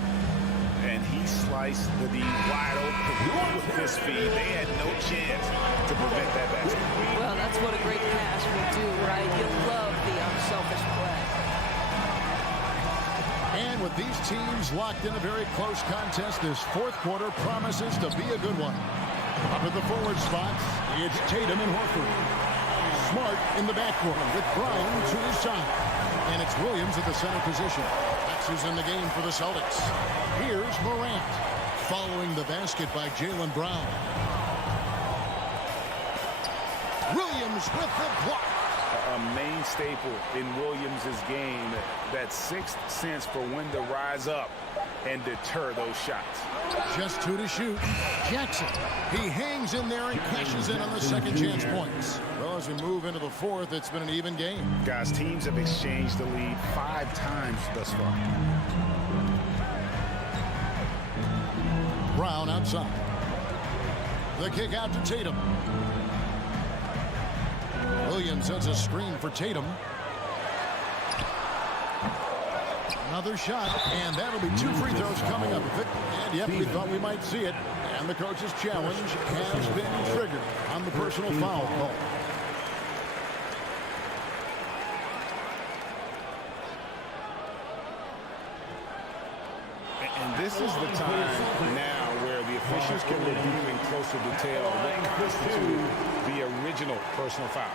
And he sliced the D wide open with his feet. They had no chance to prevent that basket. Well, that's what a great pass will do, right? You love the unselfish play. And And with these teams locked in a very close contest, this fourth quarter promises to be a good one. Up at the forward spots, it's Tatum and Horford. Smart in the backcourt with Brown to his side. And it's Williams at the center position. That's who's in the game for the Celtics. Here's Morant, following the basket by Jaylen Brown. Williams with the block. A main staple in Williams' game, that sixth sense for when to rise up and deter those shots. Just 2 to shoot. Jackson, he hangs in there and cashes in on the second chance points. Well, as we move into the fourth, it's been an even game. Guys, teams have exchanged the lead 5 times thus far. Brown outside. The kick out to Tatum. Williams sets a screen for Tatum. Another shot, and that'll be 2 free throws coming up. And yep, we thought we might see it. And the coach's challenge has been triggered on the personal foul call. And this is the time now where the officials can review in closer detail what constitutes the original personal foul.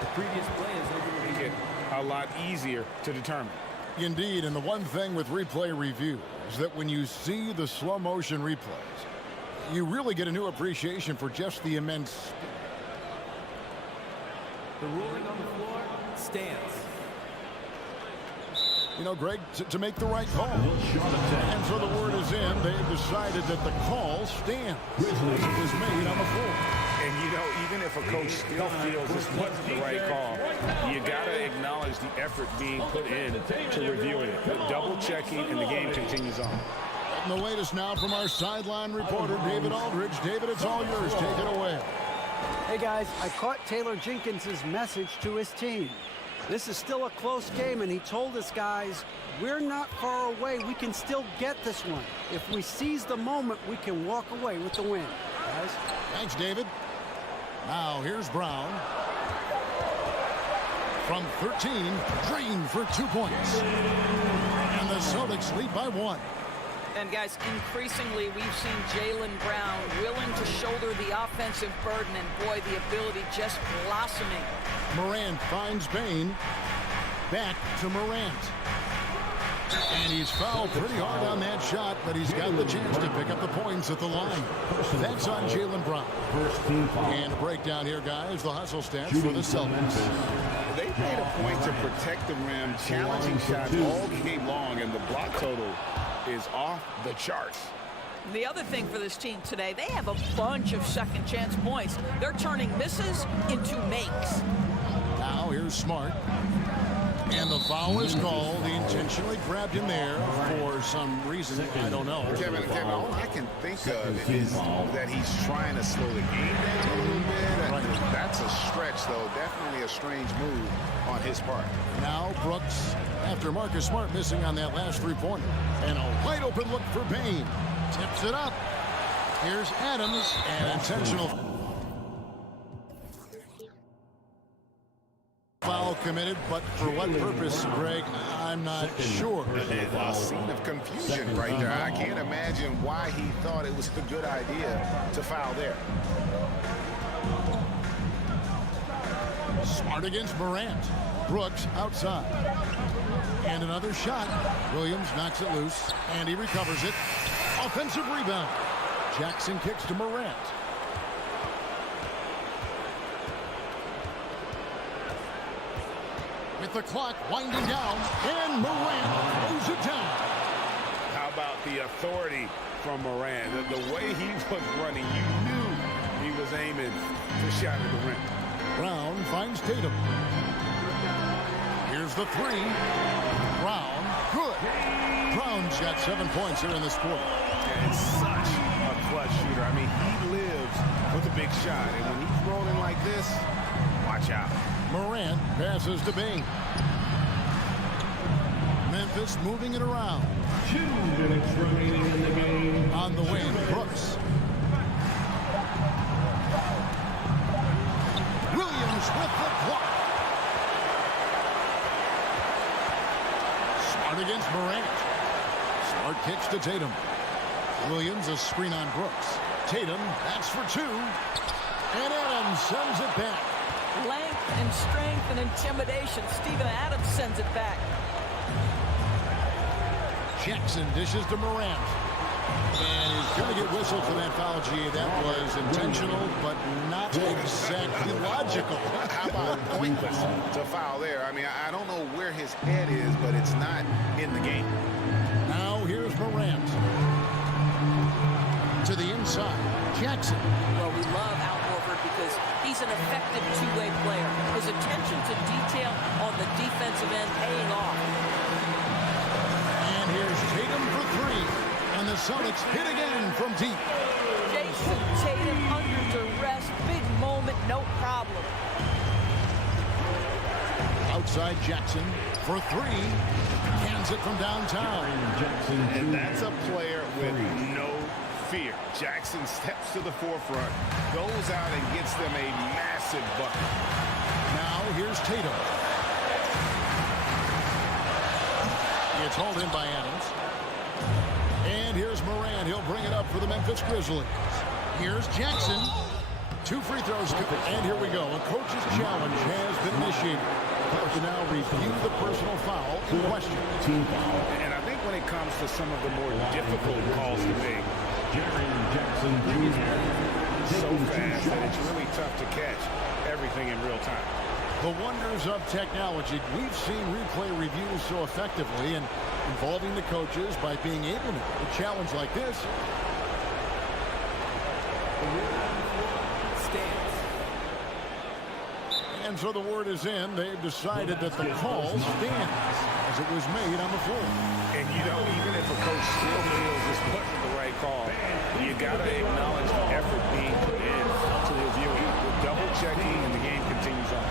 The previous play is make it a lot easier to determine. Indeed, and the one thing with replay review is that when you see the slow motion replays, you really get a new appreciation for just the immense speed. The ruling on the floor stands. You know, Greg, to make the right call. And so the word is in. They've decided that the call stands. It was made on the floor. And, you know, even if a coach still feels this wasn't the right call, you got to acknowledge the effort being put in to reviewing it. The double checking, and the game continues on. And the latest now from our sideline reporter, David Aldridge. David, it's all yours. Take it away. Hey, guys, I caught Taylor Jenkins' message to his team. This is still a close game, and he told us, guys, we're not far away. We can still get this one. If we seize the moment, we can walk away with the win. Guys. Thanks, David. Now, here's Brown. From 13, drained for 2 points. And the Celtics lead by 1. And, guys, increasingly we've seen Jaylen Brown willing to shoulder the offensive burden, and, boy, the ability just blossoming. Morant finds Bain. Back to Morant. And he's fouled pretty hard on that shot, but he's got the chance to pick up the points at the line. That's on Jaylen Brown. And a breakdown here, guys. The hustle stats for the Celtics. They made a point to protect the rim, challenging shots all game long, and the block total is off the charts. The other thing for this team today, they have a bunch of second chance points. They're turning misses into makes. Now here's Smart. And the foul is called. He intentionally grabbed him there for some reason. I don't know. Kevin, all I can think of is that he's trying to slow the game down a little bit. Right. That's a stretch, though. Definitely a strange move on his part. Now Brooks, after Marcus Smart missing on that last three-pointer. And a wide open look for Bain. Tips it up. Here's Adams, and intentional foul committed, but for what purpose, Greg, I'm not sure. A scene of confusion right there. I can't imagine why he thought it was a good idea to foul there. Smart against Morant. Brooks outside. And another shot. Williams knocks it loose, and he recovers it. Offensive rebound. Jackson kicks to Morant. With the clock winding down, and Morant throws it down. How about the authority from Morant? The way he was running, you knew he was aiming to shot at the rim. Brown finds Tatum. Here's the three. Brown, good. Brown's got 7 points here in this quarter. And such a clutch shooter. I mean, he lives with a big shot, and when he's rolling like this, watch out. Morant passes to Bain. Memphis moving it around. 2 minutes remaining in the game. On the wing, Brooks. Williams with the block. Smart against Morant. kicks to Tatum. Williams, a screen on Brooks. Tatum, that's for two. And Adams sends it back. Length and strength and intimidation. Steven Adams sends it back. Jackson dishes to Morant. And he's going to get whistled for that foul, G. That was intentional, but not exactly logical. How about pointless to foul there? I mean, I don't know where his head is, but it's not in the game. Now here's Morant. To the inside. Jackson. Well, we love Al Horford because he's an effective two-way player. His attention to detail on the defensive end paying off. And here's Tatum for three. And the Celtics hit again from deep. Jason Tatum under duress. Big moment, no problem. Outside Jackson for three. Cans it from downtown. And that's a player with no fear. Jackson steps to the forefront, goes out and gets them a massive bucket. Now here's Tatum. It's hauled in by Adams. And here's Morant. He'll bring it up for the Memphis Grizzlies. Here's Jackson. 2 free throws. And here we go. A coach's challenge has been initiated. Have to now review the personal foul in question. And I think when it comes to some of the more difficult calls to make, Jackson so fast that it's really tough to catch everything in real time. The wonders of technology. We've seen replay reviews so effectively and involving the coaches by being able to a challenge like this. Stands. And so the word is in. They've decided that the call stands as it was made on the floor. And you know, even if a coach still feels it's put in the right call, you got to acknowledge the effort being put in to reviewing. Double checking, and the game continues on.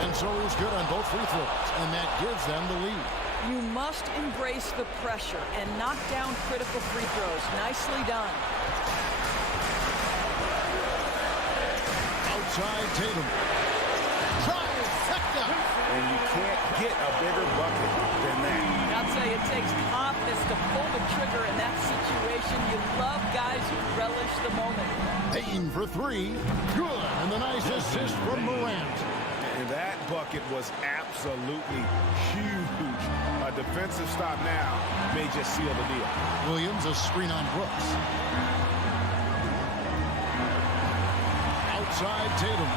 And so he's good on both free throws, and that gives them the lead. You must embrace the pressure and knock down critical free throws. Nicely done. Outside Tatum. Trifecta. And you can't get a bigger bucket than that. I'll tell you, it takes confidence to pull the trigger in that situation. You love guys who relish the moment. Payton for three. Good. And the nice assist from Morant. And that bucket was absolutely huge. A defensive stop now may just seal the deal. Williams, a screen on Brooks. Outside Tatum.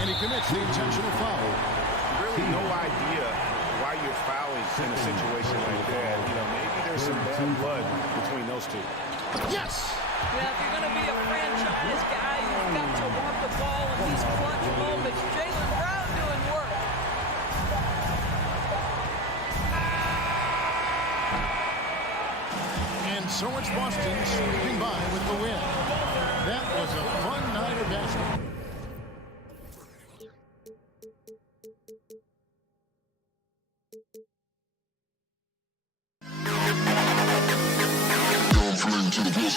And he commits the intentional foul. Really no idea why you're fouling in a situation like that. You know, maybe there's some bad blood between those two. Yes! Yeah, if you're going to be a franchise guy, you've got to want the ball in these clutch moments. Jaylen Brown doing work. And so it's Boston sweeping by with the win. That was a fun night of basketball. To the Bills,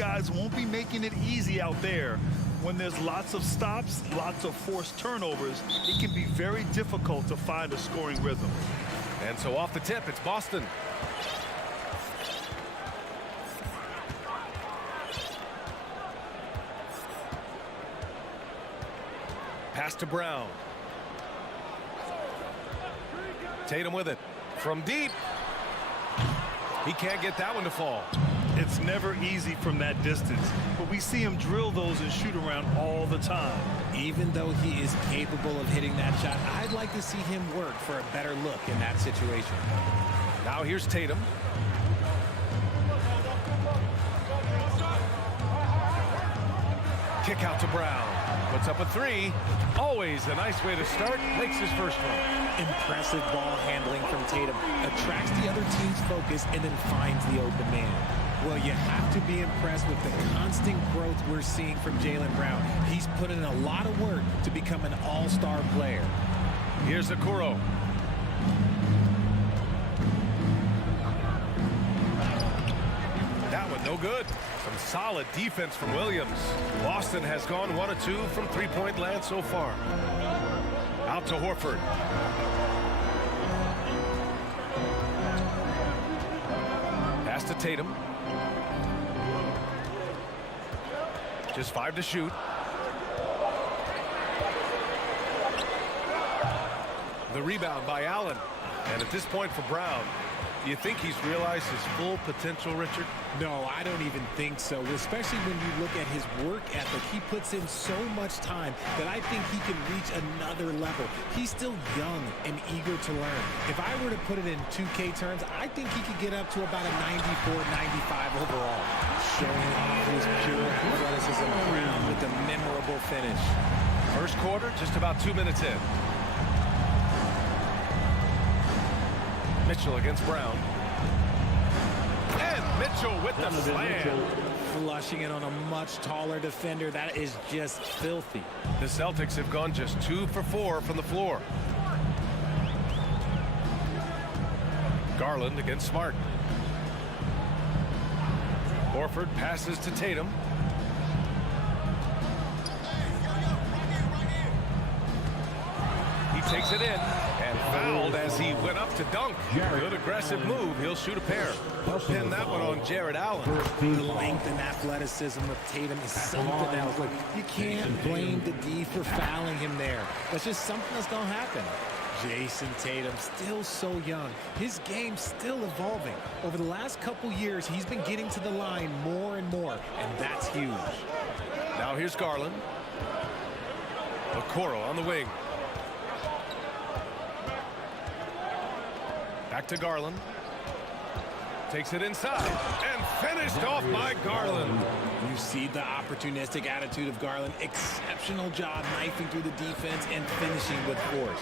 guys won't be making it easy out there. When there's lots of stops, lots of forced turnovers, it can be very difficult to find a scoring rhythm. And so off the tip, it's Boston. Pass to Brown. Tatum with it. From deep. He can't get that one to fall. It's never easy from that distance, but we see him drill those and shoot around all the time. Even though he is capable of hitting that shot, I'd like to see him work for a better look in that situation. Now here's Tatum. Kick out to Brown. Puts up a three. Always a nice way to start. Makes his first one. Impressive ball handling from Tatum. Attracts the other team's focus and then finds the open man. Well, you have to be impressed with the constant growth we're seeing from Jaylen Brown. He's put in a lot of work to become an all-star player. Here's Okoro. That one no good. Some solid defense from Williams. Boston has gone 1 of 2 from three-point land so far. Out to Horford. Pass to Tatum. Just 5 to shoot. The rebound by Allen. And at this point for Brown, do you think he's realized his full potential, Richard? No, I don't even think so, especially when you look at his work ethic. He puts in so much time that I think he can reach another level. He's still young and eager to learn. If I were to put it in 2K terms, I think he could get up to about a 94, 95 overall. Showing off his pure athleticism around with a memorable finish. First quarter, just about 2 minutes in. Mitchell against Brown. And Mitchell with the slam. Flushing it on a much taller defender. That is just filthy. The Celtics have gone just 2 for 4 from the floor. Garland against Smart. Horford passes to Tatum. He takes it in and fouled as he went up to dunk. Good aggressive move. He'll shoot a pair. He'll pin that one on Jared Allen. The length and athleticism of Tatum is something else. Like, you can't blame the D for fouling him there. That's just something that's going to happen. Jason Tatum, still so young. His game's still evolving. Over the last couple years, he's been getting to the line more and more, and that's huge. Now here's Garland. Okoro on the wing. Back to Garland. Takes it inside and finished off by Garland. You see the opportunistic attitude of Garland. Exceptional job knifing through the defense and finishing with force.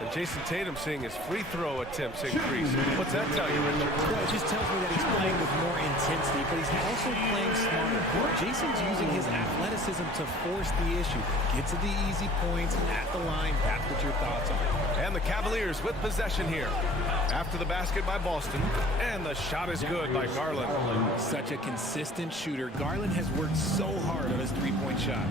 And Jason Tatum seeing his free throw attempts increase. What's that tell you, Richard? Well, it just tells me that he's playing with more intensity, but he's also playing smarter. Jason's using his athleticism to force the issue. Get to the easy points at the line. That's what your thoughts are. And the Cavaliers with possession here. After the basket by Boston. And the shot is good by Garland. Such a consistent shooter. Garland has worked so hard on his three-point shot.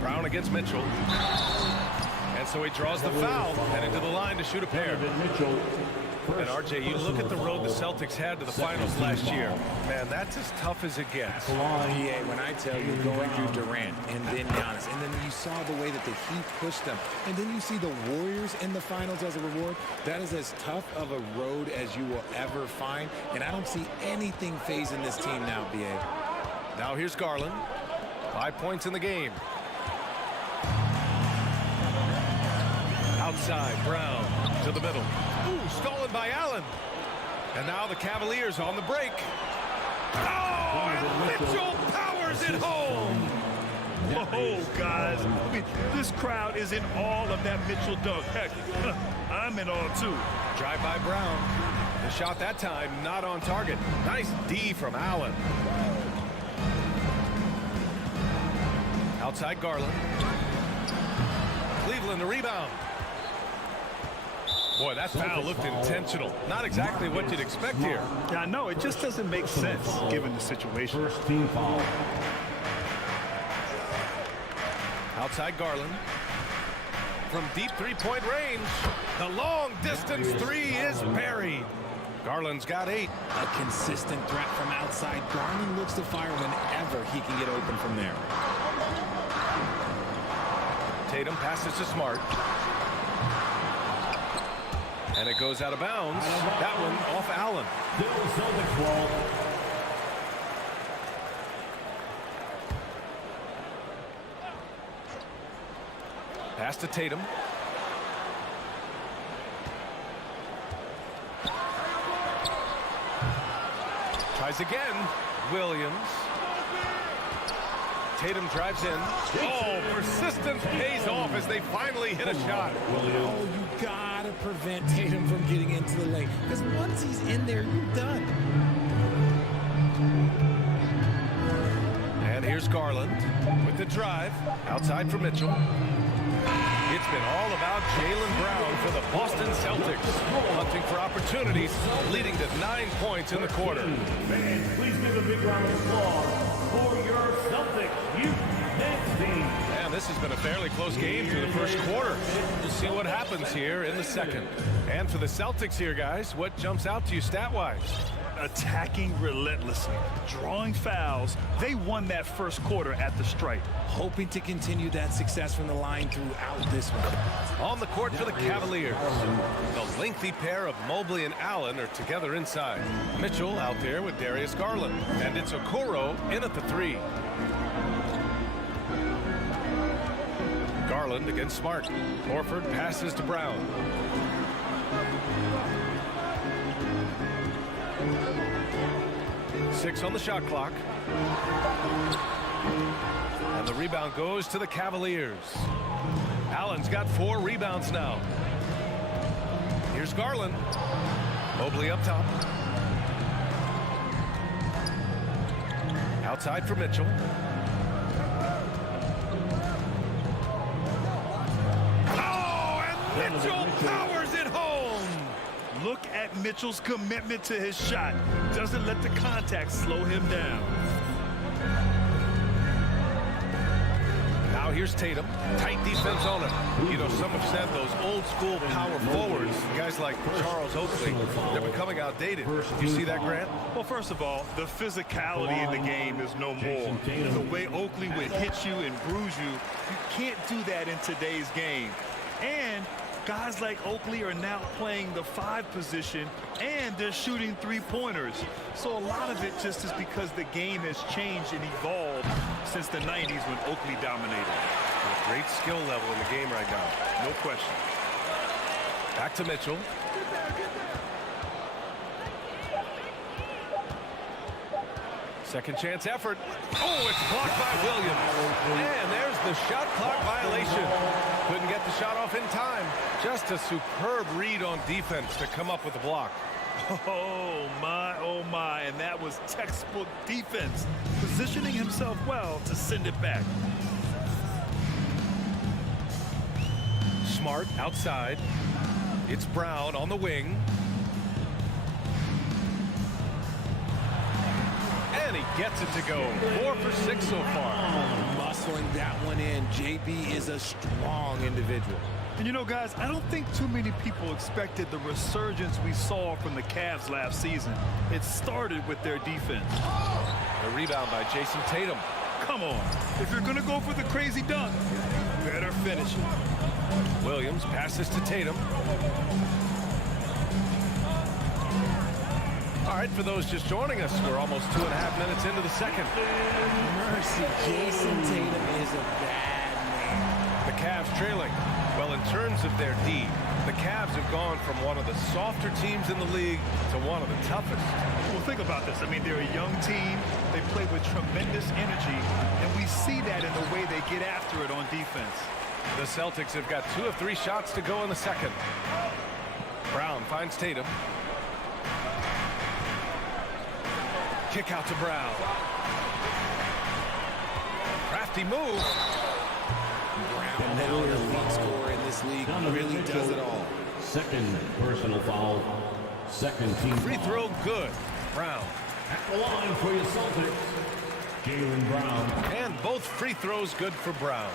Brown against Mitchell. And so he draws the foul, heading to the line to shoot a pair. And RJ, you look at the road the Celtics had to the finals last year. Man, that's as tough as it gets. Yeah, when I tell you, going through Durant and then Giannis, and then you saw the way that the Heat pushed them, and then you see the Warriors in the finals as a reward, that is as tough of a road as you will ever find, and I don't see anything phasing this team now, BA. Now here's Garland. 5 points in the game. Outside, Brown to the middle. Ooh, stolen by Allen. And now the Cavaliers on the break. Oh, and Mitchell powers it home. Oh, guys, I mean, this crowd is in awe of that Mitchell dunk. Heck, I'm in awe, too. Drive by Brown. The shot that time not on target. Nice D from Allen. Outside Garland. Cleveland the rebound. Boy, that foul looked intentional. Not exactly what you'd expect here. Yeah, I know. It just doesn't make sense given the situation. First team foul. Outside Garland. From deep three-point range, the long-distance three is buried. Garland's got 8. A consistent threat from outside. Garland looks to fire whenever he can get open from there. Tatum passes to Smart. And it goes out of bounds. That one off Allen. Celtics ball. Pass to Tatum. Tries again. Williams. Tatum drives in. Oh, persistence pays off as they finally hit a shot. Oh, you gotta prevent Tatum from getting into the lane, because once he's in there, you're done. And here's Garland with the drive. Outside for Mitchell. It's been all about Jaylen Brown for the Boston Celtics. Hunting for opportunities, leading to 9 points in the quarter. Fans, please give a big round of applause for your Celtics youth dance team. And this has been a fairly close game through the first quarter. We'll see what happens here in the second. And for the Celtics here, guys, what jumps out to you stat-wise? Attacking relentlessly, drawing fouls. They won that first quarter at the stripe. Hoping to continue that success from the line throughout this one. On the court for the Cavaliers. The lengthy pair of Mobley and Allen are together inside. Mitchell out there with Darius Garland. And it's Okoro in at the 3. Garland against Smart. Horford passes to Brown. Six on the shot clock. And the rebound goes to the Cavaliers. Allen's got 4 rebounds now. Here's Garland. Mobley up top. Outside for Mitchell. Oh, and Mitchell powers it home. Look at Mitchell's commitment to his shot. Doesn't let the contact slow him down. Now here's Tatum. Tight defense on him. You know, some have said those old school power forwards, guys like Charles Oakley, they're becoming outdated. You see that, Grant? Well, first of all, the physicality in the game is no more. The way Oakley would hit you and bruise you, you can't do that in today's game. And guys like Oakley are now playing the 5 position, and they're shooting 3-pointers. So a lot of it just is because the game has changed and evolved since the 90s when Oakley dominated. A great skill level in the game right now. No question. Back to Mitchell. Second chance effort. Oh, it's blocked by Williams. And there's the shot clock violation. Couldn't get the shot off in time. Just a superb read on defense to come up with the block. Oh my, and that was textbook defense. Positioning himself well to send it back. Smart outside. It's Brown on the wing. And he gets it to go. 4 for 6 so far. Muscling that one in. JB is a strong individual. And you know, guys, I don't think too many people expected the resurgence we saw from the Cavs last season. It started with their defense. The rebound by Jason Tatum. Come on. If you're going to go for the crazy dunk, better finish it. Williams passes to Tatum. All right, for those just joining us, we're almost 2.5 minutes into the second. Mercy, Jason Tatum is a bad man. The Cavs trailing. Well, in terms of their D, the Cavs have gone from one of the softer teams in the league to one of the toughest. Well, think about this. I mean, they're a young team. They play with tremendous energy, and we see that in the way they get after it on defense. The Celtics have got 2 of 3 shots to go in the second. Brown finds Tatum. Kick out to Brown. Crafty move. Brown, now the lead scorer in this league, really does it all. Second personal foul. Second team Free foul. throw good. Brown. At the line for your Celtics, Jaylen Brown. And both free throws good for Brown.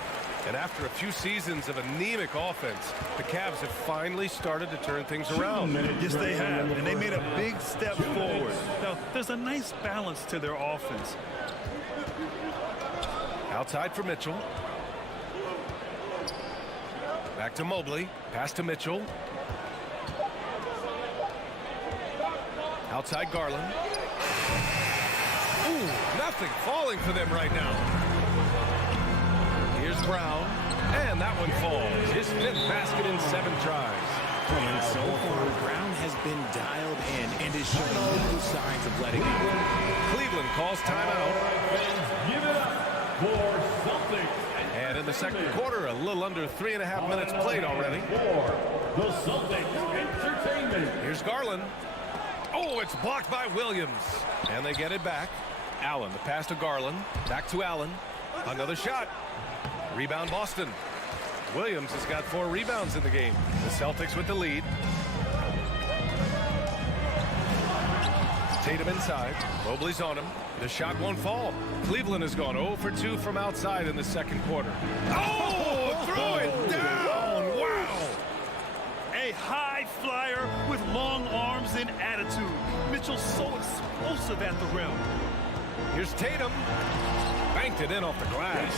And after a few seasons of anemic offense, the Cavs have finally started to turn things around. Yes, they have, and they made a big step forward. Now, there's a nice balance to their offense. Outside for Mitchell. Back to Mobley. Pass to Mitchell. Outside Garland. Ooh, nothing falling for them right now. Here's Brown. And that one falls. His 5th basket in 7 tries. And so far, Brown has been dialed in and is showing no signs of letting up. Cleveland calls timeout. Give it up for Celtics. And in the second quarter, a little under 3.5 minutes played already. For the Celtics Entertainment. Here's Garland. Oh, it's blocked by Williams. And they get it back. Allen, the pass to Garland. Back to Allen. Another shot. Rebound Boston. Williams has got 4 rebounds in the game. The Celtics with the lead. Tatum inside. Mobley's on him. The shot won't fall. Cleveland has gone 0 for 2 from outside in the second quarter. Oh, throw it down. Wow. A high flyer with long arms and attitude. Mitchell's so explosive at the rim. Here's Tatum. Banked it in off the glass.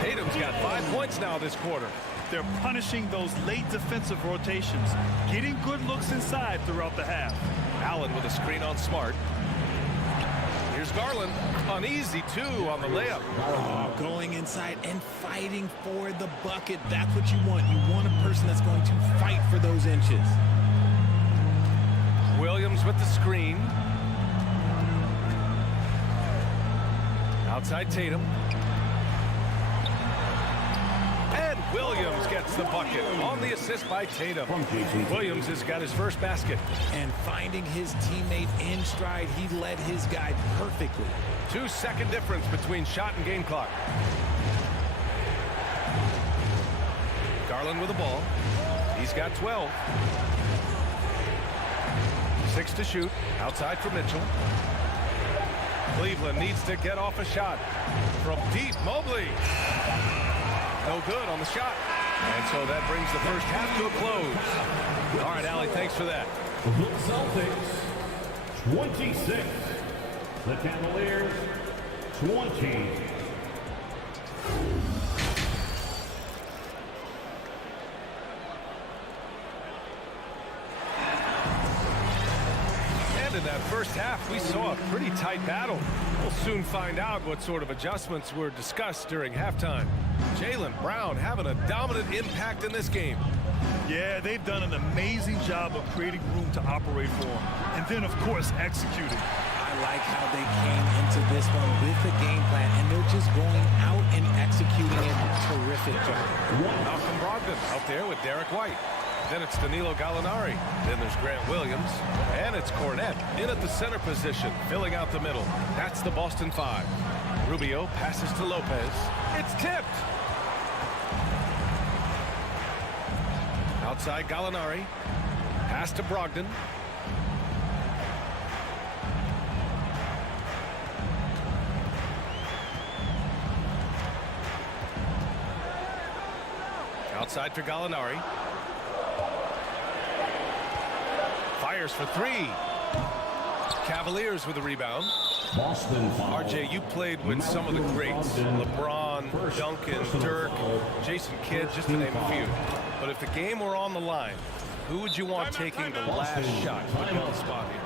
Tatum's got 5 points now this quarter. They're punishing those late defensive rotations, getting good looks inside throughout the half. Allen with a screen on Smart. Here's Garland. Uneasy, too, on the layup. Oh, going inside and fighting for the bucket. That's what you want. You want a person that's going to fight for those inches. Williams with the screen. Outside Tatum. And Williams gets the bucket on the assist by Tatum. Williams has got his first basket. And finding his teammate in stride, he led his guy perfectly. 2-second difference between shot and game clock. Garland with the ball. He's got 12. 6 to shoot. Outside for Mitchell. Cleveland needs to get off a shot. From deep, Mobley. No good on the shot. And so that brings the first half to a close. All right, Allie, thanks for that. The Celtics, 26. The Cavaliers, 20. In that first half, we saw a pretty tight battle. We'll soon find out what sort of adjustments were discussed during halftime. Jaylen Brown having a dominant impact in this game. Yeah, they've done an amazing job of creating room to operate for him. And then, of course, executing. I like how they came into this one with the game plan, and they're just going out and executing it. Terrific job. Malcolm Brogdon out there with Derek White. Then it's Danilo Gallinari. Then there's Grant Williams. And it's Cornette in at the center position, filling out the middle. That's the Boston 5. Rubio passes to Lopez. It's tipped. Outside Gallinari. Pass to Brogdon. Outside for Gallinari. Fires for 3. Cavaliers with a rebound. Boston foul. RJ, you played with some of the greats. LeBron, Duncan, Dirk, Jason Kidd, just to name a few. But if the game were on the line, who would you want taking the last shot to put on the spot here?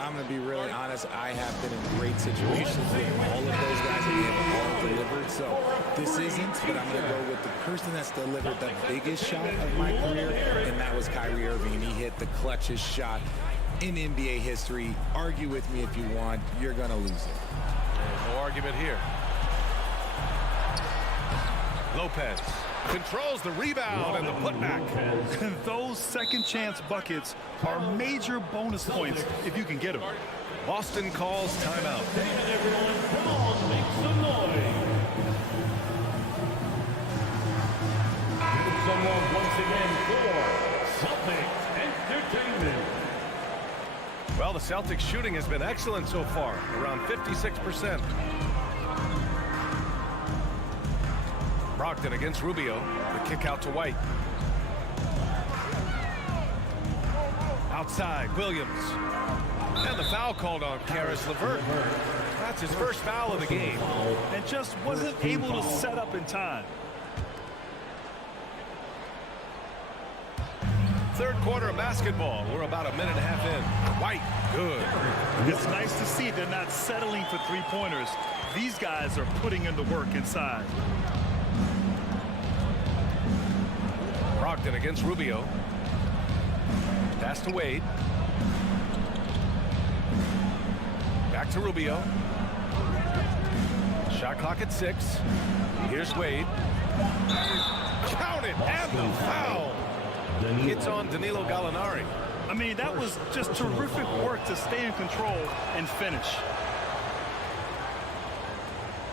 I'm going to be really honest. I have been in great situations with all of those guys, and they have all delivered. So this isn't, but I'm going to go with the person that's delivered the biggest shot of my career, and that was Kyrie Irving. He hit the clutchest shot in NBA history. Argue with me if you want. You're going to lose it. No argument here. Lopez controls the rebound and the putback. And those second chance buckets are major bonus points if you can get them. Boston calls timeout. Everyone, come on, make some noise. Give some love once again for Celtics. Well, the Celtics shooting has been excellent so far, around 56%. Brogdon against Rubio. The kick out to White. Outside, Williams. And the foul called on Caris LeVert. That's his first foul of the game. And just wasn't able to set up in time. Third quarter of basketball. We're about a minute and a half in. White, good. It's nice to see they're not settling for three-pointers. These guys are putting in the work inside. Brogdon against Rubio. Pass to Wade. Back to Rubio. Shot clock at 6. Here's Wade. Count it, and the foul. It's on Danilo Gallinari. I mean, that was just terrific work to stay in control and finish.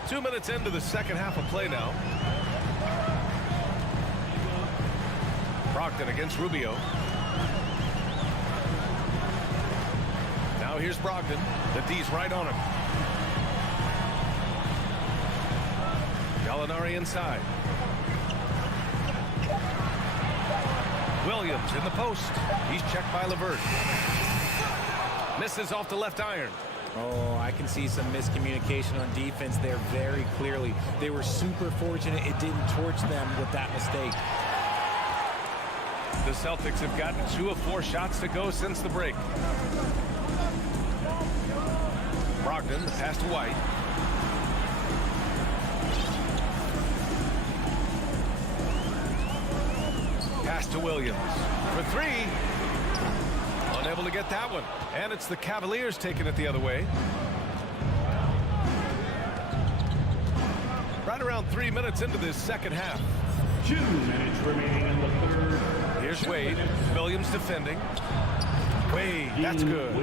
2 minutes into the second half of play now. Brogdon against Rubio. Now here's Brogdon. The D's right on him. Gallinari inside. Williams in the post. He's checked by LeVert. Misses off the left iron. Oh, I can see some miscommunication on defense there very clearly. They were super fortunate it didn't torch them with that mistake. The Celtics have gotten 2 of 4 shots to go since the break. Brogdon, the pass to White. Pass to Williams for 3. Unable to get that one. And it's the Cavaliers taking it the other way. Right around 3 minutes into this second half. 2 minutes remaining in the third. Here's Wade. Williams defending. Wade, that's good.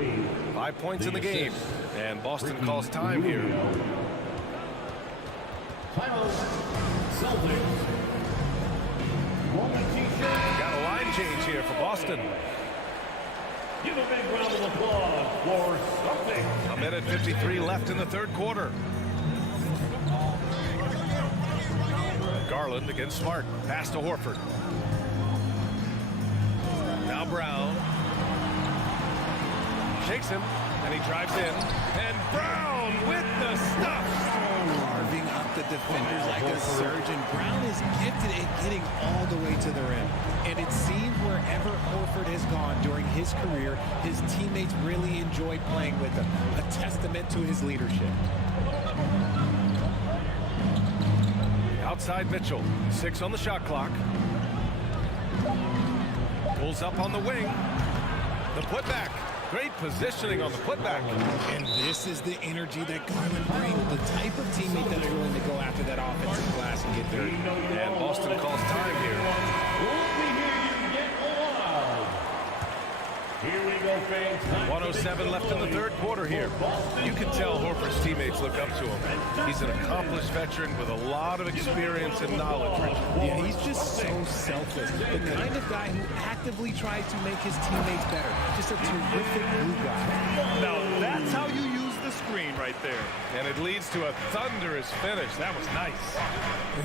5 points in the game. And Boston calls time here. Got a line change here for Boston. Give a big round of applause for Celtics. A minute 53 left in the third quarter. Garland against Smart. Pass to Horford. Now Brown. Shakes him, and he drives in. And Brown with the stuff. Carving up the defenders like a surgeon. Brown is gifted at getting all the way to the rim. And it seems wherever Horford has gone during his career, his teammates really enjoy playing with him. A testament to his leadership. Outside Mitchell. 6 on the shot clock. Pulls up on the wing. The putback. Great positioning on the putback. And this is the energy that Garland brings. The type of teammate that are willing to go after that offensive glass and get dirty. And Boston calls time here. Let me hear you get loud. Here we go, fans. 107 left in the third quarter here. You can tell Horford's teammates look up to him. He's an accomplished veteran with a lot of experience and knowledge. Yeah, he's just so selfless. The kind of guy who actively tries to make his teammates better. Just a terrific glue guy. Now, that's how you use the screen right there. And it leads to a thunderous finish. That was nice.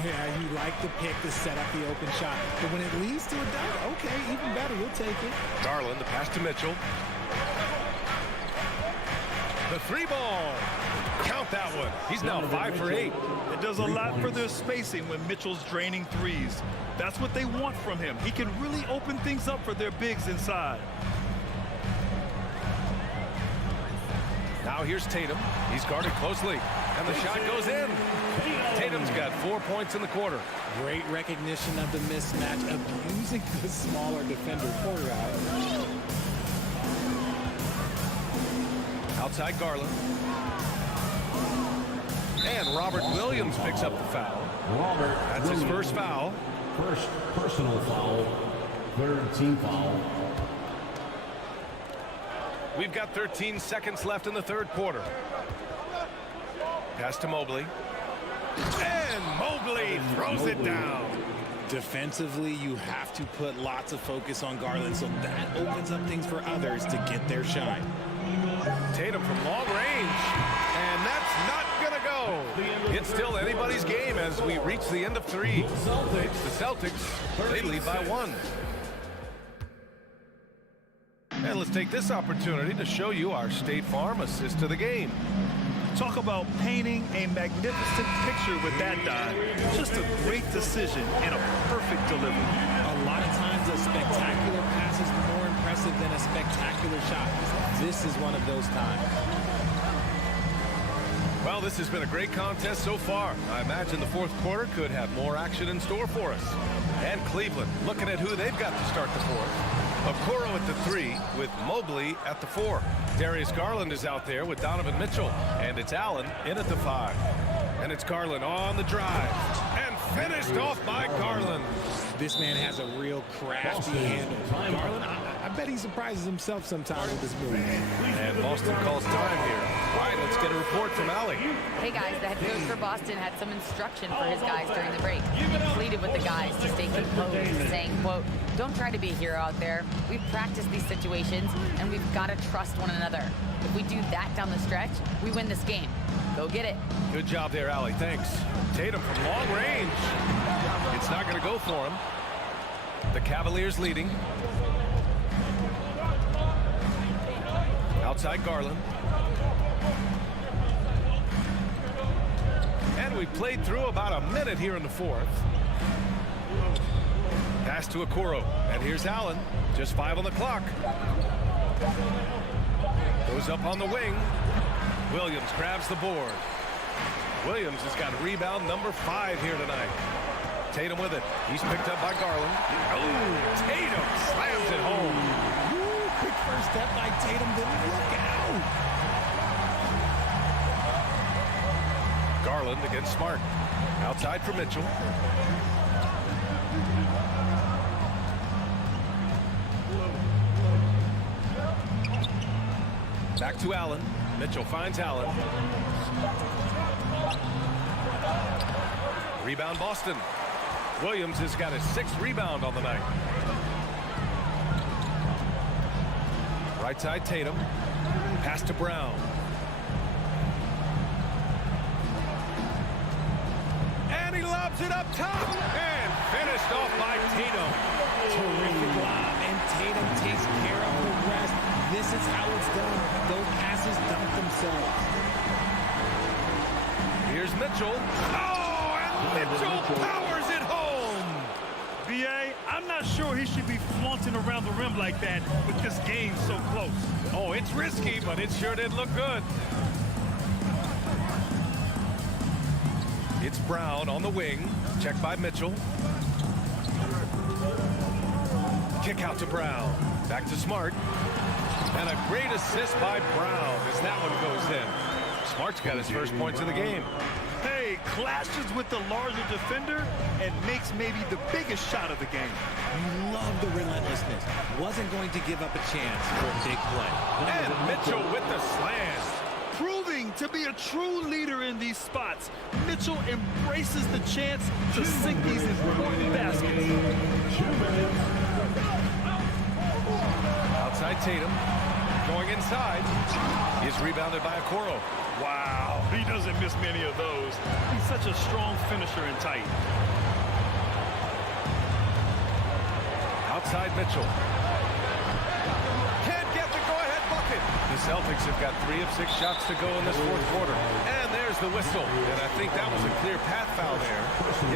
Yeah, he liked the pick to set up the open shot. But when it leads to a dunk, okay, even better, you'll take it. Garland, the pass to Mitchell. The 3-ball. Count that one. He's now 5 for 8. It does a lot for their spacing when Mitchell's draining threes. That's what they want from him. He can really open things up for their bigs inside. Now here's Tatum. He's guarded closely. And the shot goes in. Tatum's got 4 points in the quarter. Great recognition of the mismatch, abusing the smaller defender quarter out. Outside Garland. And Robert Williams picks up the foul. That's his first foul. First personal foul. Third team foul. We've got 13 seconds left in the third quarter. Pass to Mobley. And Mobley throws it down. Defensively, you have to put lots of focus on Garland, so that opens up things for others to get their shine. Tatum from long range, and that's not going to go. It's still anybody's game as we reach the end of 3. It's the Celtics. They lead by 1. And let's take this opportunity to show you our State Farm assist to the game. Talk about painting a magnificent picture with that dive. Just a great decision and a perfect delivery. A lot of times a spectacular pass is more impressive than a spectacular shot. This is one of those times. Well, this has been a great contest so far. I imagine the fourth quarter could have more action in store for us. And Cleveland looking at who they've got to start the fourth. Okoro at the 3 with Mobley at the 4. Darius Garland is out there with Donovan Mitchell. And it's Allen in at the 5. And it's Garland on the drive. And finished off by Garland. This man has a real crafty handle. Garland, I bet he surprises himself sometimes with this move. And Boston calls time here. All right, let's get a report from Allie. Hey guys, the head coach for Boston had some instruction for his guys during the break. He pleaded with the guys to stay composed, saying, quote, "Don't try to be a hero out there. We've practiced these situations, and we've got to trust one another. If we do that down the stretch, we win this game. Go get it." Good job there, Allie. Thanks. Tatum from long range. It's not going to go for him. The Cavaliers leading. Outside Garland. And we played through about a minute here in the fourth. Pass to Okoro. And here's Allen. Just 5 on the clock. Goes up on the wing. Williams grabs the board. Williams has got rebound number 5 here tonight. Tatum with it. He's picked up by Garland. Oh, Tatum slams it home. Ooh, quick first step by Tatum. Then look out. Garland against Smart. Outside for Mitchell. Back to Allen. Mitchell finds Allen. Rebound Boston. Williams has got his 6th rebound on the night. Right side Tatum. Pass to Brown. And he lobs it up top. And finished off by Tatum. Terrific lob, and Tatum takes care of the rest. This is how it's done. Those passes dunk themselves. Here's Mitchell. Oh, and Mitchell powers it home. B.A., I'm not sure he should be flaunting around the rim like that with this game so close. Oh, it's risky, but it sure did look good. It's Brown on the wing. Checked by Mitchell. Kick out to Brown. Back to Smart. And a great assist by Brown as that one goes in. Smart's got his first points of the game. Hey, clashes with the larger defender and makes maybe the biggest shot of the game. You love the relentlessness. Wasn't going to give up a chance for a big play. And Mitchell with the slam. Proving to be a true leader in these spots, Mitchell embraces the chance to sink these important baskets. Outside Tatum. Going inside. He's rebounded by Okoro. Wow, he doesn't miss many of those. He's such a strong finisher and tight. Outside Mitchell. Can't get the go-ahead bucket. The Celtics have got 3 of 6 shots to go in this fourth quarter. And there's the whistle. And I think that was a clear path foul there.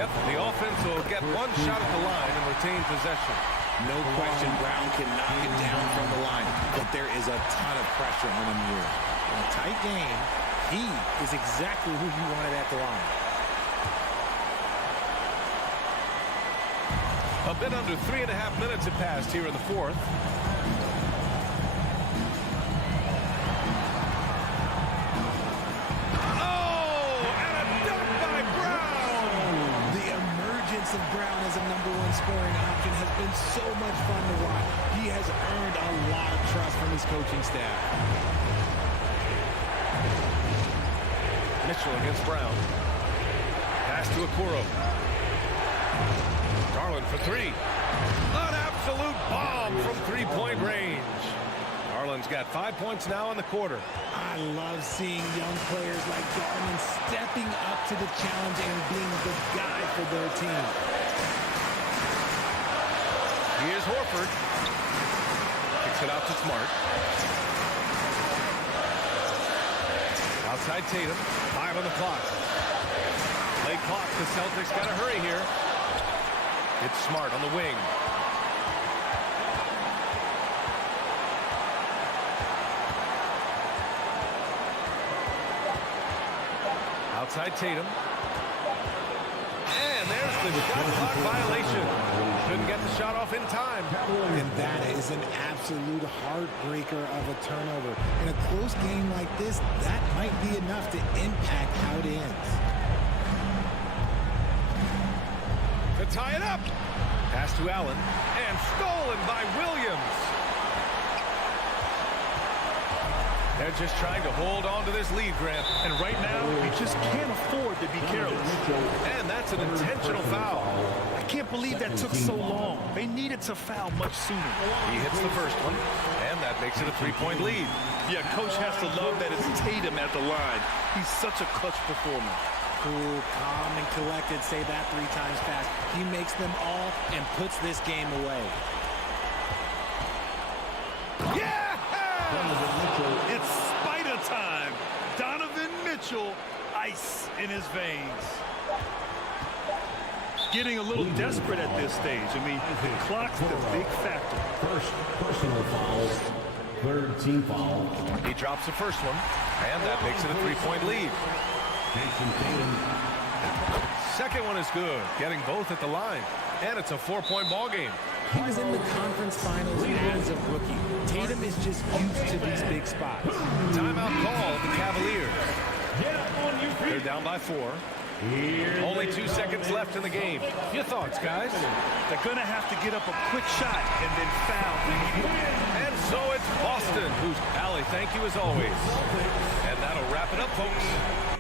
Yep, the offense will get 1 shot at the line and retain possession. No question, Brown can knock it down from the line, but there is a ton of pressure on him here. In a tight game, he is exactly who you wanted at the line. A bit under 3.5 minutes have passed here in the fourth. Of Brown as a #1 scoring option has been so much fun to watch. He has earned a lot of trust from his coaching staff. Mitchell against Brown. Pass to Okoro. Garland for 3. An absolute bomb from 3-point range. Garland Tatum's got 5 points now in the quarter. I love seeing young players like Garland stepping up to the challenge and being the guy for their team. Here's Horford. Kicks it out to Smart. Outside Tatum. 5 on the clock. Late clock. The Celtics got to hurry here. It's Smart on the wing. Outside Tatum. And there's the shot clock violation. Couldn't get the shot off in time. And that is an absolute heartbreaker of a turnover. In a close game like this, that might be enough to impact how it ends. To tie it up. Pass to Allen. And stolen by Williams. They're just trying to hold on to this lead, Grant. And right now, we just can't afford to be careless. And that's an intentional foul. I can't believe that took so long. They needed to foul much sooner. He hits the first one, and that makes it a 3-point lead. Yeah, coach has to love that it's Tatum at the line. He's such a clutch performer. Cool, calm, and collected. Say that 3 times fast. He makes them all and puts this game away. Yeah! It's spider time. Donovan Mitchell, ice in his veins. Getting a little desperate at this stage. I mean, the clock's the big factor. First personal foul, third team foul. He drops the first one, and that makes it a 3-point lead. Second one is good, getting both at the line. And it's a 4-point ball game. He was in the conference finals as a rookie. Tatum is just used to these big spots. Timeout call, the Cavaliers. They're down by 4. Only 2 seconds left in the game. Your thoughts, guys? They're going to have to get up a quick shot and then foul. And so it's Boston, who's Allie, thank you as always. And that'll wrap it up, folks.